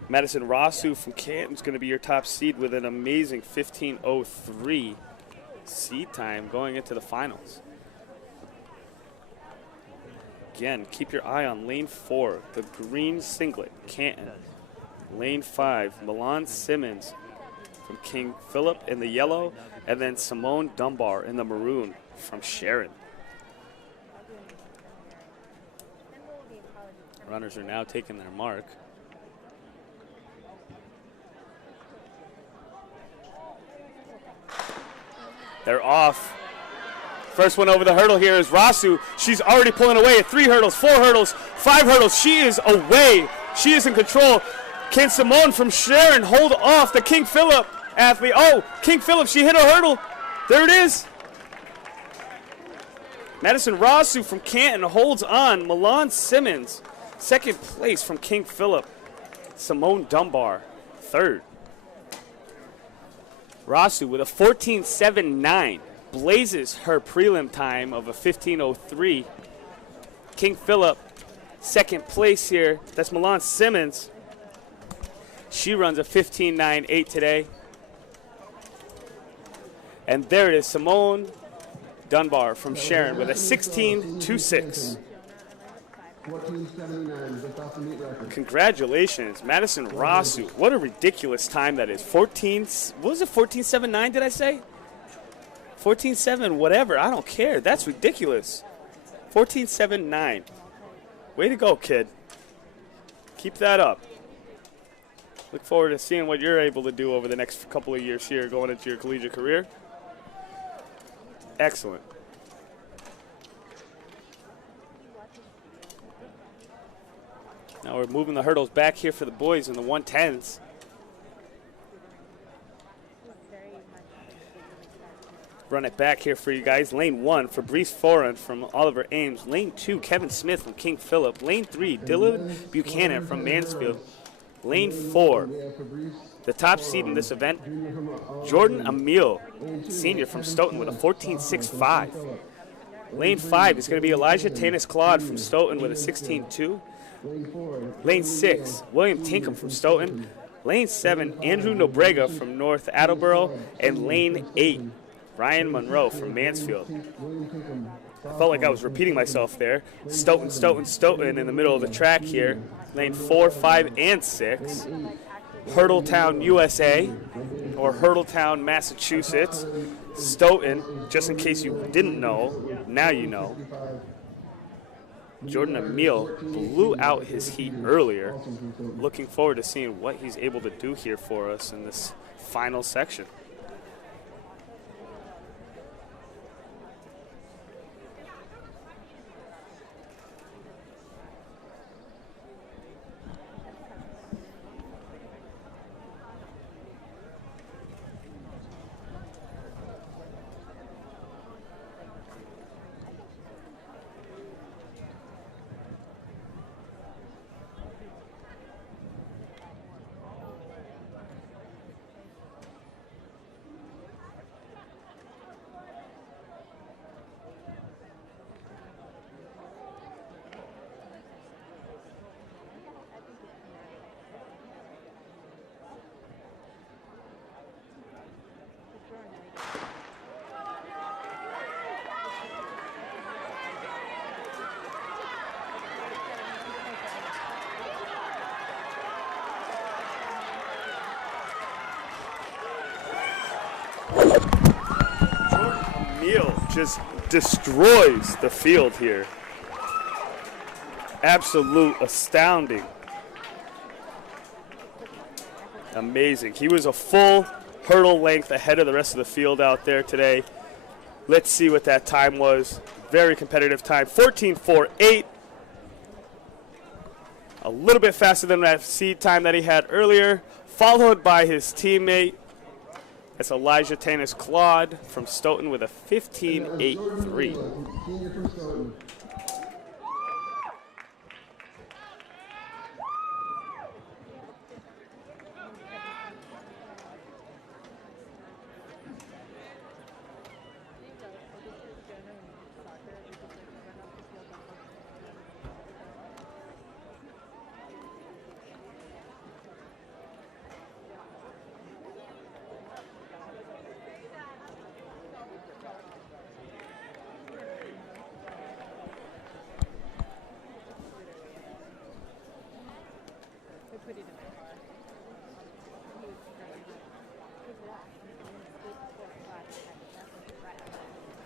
Madison Rosu from Canton is going to be your top seed with an amazing 15:03 seed time going into the finals. Again, keep your eye on lane 4, the green singlet, Canton. Lane 5, Milan Simmons from King Philip in the yellow, and then Simone Dunbar in the maroon from Sharon. Runners are now taking their mark. They're off. First one over the hurdle here is Rasu. She's already pulling away at 3 hurdles, 4 hurdles, 5 hurdles. She is away. She is in control. Can Simone from Sharon hold off the King Philip athlete? Oh, King Philip, she hit a hurdle. There it is. Madison Rasu from Canton holds on. Milan Simmons, second place from King Philip. Simone Dunbar, third. Rasu with a 14.79 blazes her prelim time of a 15:03. King Philip, second place here. That's Milan Simmons. She runs a 15.98 today. And there it is, Simone Dunbar from Sharon with a 16.26. 14.79, just off the meet record. Congratulations, Madison Rasu. What a ridiculous time that is. 14, what was it, 14.79 did I say? 14.7, whatever, I don't care. That's ridiculous. 14.79. Way to go, kid. Keep that up. Look forward to seeing what you're able to do over the next couple of years here going into your collegiate career. Excellent. Now we're moving the hurdles back here for the boys in the 110s. Run it back here for you guys. Lane 1, Fabrice Foran from Oliver Ames. Lane 2, Kevin Smith from King Philip. Lane 3, Dylan Buchanan from Mansfield. Lane 4, the top seed in this event, Jordan Emile, senior from Stoughton with a 14.65. Lane 5 is going to be Elijah Tanis Claude from Stoughton with a 16.2. Lane 6, William Tinkham from Stoughton. Lane 7, Andrew Nobrega from North Attleboro. And lane 8, Ryan Monroe from Mansfield. I felt like I was repeating myself there. Stoughton, Stoughton, Stoughton in the middle of the track here. Lane 4, 5, and 6. Hurdletown, USA, or Hurdletown, Massachusetts. Stoughton, just in case you didn't know, now you know. Jordan Emile blew out his heat earlier. Looking forward to seeing what he's able to do here for us in this final section. O'Neill just destroys the field here. Absolute astounding. Amazing. He was a full hurdle length ahead of the rest of the field out there today. Let's see what that time was. Very competitive time, 14.48. A little bit faster than that seed time that he had earlier, followed by his teammate. That's Elijah Tanis-Claude from Stoughton with a 15.83.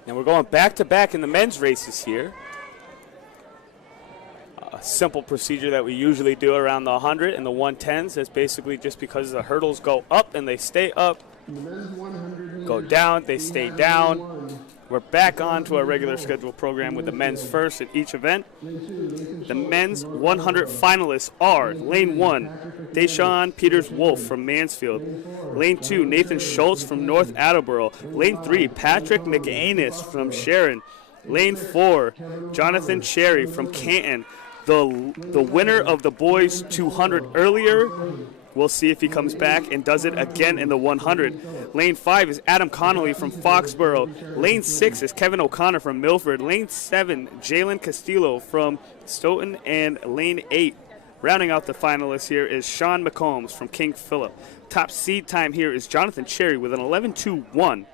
Now we're going back-to-back in the men's races here. A simple procedure that we usually do around the 100 and the 110s is basically just because the hurdles go up and they stay up, go down, they stay down. We're back on to our regular scheduled program with the men's first at each event. The men's 100 finalists are Lane 1, Deshaun Peters-Wolf from Mansfield. Lane 2, Nathan Schultz from North Attleboro. Lane 3, Patrick McAnus from Sharon. Lane 4, Jonathan Cherry from Canton. The winner of the boys 200 earlier, we'll see if he comes back and does it again in the 100. Lane 5 is Adam Connolly from Foxborough. Lane 6 is Kevin O'Connor from Milford. Lane 7, Jalen Castillo from Stoughton. And Lane 8, rounding out the finalists here, is Sean McCombs from King Philip. Top seed time here is Jonathan Cherry with an 11.21.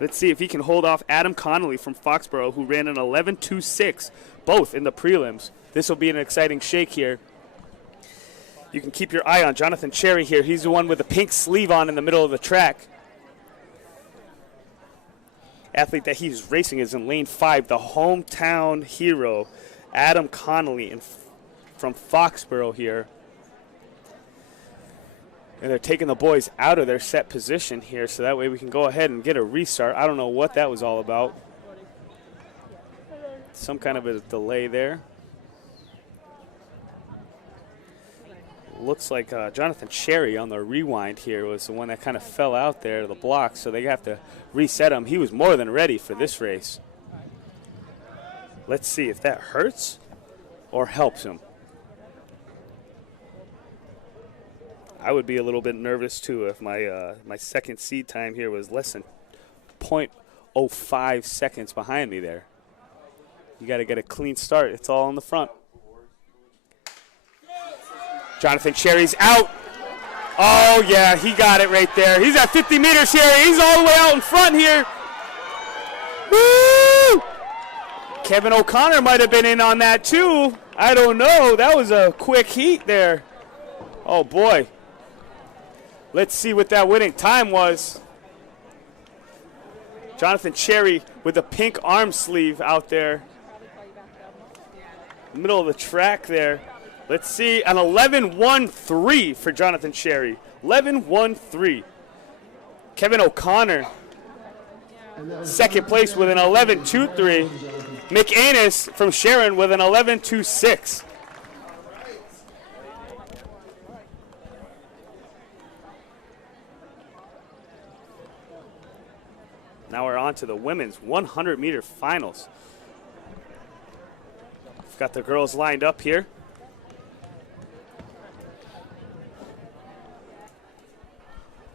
Let's see if he can hold off Adam Connolly from Foxborough, who ran an 11.26, both in the prelims. This will be an exciting shake here. You can keep your eye on Jonathan Cherry here. He's the one with the pink sleeve on in the middle of the track. Athlete that he's racing is in lane 5, the hometown hero, Adam Connolly from Foxborough here. And they're taking the boys out of their set position here, so that way we can go ahead and get a restart. I don't know what that was all about. Some kind of a delay there. Looks like Jonathan Cherry on the rewind here was the one that kind of fell out there, the block, so they have to reset him. He was more than ready for this race. Let's see if that hurts or helps him. I would be a little bit nervous too if my second seed time here was less than 0.05 seconds behind me there. You got to get a clean start. It's all in the front. Jonathan Cherry's out. Oh, yeah, he got it right there. He's at 50 meters here. He's all the way out in front here. Woo! Kevin O'Connor might have been in on that, too. I don't know. That was a quick heat there. Oh, boy. Let's see what that winning time was. Jonathan Cherry with the pink arm sleeve out there. Middle of the track there. Let's see, an 11.13 for Jonathan Cherry. 11.13. Kevin O'Connor, second place with an 11.23. McAnus from Sharon with an 11.26. Now we're on to the women's 100-meter finals. We've got the girls lined up here.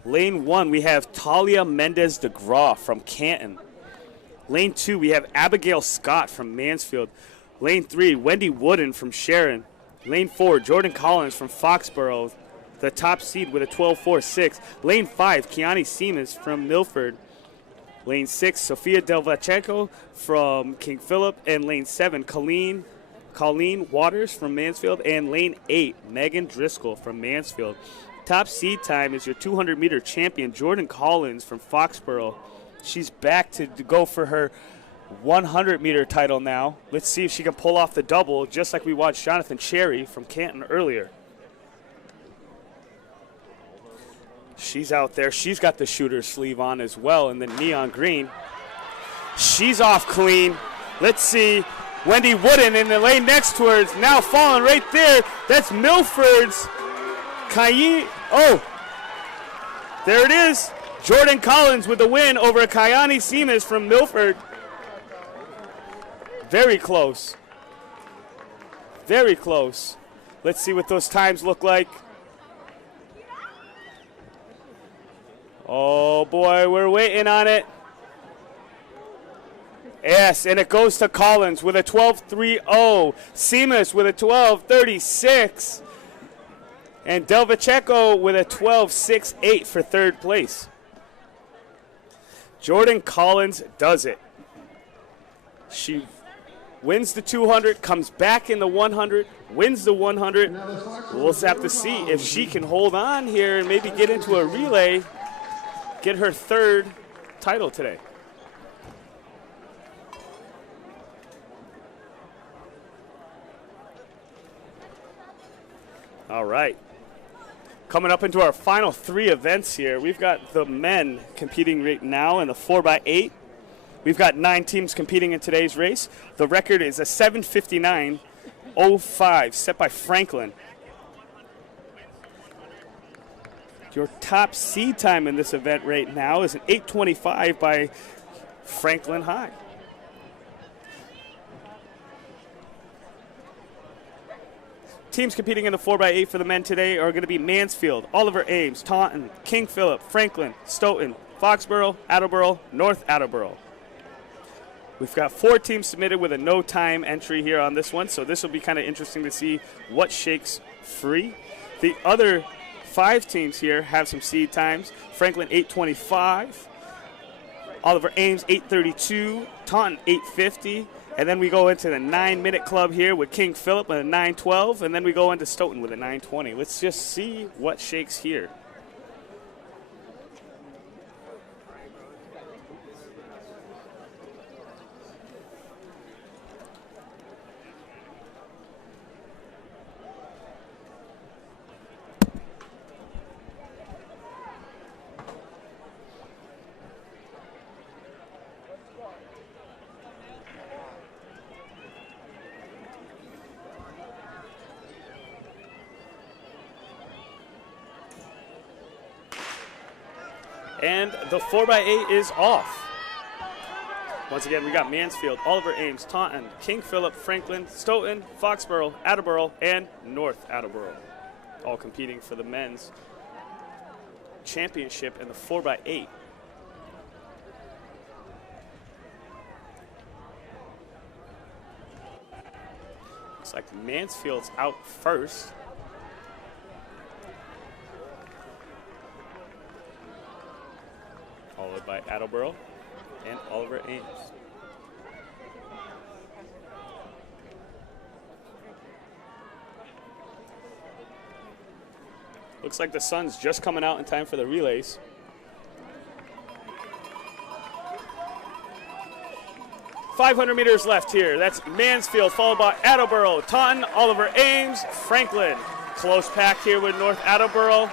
Lane 1, we have Talia Mendez de Graaf from Canton. Lane 2, we have Abigail Scott from Mansfield. Lane 3, Wendy Wooden from Sharon. Lane 4, Jordan Collins from Foxborough, the top seed with a 12.46. Lane 5, Kiani Siemens from Milford. Lane 6, Sofia Delvachenko from King Philip. And Lane 7, Colleen Waters from Mansfield. And Lane 8, Megan Driscoll from Mansfield. Top seed time is your 200-meter champion, Jordan Collins from Foxborough. She's back to go for her 100-meter title now. Let's see if she can pull off the double, just like we watched Jonathan Cherry from Canton earlier. She's out there. She's got the shooter sleeve on as well in the neon green. She's off clean. Let's see. Wendy Wooden in the lane next to her is now falling right there. That's Milford's Kayi. Oh, there it is. Jordan Collins with the win over Kayani Seamus from Milford. Very close. Very close. Let's see what those times look like. Oh boy, we're waiting on it. Yes, and it goes to Collins with a 12.30. Seamus with a 12.36. And Delvacheco with a 12.68 for third place. Jordan Collins does it. She wins the 200, comes back in the 100, wins the 100. We'll just have to see if she can hold on here and maybe get into a relay, get her third title today. All right. Coming up into our final three events here, we've got the men competing right now in the 4x8. We've got 9 teams competing in today's race. The record is a 7:59.05 set by Franklin. Your top seed time in this event right now is an 8:25 by Franklin High. Teams competing in the 4x8 for the men today are going to be Mansfield, Oliver Ames, Taunton, King Philip, Franklin, Stoughton, Foxborough, Attleboro, North Attleboro. We've got 4 teams submitted with a no time entry here on this one, so this will be kind of interesting to see what shakes free. The other 5 teams here have some seed times. Franklin 8:25, Oliver Ames 8:32, Taunton 8:50, and then we go into the 9-minute club here with King Philip with a 9:12, and then we go into Stoughton with a 9:20. Let's just see what shakes here. And the 4x8 is off. Once again, we got Mansfield, Oliver Ames, Taunton, King Philip, Franklin, Stoughton, Foxborough, Attleboro, and North Attleboro, all competing for the men's championship in the 4x8. Looks like Mansfield's out first. Followed by Attleboro and Oliver Ames. Looks like the sun's just coming out in time for the relays. .500 meters left here. That's Mansfield, followed by Attleboro, Taunton, Oliver Ames, Franklin. Close pack here with North Attleboro.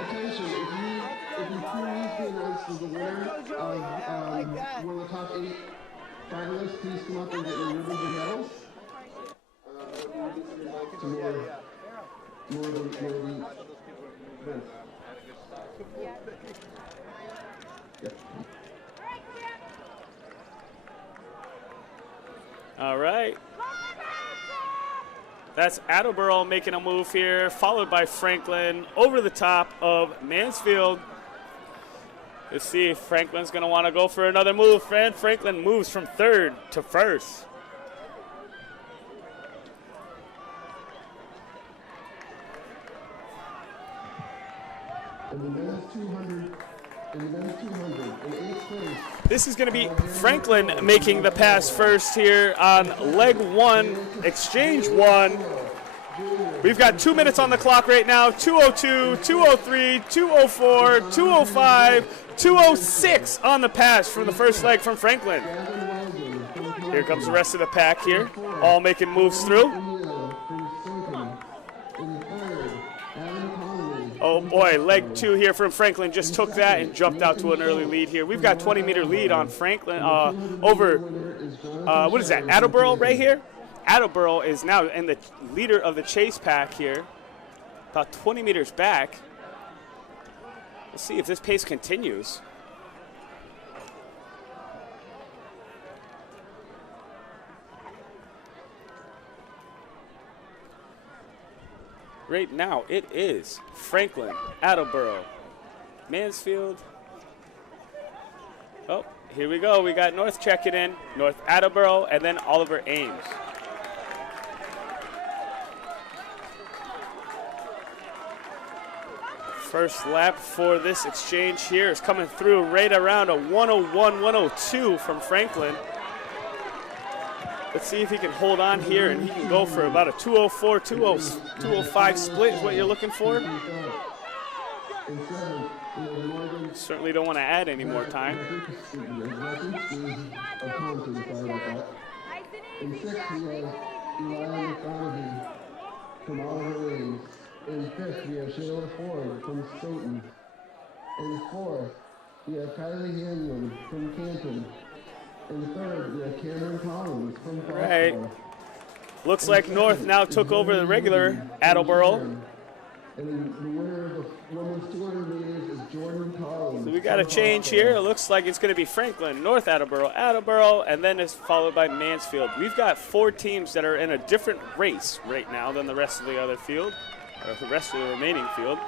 Attention, if you please be announced as the winner of one of the top 8 finalists, please come up and get your ribbons and medals. To more the events. All right. That's Attleboro making a move here, followed by Franklin over the top of Mansfield. Let's see if Franklin's going to want to go for another move. Franklin moves from third to first. In the men's 200, in 8th place. This is going to be Franklin making the pass first here on leg 1, exchange 1. We've got 2 minutes on the clock right now. 2:02, 2:03, 2:04, 2:05, 2:06 on the pass from the first leg from Franklin. Here comes the rest of the pack here, all making moves through. Oh boy, leg 2 here from Franklin just took that and jumped out to an early lead here. We've got 20-meter lead on Franklin over, what is that, Attleboro right here? Attleboro is now in the leader of the chase pack here, about 20 meters back. Let's see if this pace continues. Right now, it is Franklin, Attleboro, Mansfield. Oh, here we go. We got North checking in, North Attleboro, and then Oliver Ames. First lap for this exchange here is coming through right around a 101, 102 from Franklin. Let's see if he can hold on here and he can go for about a 204, 205 split is what you're looking for. Certainly don't want to add any more time. In 6th, we have Eli McConaughey from Oliver Ames. In 5th, we have Sheila Ford from Stoughton. In 4th, we have Kylie Hanlon from Canton. In 3rd, we have Cameron Collins from Foxborough. Right. Looks like North now took over the regular Attleboro. And the winner of the women's 200 meters is Jordan Collins. So we got a change here. It looks like it's going to be Franklin, North Attleboro, Attleboro, and then it's followed by Mansfield. We've got 4 teams that are in a different race right now than the rest of the other field, or the rest of the remaining field.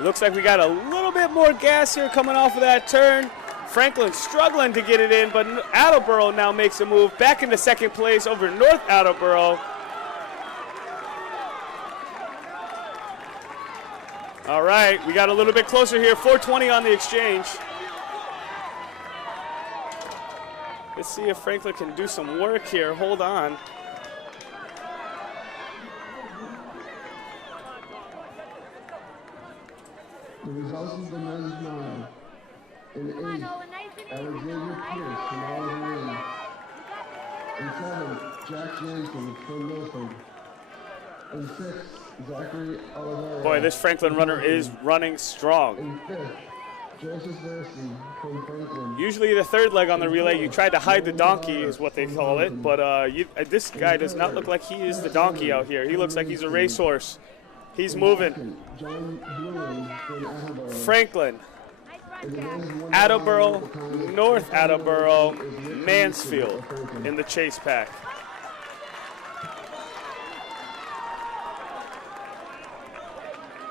It looks like we got a little bit more gas here coming off of that turn. Franklin struggling to get it in, but Attleboro now makes a move back into second place over North Attleboro. All right, we got a little bit closer here, 4:20 on the exchange. Let's see if Franklin can do some work here. Hold on. The results of the men's mile. In 8th, Alexander Pierce from Oliver Ames. In 7th, Jack Jansen from Milford. In 6th, Zachary Oliveira. Boy, this Franklin runner is running strong. In 5th, Joseph Versi from Franklin. Usually the third leg on the relay, you try to hide the donkey is what they call it, but this guy does not look like he is the donkey out here. He looks like he's a racehorse. He's moving. John Bruin from Attleboro. Franklin, Attleboro, North Attleboro, Mansfield in the chase pack.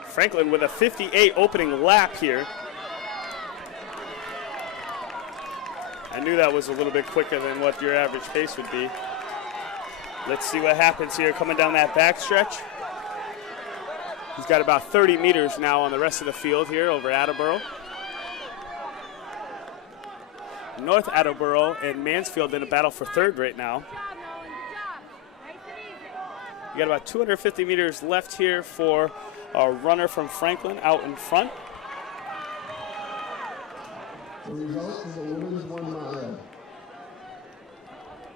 Franklin with a 58 opening lap here. I knew that was a little bit quicker than what your average pace would be. Let's see what happens here coming down that back stretch. He's got about 30 meters now on the rest of the field here over Attleboro. North Attleboro and Mansfield in a battle for third right now. You got about 250 meters left here for our runner from Franklin out in front. The results of the women's 1 mile.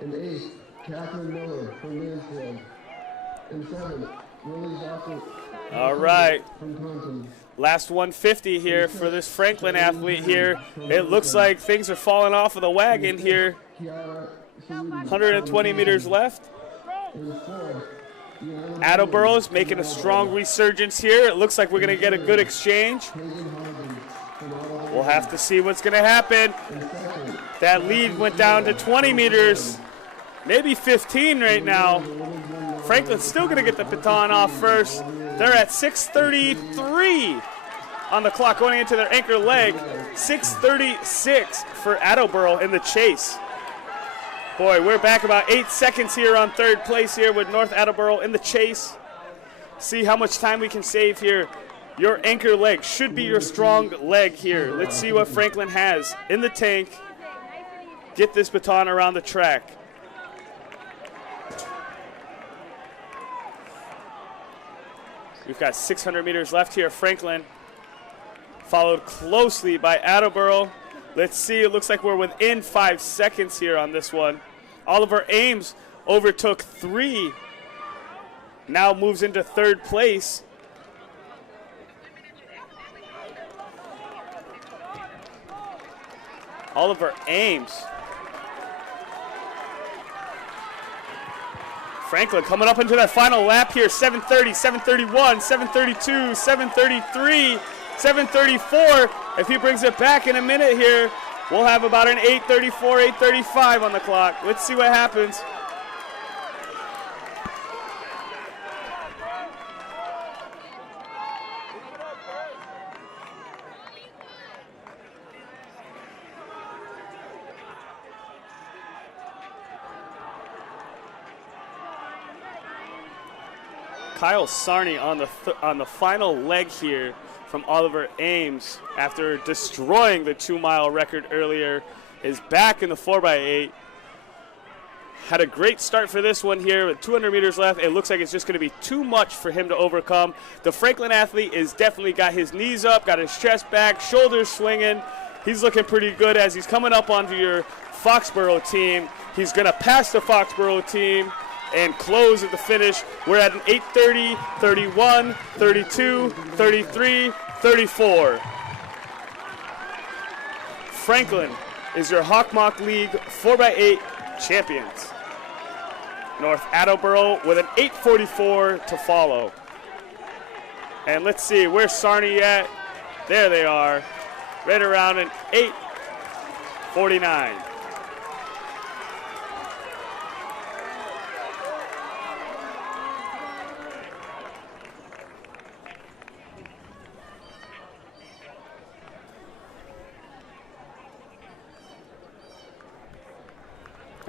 In 8th, Catherine Miller from Mansfield. In 7th, Willie Zoffel. All right. From Compton. Last 150 here for this Franklin athlete here. It looks like things are falling off of the wagon here. 120 meters left. Attleboro's making a strong resurgence here. It looks like we're going to get a good exchange. We'll have to see what's going to happen. That lead went down to 20 meters, maybe 15 right now. Franklin's still going to get the baton off first. They're at 6:33 on the clock going into their anchor leg. 6:36 for Attleboro in the chase. Boy, we're back about 8 seconds here on third place here with North Attleboro in the chase. See how much time we can save here. Your anchor leg should be your strong leg here. Let's see what Franklin has in the tank. Get this baton around the track. We've got 600 meters left here. Franklin followed closely by Attleboro. Let's see, it looks like we're within 5 seconds here on this one. Oliver Ames overtook 3, now moves into 3rd place. Oliver Ames. Franklin coming up into that final lap here. 7:30, 7:31, 7:32, 7:33, 7:34. If he brings it back in a minute here, we'll have about an 8:34, 8:35 on the clock. Let's see what happens. Kyle Sarney on the final leg here from Oliver Ames after destroying the 2-mile record earlier is back in the 4x8. Had a great start for this one here with 200 meters left. It looks like it's just going to be too much for him to overcome. The Franklin athlete is definitely got his knees up, got his chest back, shoulders swinging. He's looking pretty good as he's coming up onto your Foxborough team. He's going to pass the Foxborough team and close at the finish. We're at an 8:30, 31, 32, 33, 34. Franklin is your Hockomock League 4x8 champions. North Attleboro with an 8:44 to follow. And let's see, where's Sarney at? There they are, right around an 8:49.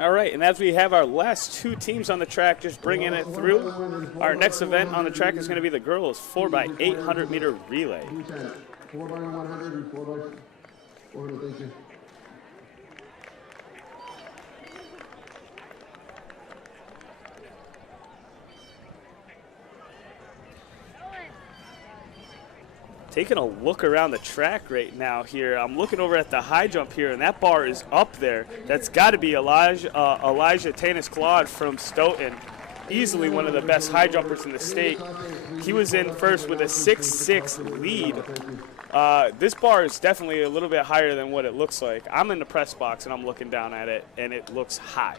All right, and as we have our last 2 teams on the track just bringing it through, our next event on the track is going to be the girls 4x800 meter relay. 4x100 and 4x400, thank you. Taking a look around the track right now here. I'm looking over at the high jump here, and that bar is up there. That's got to be Elijah Tanis-Claude from Stoughton. Easily one of the best high jumpers in the state. He was in first with a 6.6 lead. This bar is definitely a little bit higher than what it looks like. I'm in the press box, and I'm looking down at it, and it looks high.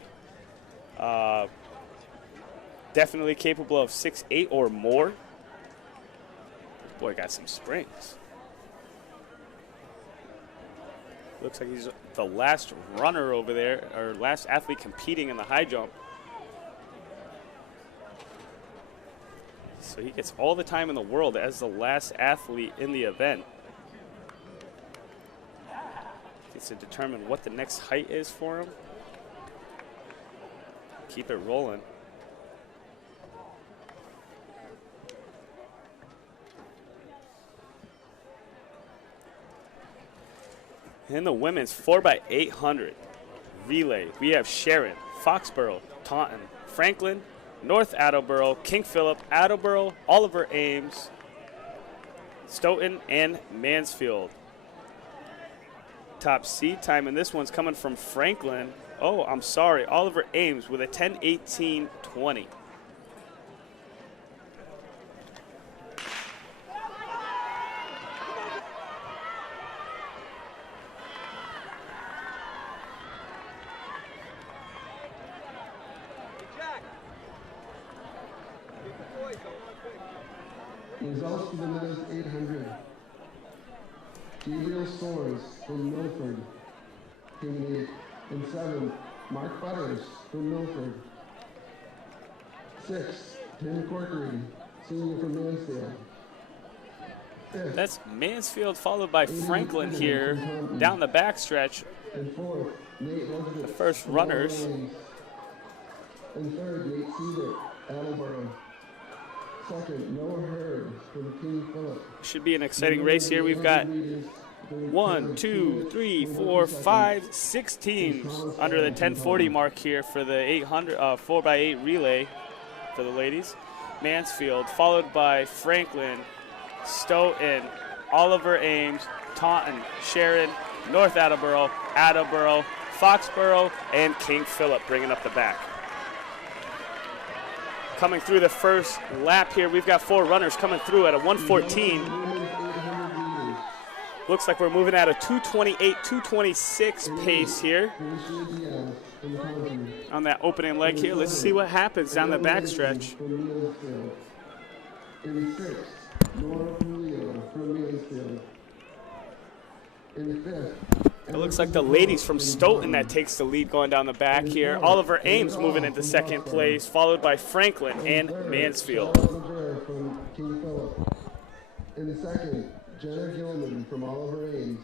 Definitely capable of 6.8 or more. Boy, got some springs. Looks like he's the last runner over there, or last athlete competing in the high jump. So he gets all the time in the world as the last athlete in the event. Gets to determine what the next height is for him. Keep it rolling. In the women's 4x800 relay, we have Sharon, Foxborough, Taunton, Franklin, North Attleboro, King Philip, Attleboro, Oliver Ames, Stoughton, and Mansfield. Top seed time in this one's coming from Franklin. Oh, I'm sorry, Oliver Ames with a 10:18.20. Results for the men's 800. Gabriel Sores from Milford came in 8th. And 7th, Mark Butters from Milford. 6th, Tim Corkery, senior from Mansfield. 5th, that's Mansfield followed by Franklin here down the backstretch. And 4th, Nate Elizabeth, the first runners. And 3rd, Nate Seaver, Attleboro. 2nd, Noah Hurd from King Philip. Should be an exciting race here. We've got 1, 2, 3, 4, 5, 6 teams under the 1040 mark here for the 4x8 relay for the ladies. Mansfield, followed by Franklin, Stoughton, Oliver Ames, Taunton, Sharon, North Attleboro, Foxborough, and King Philip bringing up the back. Coming through the first lap here, we've got 4 runners coming through at a 1:14. Looks like we're moving at a 2:28, 2:26 pace here on that opening leg here. Let's see what happens down the backstretch. It looks like the ladies from Stoughton that takes the lead going down the back here. Oliver Ames moving into second place, followed by Franklin and Mansfield. In second, Jenna Gilman from Oliver Ames.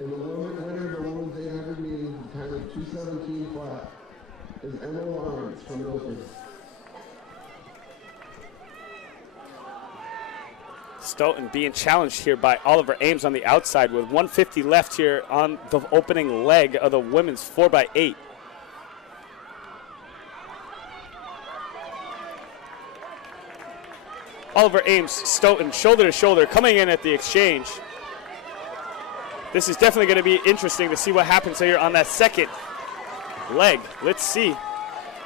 And the winner of the women's 800 meters with a time of 2:17 flat is Emma Lawrence from Milford. Stoughton being challenged here by Oliver Ames on the outside with 1:50 left here on the opening leg of the women's 4x8. Oliver Ames, Stoughton, shoulder to shoulder, coming in at the exchange. This is definitely going to be interesting to see what happens here on that second leg. Let's see.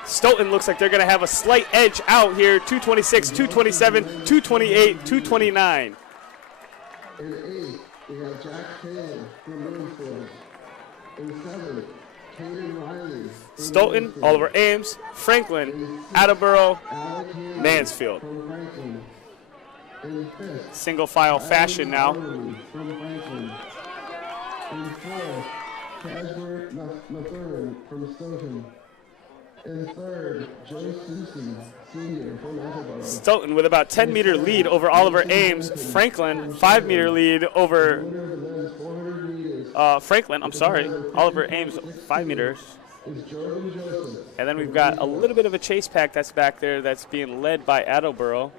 Stoughton looks like they're going to have a slight edge out here, 2:26, 2:27, 2:28, 2:29. In 8, we have Jack Taylor from Mansfield. In 7, Kaden Riley. Stoughton, Oliver Ames, Franklin, Attleboro, Mansfield. Single file fashion now. From Franklin. In 4th, Casper Mathurin from Stoughton. In 3rd, Joe Susi, senior from Attleboro. Stoughton with about 10-meter lead over Oliver Ames. Franklin, 5-meter lead over Oliver Ames, 5 meters. And then we've got a little bit of a chase pack that's back there that's being led by Attleboro.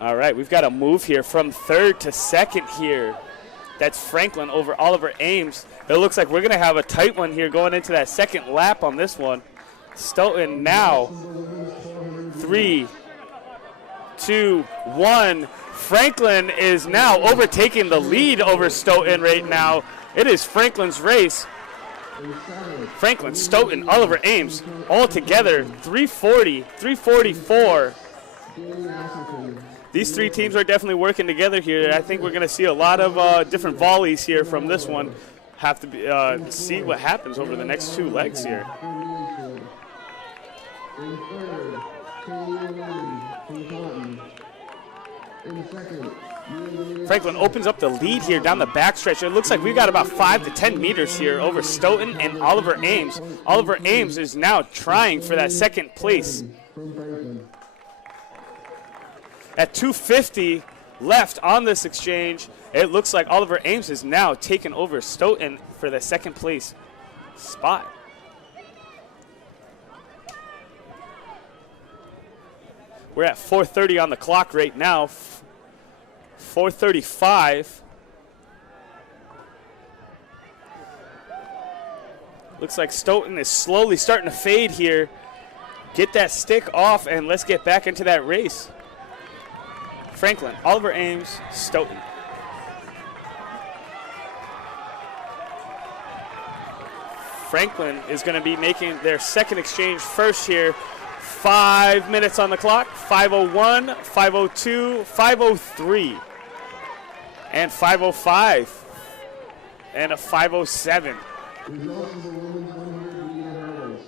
All right, we've got a move here from 3rd to 2nd here. That's Franklin over Oliver Ames. It looks like we're going to have a tight one here going into that second lap on this one. Stoughton now, 3, 2, 1. Franklin is now overtaking the lead over Stoughton right now. It is Franklin's race. Franklin, Stoughton, Oliver Ames, all together, 340, 344. These 3 teams are definitely working together here. I think we're going to see a lot of different volleys here from this one. Have to be, see what happens over the next 2 legs here. Franklin opens up the lead here down the backstretch. It looks like we've got about 5 to 10 meters here over Stoughton and Oliver Ames. Oliver Ames is now trying for that second place. At 2:50 left on this exchange, it looks like Oliver Ames is now taken over Stoughton for the second place spot. We're at 4:30 on the clock right now. 4:35. Looks like Stoughton is slowly starting to fade here. Get that stick off and let's get back into that race. Franklin, Oliver Ames, Stoughton. Franklin is going to be making their second exchange first here. 5 minutes on the clock, 5:01, 5:02, 5:03, and 5:05, and a 5:07. Results of the women's 100 meter hurdles.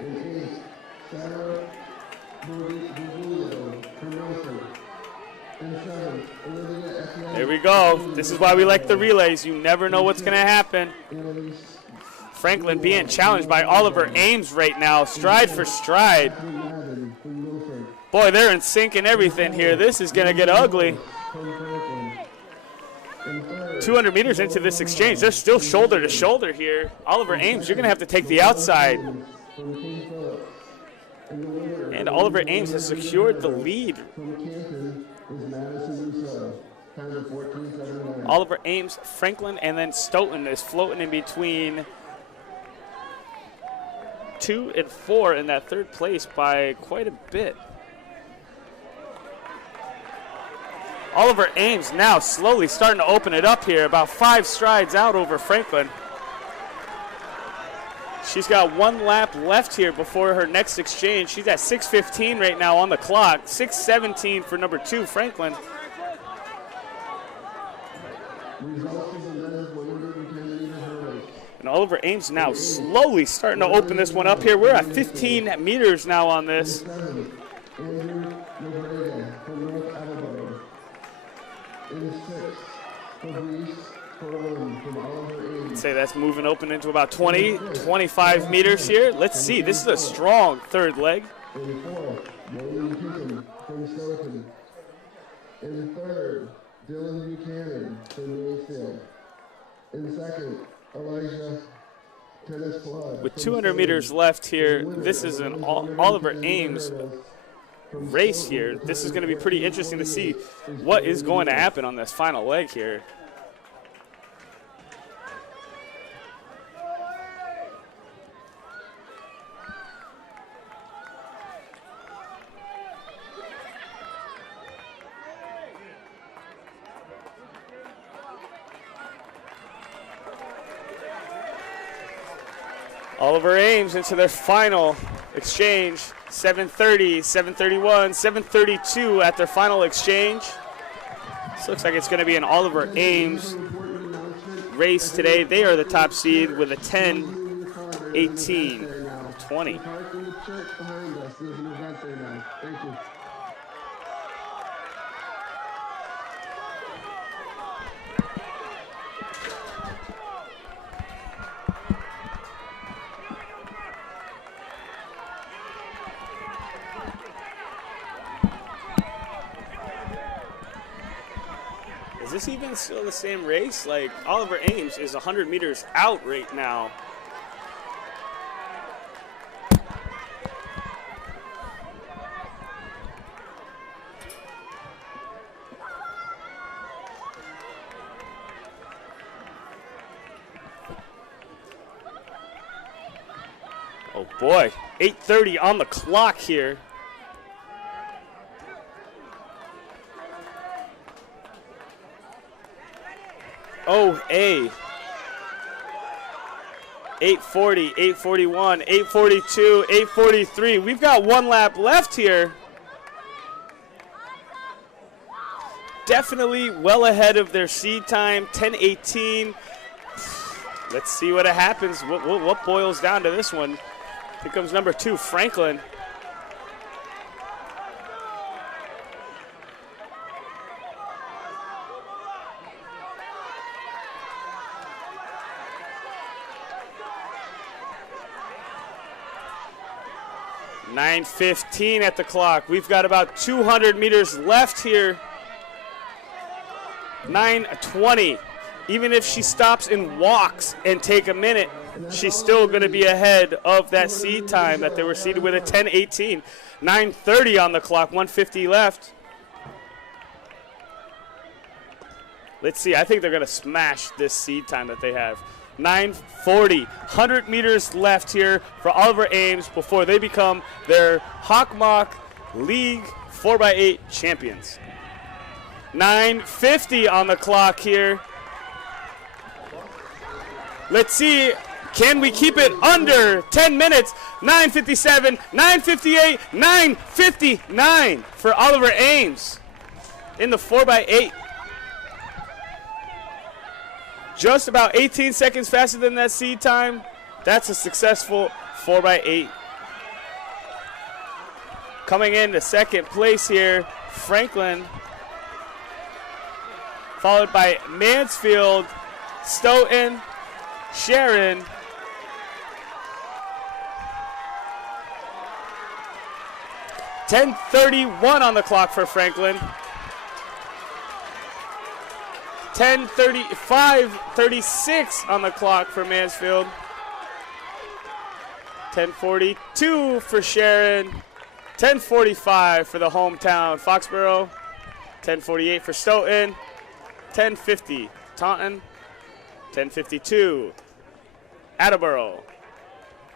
In 8, Sarah Bugulio from Milford. In 7, Olivia Etienne. There we go. This is why we like the relays. You never know what's going to happen. Franklin being challenged by Oliver Ames right now, stride for stride. Boy, they're in sync and everything here. This is going to get ugly. 200 meters into this exchange, they're still shoulder to shoulder here. Oliver Ames, you're going to have to take the outside. And Oliver Ames has secured the lead. Oliver Ames, Franklin, and then Stoughton is floating in between 2 and 4 in that third place by quite a bit. Oliver Ames now slowly starting to open it up here, about 5 strides out over Franklin. She's got 1 lap left here before her next exchange. She's at 6:15 right now on the clock. 6:17 for number 2, Franklin. And Oliver Ames now slowly starting to open this one up here. We're at 15 meters now on this. I'd say that's moving open into about 20, 25 meters here. Let's see. This is a strong third leg. In third, Dylan Buchanan from Mansfield. In second, Elijah Tennis Club. With 200 meters left here, this is an Oliver Ames race here. This is going to be pretty interesting to see what is going to happen on this final leg here. Oliver Ames into their final exchange. 7:30, 7:31, 7:32 at their final exchange. This looks like it's going to be an Oliver Ames race today. They are the top seed with a 10-18-20. Is this even still the same race? Like, Oliver Ames is 100 meters out right now. Oh boy, 8:30 on the clock here. Oh, A. 8:40, 8:41, 8:42, 8:43. We've got 1 lap left here. Definitely well ahead of their seed time, 10:18. Let's see what happens. What boils down to this one? Here comes number 2, Franklin. .9:15 at the clock. We've got about 200 meters left here. 9:20. Even if she stops and walks and take a minute, she's still going to be ahead of that seed time that they were seeded with a 10:18. 9:30 on the clock, 1:50 left. Let's see. I think they're going to smash this seed time that they have. 9:40, 100 meters left here for Oliver Ames before they become their Hockomock League 4x8 champions. 9:50 on the clock here. Let's see, can we keep it under 10 minutes? 9:57, 9:58, 9:59 for Oliver Ames in the 4x8. Just about 18 seconds faster than that seed time. That's a successful 4x8. Coming into second place here, Franklin, followed by Mansfield, Stoughton, Sharon. .10:31 on the clock for Franklin. 10:35-36 on the clock for Mansfield. 10:42 for Sharon. 10:45 for the hometown Foxborough. 10:48 for Stoughton. 10:50 Taunton. 10:52 Attleboro.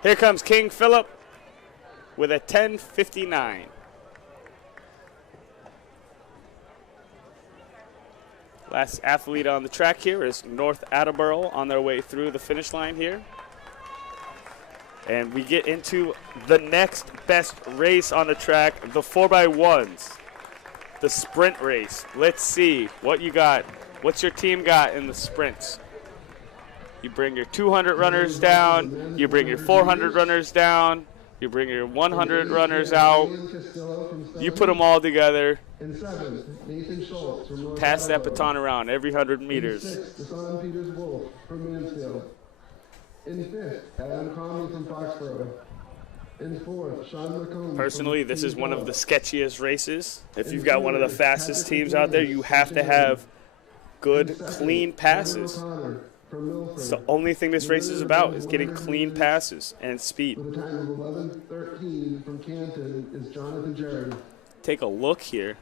Here comes King Philip with a 10:59. Last athlete on the track here is North Attleboro on their way through the finish line here. And we get into the next best race on the track, the 4x1s, the sprint race. Let's see what you got. What's your team got in the sprints? You bring your 200 runners down, you bring your 400 runners down, you bring your 100 runners out, you put them all together, pass that baton around every 100 meters. In fifth, Adam Conley from Foxborough. In fourth, Sean McComb. Personally, this is one of the sketchiest races. If you've got one of the fastest teams out there, you have to have good, clean passes. It's the only thing this race is about, is getting clean passes and speed. With a time of 11:13 from Canton is Jonathan Jerry. Take a look here.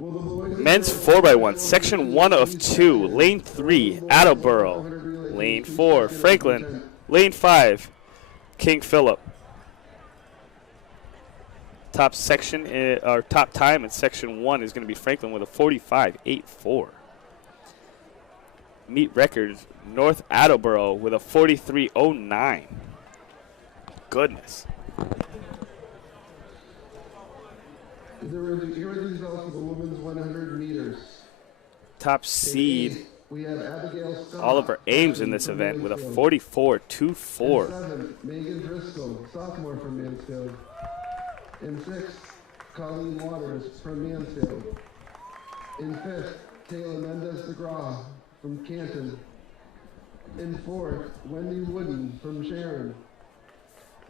Men's 4x1, section 1 of 2, lane 3, Attleboro, lane 4, Franklin, lane 5, King Philip. Top section, or top time in section 1 is going to be Franklin with a 45.84. Meet records, North Attleboro with a 43.09. Goodness. Here are the results of the women's 100 meters. Top seed, We have Abigail Scott. Oliver Ames in this event with a 44.24. In seventh, Megan Driscoll, sophomore from Mansfield. In sixth, Colleen Waters from Mansfield. In fifth, Taylor Mendez DeGraw from Canton. In fourth, Wendy Wooden from Sharon.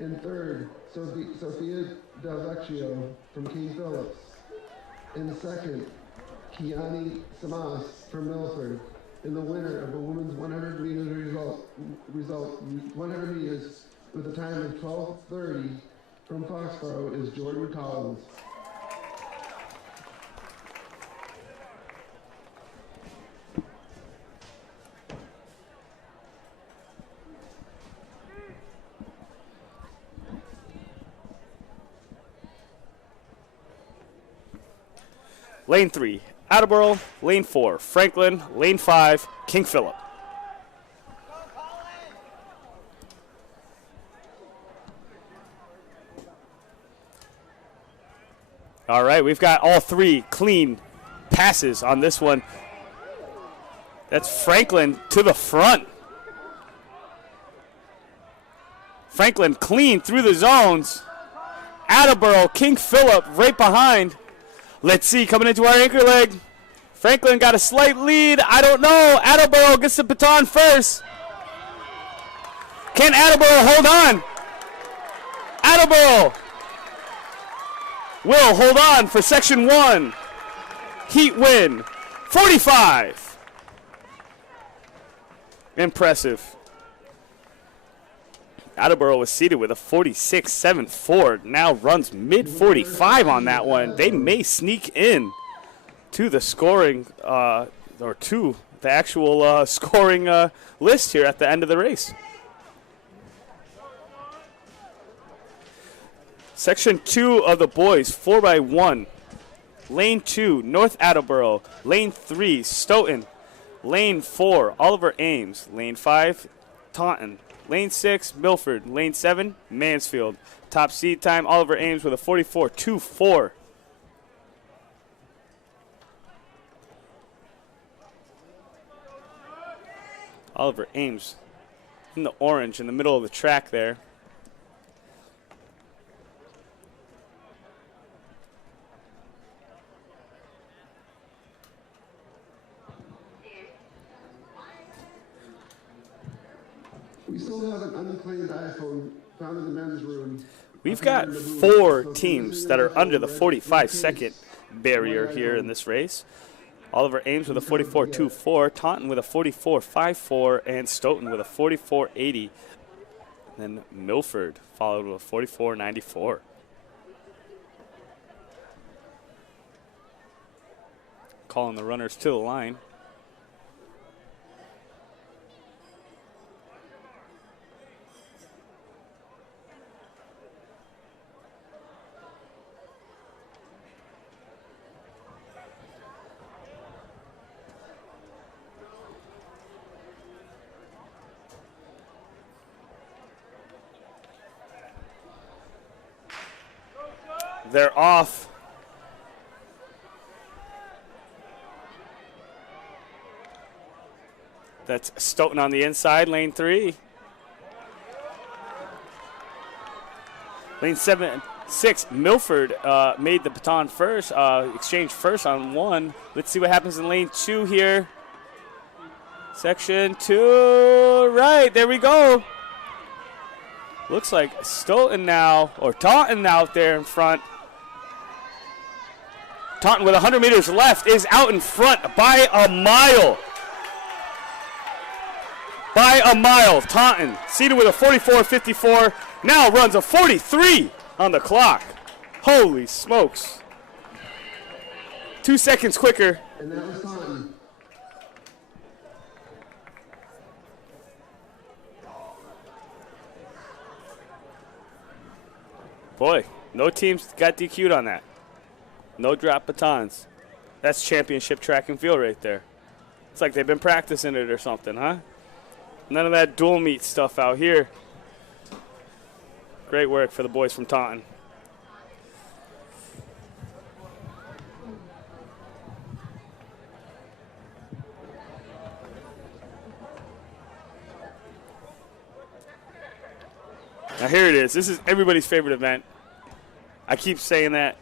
In third, Sophia Del Vecchio from King Phillips. In second, Kiani Samas from Milford. And the winner of the women's 100 meters 100 meters with a time of 12:30 from Foxborough is Jordan Collins. Lane 3, Attleboro, lane 4, Franklin, lane 5, King Philip. All right, we've got all three clean passes on this one. That's Franklin to the front. Franklin clean through the zones. Attleboro, King Philip right behind. Let's see, coming into our anchor leg. Franklin got a slight lead. I don't know. Attleboro gets the baton first. Can Attleboro hold on? Attleboro will hold on for section 1. Heat win, 45. Impressive. Attleboro was seated with a 46.74. Now runs mid-45 on that one. They may sneak in to the scoring, or to the actual scoring list here at the end of the race. Section 2 of the boys, 4x1. Lane 2, North Attleboro. Lane 3, Stoughton. Lane 4, Oliver Ames. Lane 5, Taunton. Lane 6, Milford. Lane 7, Mansfield. Top seed time, Oliver Ames with a 44.24. Oliver Ames in the orange in the middle of the track there. We still have an unclaimed iPhone found in the men's room. We've got 4 teams that are under the 45-second barrier here in this race. Oliver Ames with a 44.24, Taunton with a 44.54, and Stoughton with a 44.80. Then Milford followed with a 44.94. calling the runners to the line. They're off. That's Stoughton on the inside, lane 3. Lane 6, Milford made the baton first, exchange first on 1. Let's see what happens in lane 2 here. Section 2, right, there we go. Looks like Stoughton now, or Taunton out there in front. Taunton with 100 meters left is out in front by a mile. By a mile. Taunton seated with a 44.54. Now runs a 43 on the clock. Holy smokes. 2 seconds quicker. And that was Taunton. Boy, no teams got DQ'd on that. No drop batons. That's championship track and field right there. It's like they've been practicing it or something, huh? None of that dual meet stuff out here. Great work for the boys from Taunton. Now here it is. This is everybody's favorite event. I keep saying that.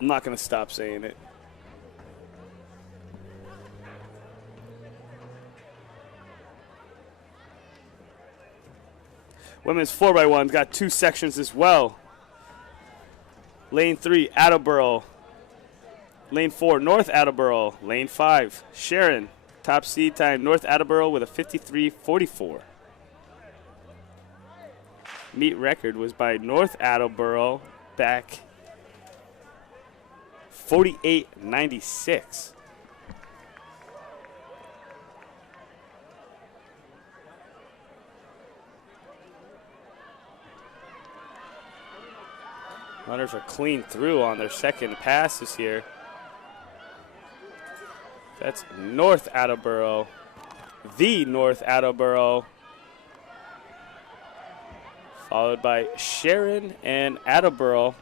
I'm not going to stop saying it. Women's 4x1 got 2 sections as well. Lane 3, Attleboro. Lane 4, North Attleboro. Lane 5, Sharon. Top seed time, North Attleboro with a 53.44. Meet record was by North Attleboro back 48.96. Runners are clean through on their second passes here. That's North Attleboro, the North Attleboro, followed by Sharon and Attleboro.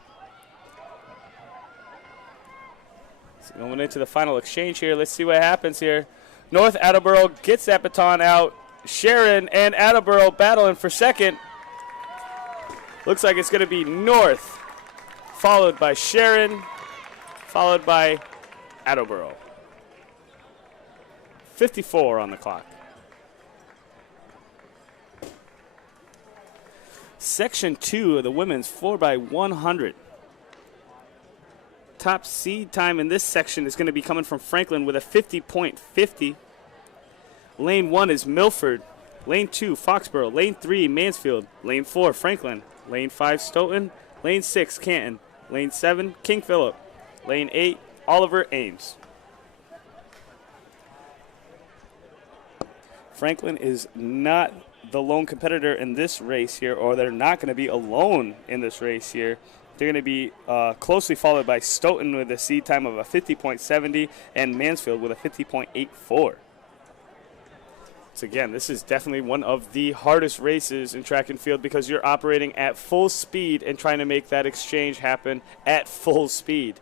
So going into the final exchange here, let's see what happens here. North Attleboro gets that baton out. Sharon and Attleboro battling for second. Looks like it's going to be North, followed by Sharon, followed by Attleboro. 54 on the clock. Section 2 of the women's 4x100. Top seed time in this section is going to be coming from Franklin with a 50.50. Lane 1 is Milford. Lane 2, Foxborough. Lane 3, Mansfield. Lane 4, Franklin. Lane 5, Stoughton. Lane 6, Canton. Lane 7, King Philip. Lane 8, Oliver Ames. Franklin is not the lone competitor in this race here, or they're not going to be alone in this race here. They're going to be closely followed by Stoughton with a seed time of a 50.70 and Mansfield with a 50.84. So again, this is definitely one of the hardest races in track and field because you're operating at full speed and trying to make that exchange happen at full speed.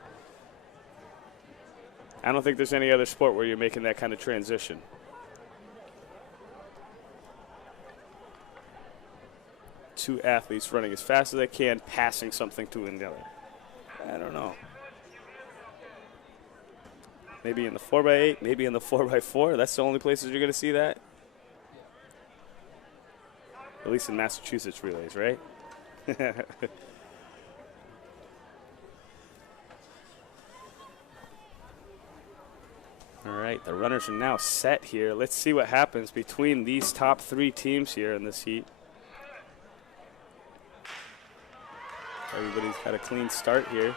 I don't think there's any other sport where you're making that kind of transition. Two athletes running as fast as they can, passing something to another. I don't know. Maybe in the 4x8, maybe in the 4x4. That's the only places you're going to see that. At least in Massachusetts relays, right? All right, the runners are now set here. Let's see what happens between these top 3 teams here in this heat. Everybody's got a clean start here.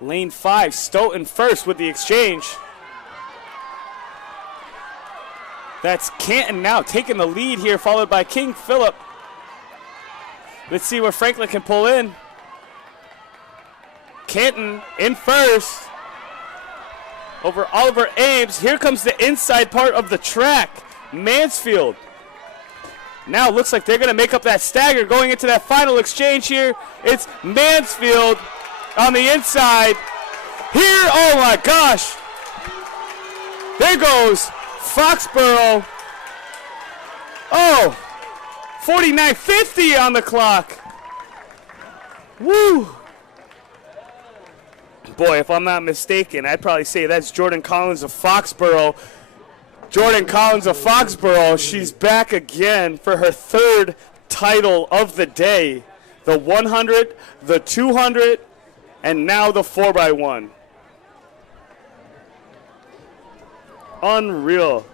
Lane 5, Stoughton first with the exchange. That's Canton now taking the lead here, followed by King Philip. Let's see where Franklin can pull in. Canton in first over Oliver Ames. Here comes the inside part of the track. Mansfield. Now it looks like they're going to make up that stagger going into that final exchange here. It's Mansfield on the inside. Here, oh my gosh. There goes Foxborough. Oh, 49.50 on the clock. Woo. Boy, if I'm not mistaken, I'd probably say that's Jordan Collins of Foxborough. Jordan Collins of Foxborough, she's back again for her third title of the day. The 100, the 200, and now the 4x1. Unreal.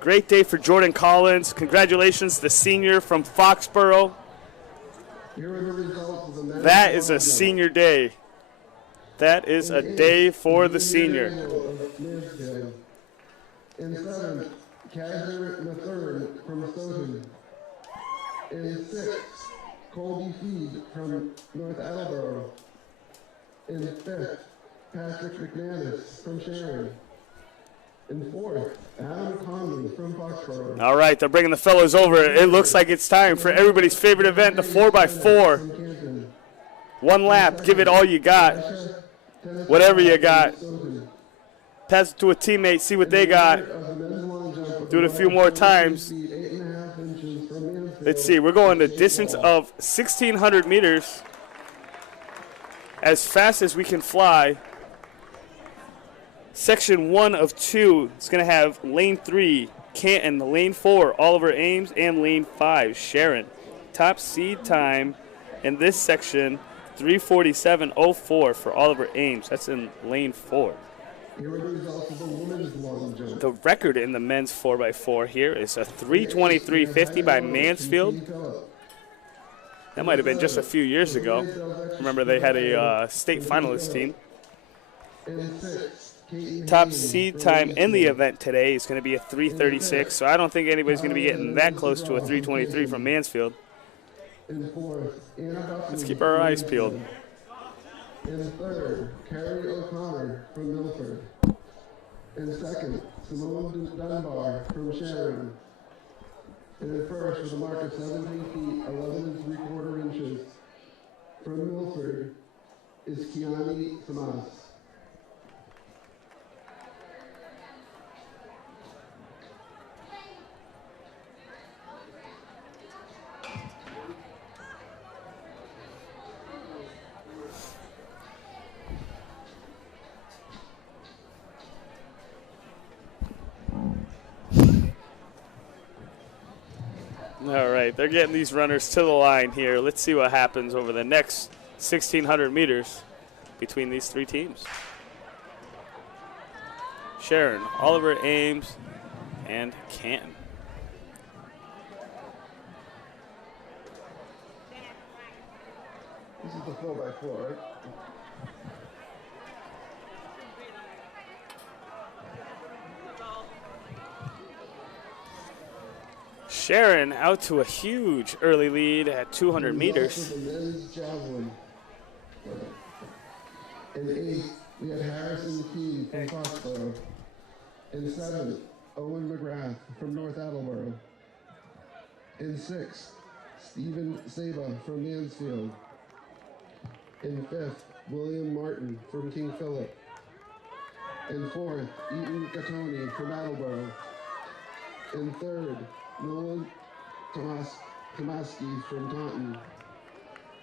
Great day for Jordan Collins. Congratulations, the senior from Foxborough. That is a senior day. That is a day for the senior. In 7th, Kaiser III from Stoughton. In 6th, Colby Feed from North Attleboro. In 5th, Patrick McManus from Sharon. In 4th, Adam Conley from Foxborough. All right, they're bringing the fellows over. It looks like it's time for everybody's favorite event, the 4x4. One lap, give it all you got. Whatever you got. Pass it to a teammate, see what they got. Do it a few more times. Let's see, we're going the distance of 1,600 meters. As fast as we can fly. Section 1 of 2 is going to have lane 3, Canton, lane 4, Oliver Ames, and lane 5, Sharon. Top seed time in this section, 3:47.04 for Oliver Ames. That's in lane 4. The record in the men's 4x4 here is a 3:23.50 by Mansfield. That might have been just a few years ago. Remember, they had a state finalist team. Top seed time in the event today is going to be a 3:36, so I don't think anybody's going to be getting that close to a 3:23 from Mansfield. Let's keep our eyes peeled. In 3rd, Carrie O'Connor from Milford. In 2nd, Simone Dunbar from Sharon. And in 1st, with a mark of 17 feet, 11 3/4 inches, from Milford is Kiani Samas. All right, they're getting these runners to the line here. Let's see what happens over the next 1,600 meters between these three teams. Sharon, Oliver Ames, and Canton. This is the 4x4, right? Sharon out to a huge early lead at 200 meters. The men's javelin. In 8th, we had Harrison Key from Foxborough. In 7th, Owen McGrath from North Attleboro. In 6th, Stephen Saba from Mansfield. In 5th, William Martin from King Philip. In 4th, Eaton Gattoni from Attleboro. In 3rd, Nolan Tomaski from Taunton.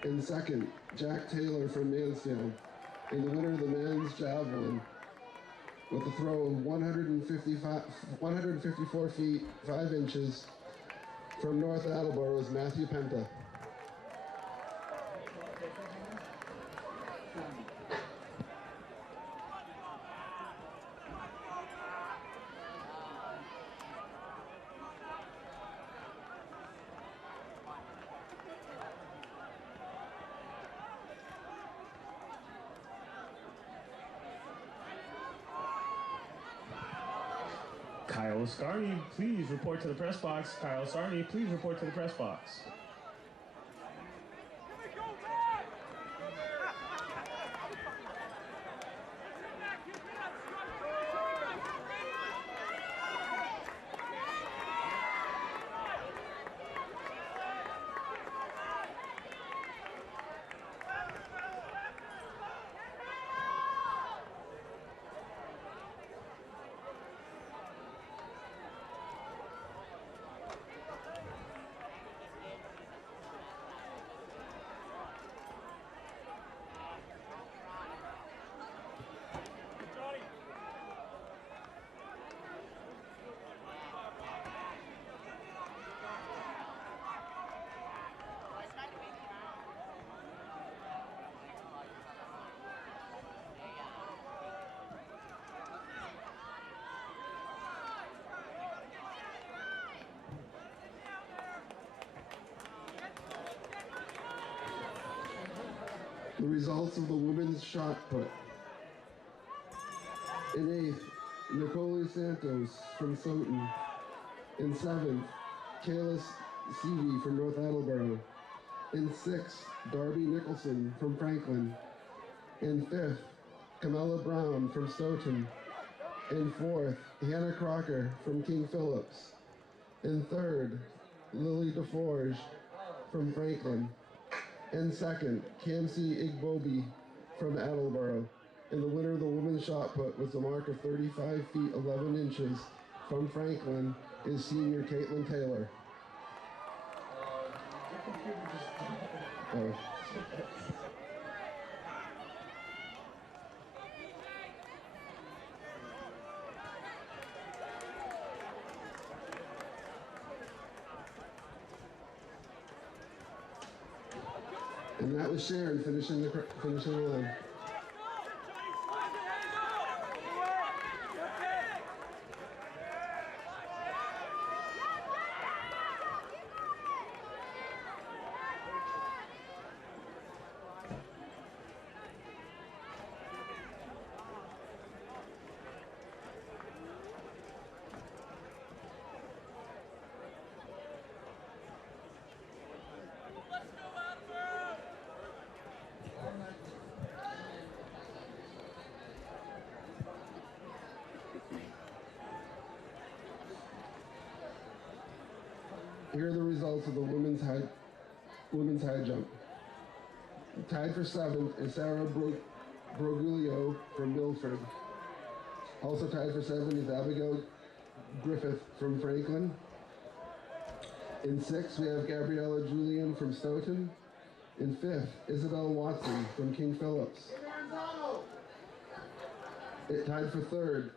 In 2nd, Jack Taylor from Mansfield. And the winner of the men's javelin with a throw of 154 feet, 5 inches from North Attleboro is Matthew Penta. Lascarni, please report to the press box. Kyle Sarney, please report to the press box. The results of the women's shot put. In eighth, Nicole Santos from Stoughton. In seventh, Kayla Seavey from North Attleboro. In sixth, Darby Nicholson from Franklin. In fifth, Camilla Brown from Stoughton. In fourth, Hannah Crocker from King Phillips. In third, Lily DeForge from Franklin. In second, Kamsi Igbobi from Attleboro. And the winner of the women's shot put with a mark of 35 feet 11 inches from Franklin is senior Caitlin Taylor. And that was Sharon finishing the line. Here are the results of the women's high jump. Tied for seventh is Sarah Broguglio from Milford. Also tied for seventh is Abigail Griffith from Franklin. In sixth, we have Gabriella Julian from Stoughton. In fifth, Isabel Watson from King Phillips. It tied for third,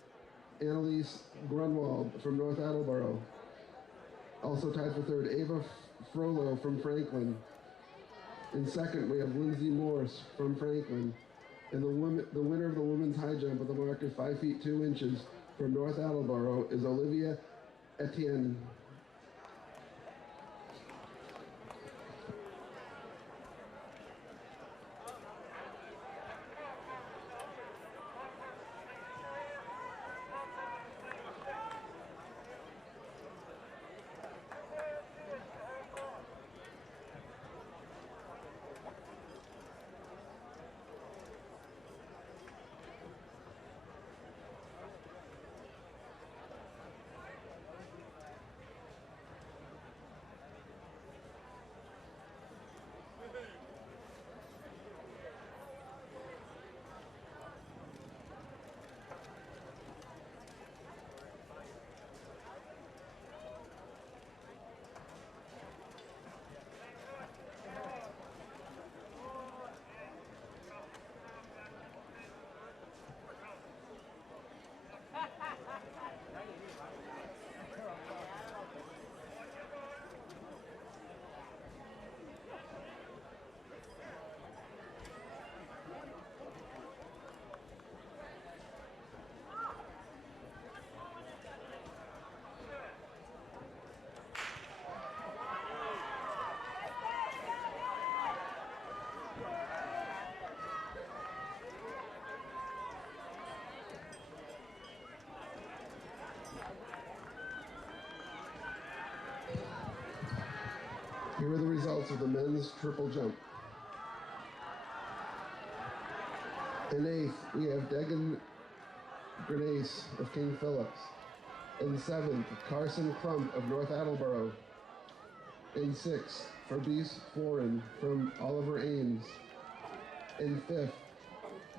Annalise Grunwald from North Attleboro. Also tied for third, Ava Frollo from Franklin. In second, we have Lindsay Morse from Franklin. And the winner of the women's high jump with a mark of 5 feet 2 inches from North Attleboro is Olivia Etienne. Here are the results of the men's triple jump. In 8th, we have Degan Grenace of King Phillips. In 7th, Carson Crump of North Attleboro. In 6th, Fabrice Foran from Oliver Ames. In 5th,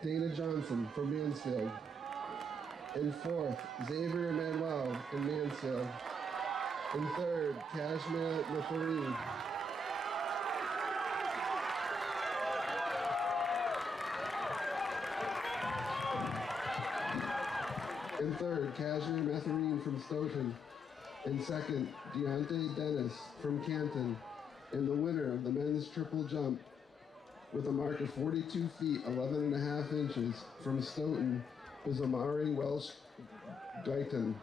Dana Johnson from Mansfield. In 4th, Xavier Manuel from Mansfield. In 3rd, Kashmir Mathuri. In 3rd, Kashmir Mathurine from Stoughton. In 2nd, Deontay Dennis from Canton. And the winner of the men's triple jump with a mark of 42 feet, 11 and a half inches from Stoughton is Amari Welsh Guyton.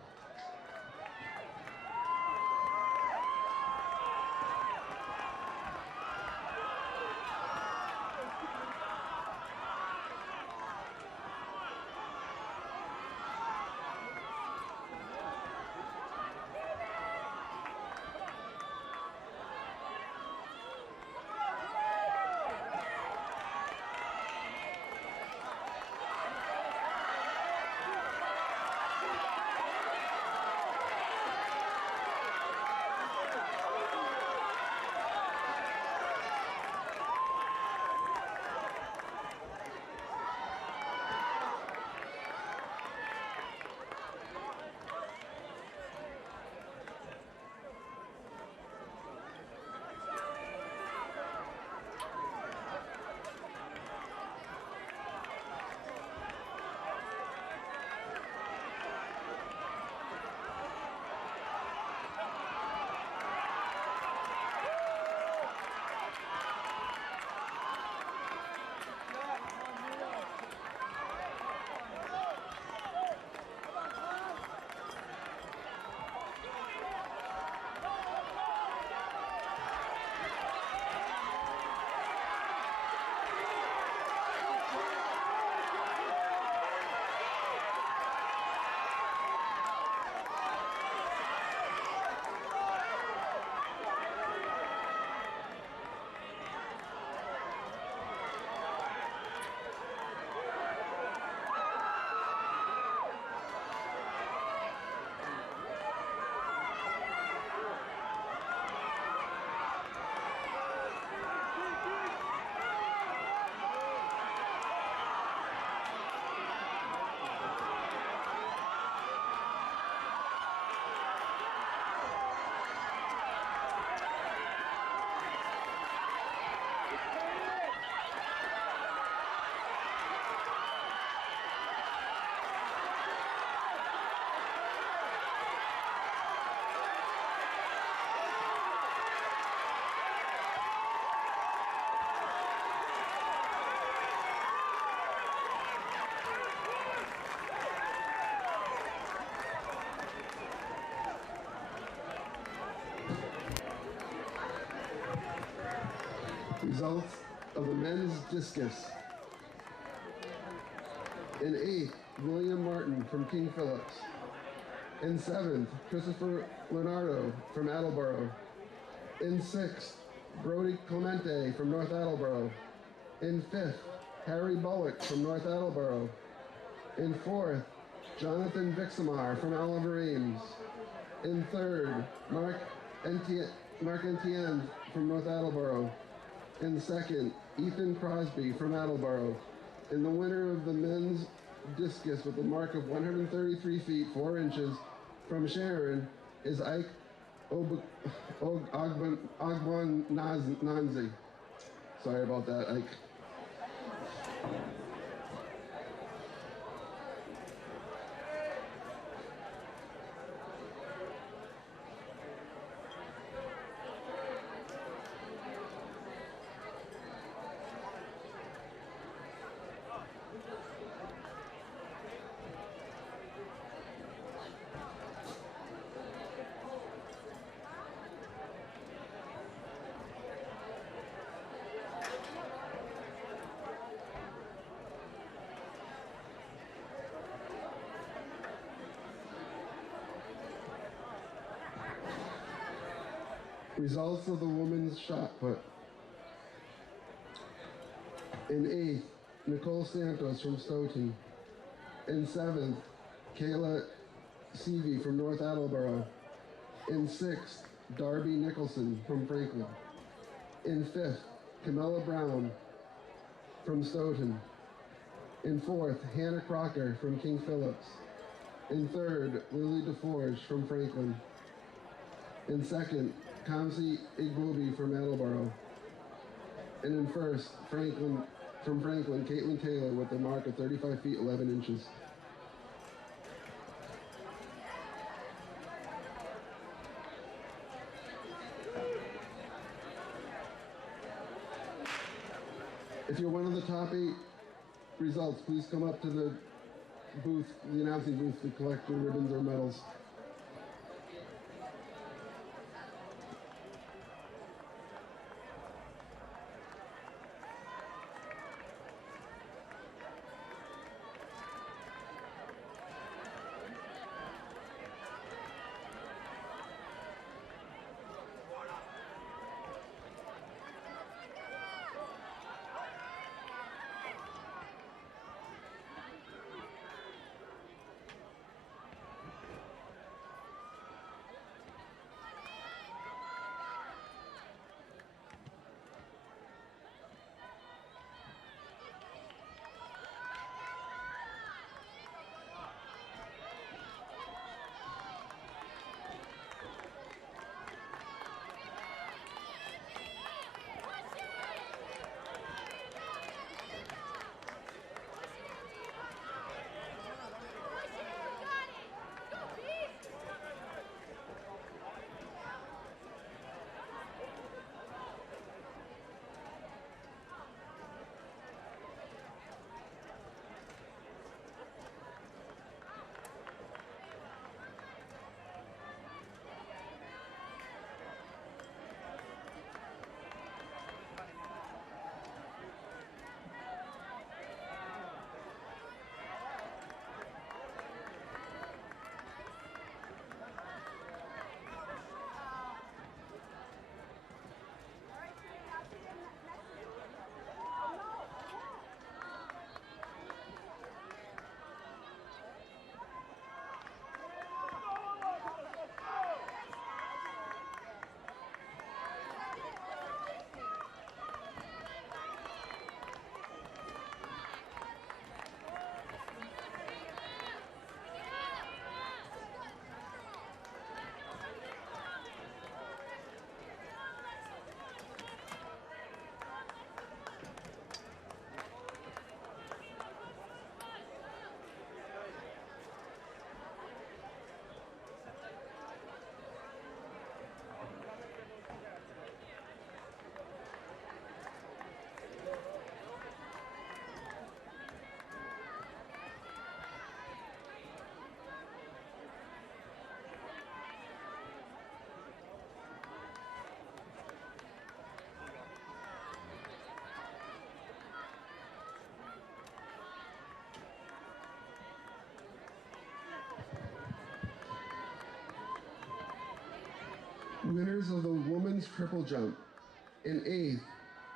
Results of the men's discus. In 8th, William Martin from King Phillips. In 7th, Christopher Leonardo from Attleboro. In 6th, Brody Clemente from North Attleboro. In 5th, Harry Bullock from North Attleboro. In 4th, Jonathan Vixamar from Oliver Ames. In 3rd, Mark Etienne from North Attleboro. In 2nd, Ethan Crosby from Attleboro. And the winner of the men's discus with a mark of 133 feet 4 inches from Sharon is Ike Ogbonnanzi. Sorry about that, Ike. Results of the women's shot put. In 8th, Nicole Santos from Stoughton. In 7th, Kayla Seavey from North Attleboro. In 6th, Darby Nicholson from Franklin. In 5th, Camilla Brown from Stoughton. In 4th, Hannah Crocker from King Phillips. In 3rd, Lily DeForge from Franklin. In 2nd, Kamsi Igbobi from Attleboro. And in 1st, Franklin, Caitlin Taylor with a mark of 35 feet 11 inches. If you're one of the top 8 results, please come up to the booth, the announcing booth, to collect your ribbons or medals. Winners of the women's triple jump. In 8th,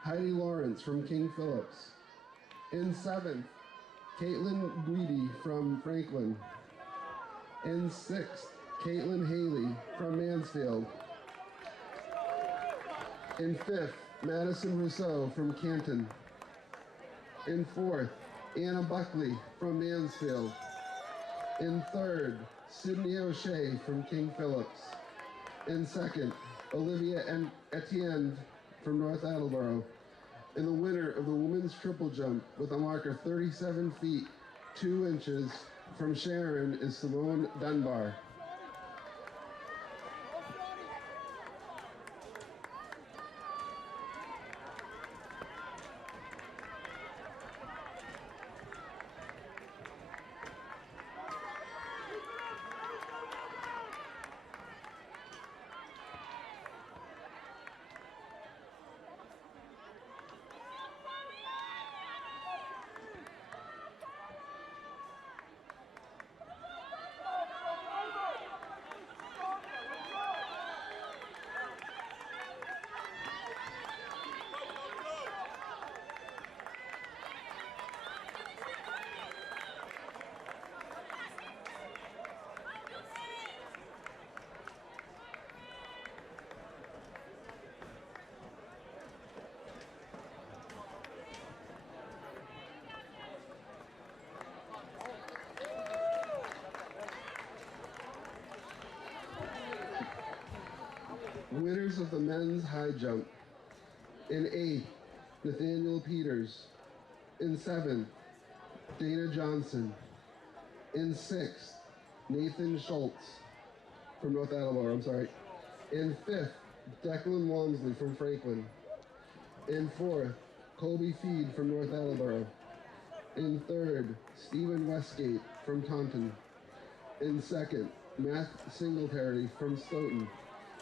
Heidi Lawrence from King Phillips. In 7th, Caitlin Guidi from Franklin. In 6th, Caitlin Haley from Mansfield. In 5th, Madison Rousseau from Canton. In 4th, Anna Buckley from Mansfield. In 3rd, Sydney O'Shea from King Phillips. In 2nd, Olivia Etienne from North Attleboro. And the winner of the women's triple jump with a mark of 37 feet 2 inches from Sharon is Simone Dunbar. winners of the men's high jump. In 8th, Nathaniel Peters. In 7th, Dana Johnson. In 6th, Nathan Schultz from North Attleboro, I'm sorry. In 5th, Declan Walmsley from Franklin. In 4th, Colby Feed from North Attleboro. In 3rd, Stephen Westgate from Taunton. In 2nd, Matt Singletary from Stoughton.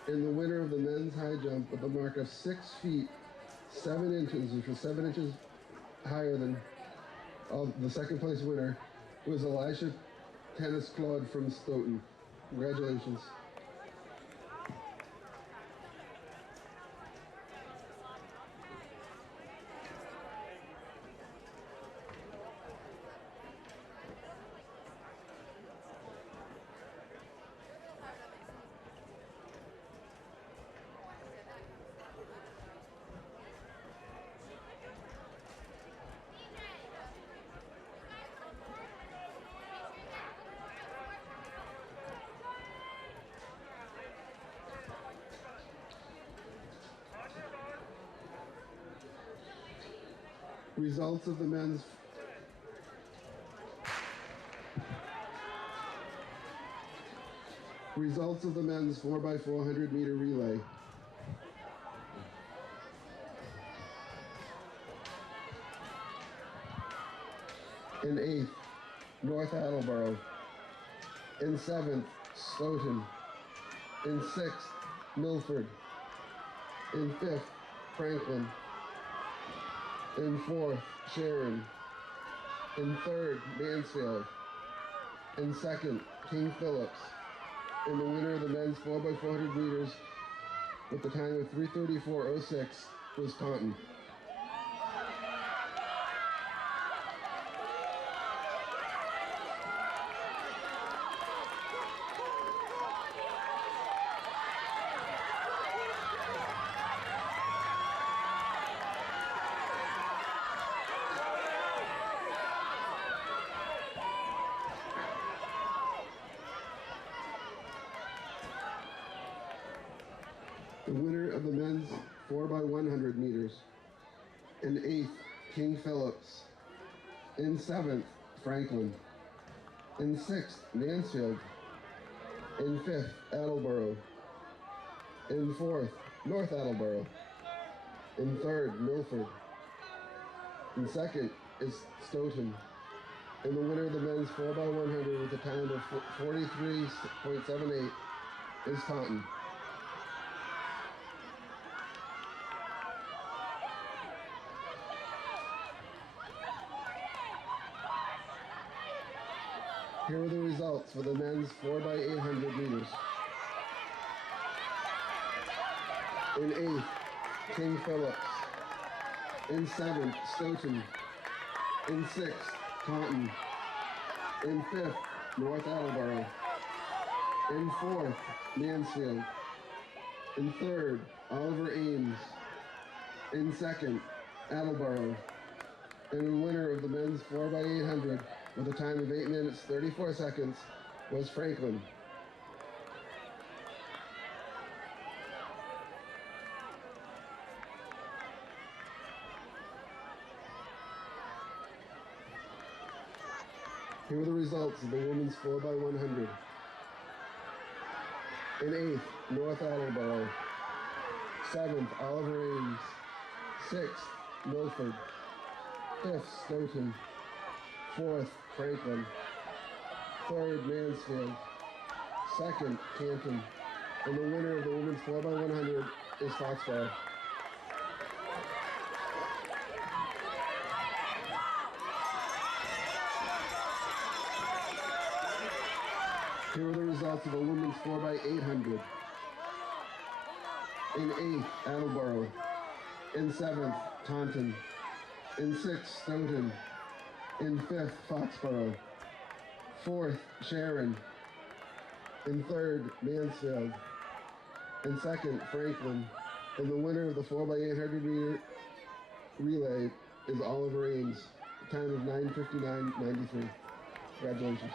And the winner of the men's high jump with a mark of 6 feet, 7 inches, which was 7 inches higher than the second place winner, was Elisha Tennis Claude from Stoughton. Congratulations. Results of the men's Results of the men's 4x400 meter relay. In 8th, North Attleboro. In 7th, Stoughton. In 6th, Milford. In 5th, Franklin. In 4th, Sharon. In 3rd, Mansfield. In 2nd, King Phillips. And the winner of the men's 4x400 meters with the time of 3:34.06 was Taunton. The winner of the men's 4x100 meters. In 8th, King Phillips. In 7th, Franklin. In 6th, Mansfield. In 5th, Attleboro. In 4th, North Attleboro. In 3rd, Milford. In 2nd is Stoughton. And the winner of the men's 4x100 with a time of 43.78 is Taunton. Here are the results for the men's 4x800 meters. In 8th, King Phillips. In 7th, Stoughton. In 6th, Taunton. In 5th, North Attleboro. In 4th, Mansfield. In 3rd, Oliver Ames. In 2nd, Attleboro. And the winner of the men's 4x800 with a time of 8 minutes, 34 seconds was Franklin. Here are the results of the women's 4x100. In 8th, North Attleboro. 7th, Oliver Ames. 6th, Milford. 5th, Stoughton. 4th, Franklin. 3rd, Mansfield. 2nd, Canton. And the winner of the women's 4x100 is Foxborough. Here are the results of the women's 4x800. In 8th, Attleboro. In 7th, Taunton. In 6th, Stoughton. In 5th, Foxborough. 4th, Sharon. In 3rd, Mansfield. In 2nd, Franklin. And the winner of the 4x800 meter relay is Oliver Ames. Time of 9:59.93. Congratulations.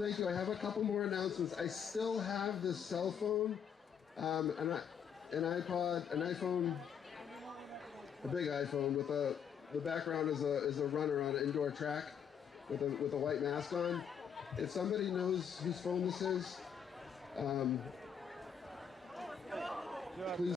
Thank you. I have a couple more announcements. I still have this cell phone, an iPod, an iPhone, a big iPhone with the background is a runner on an indoor track with a white mask on. If somebody knows whose phone this is, please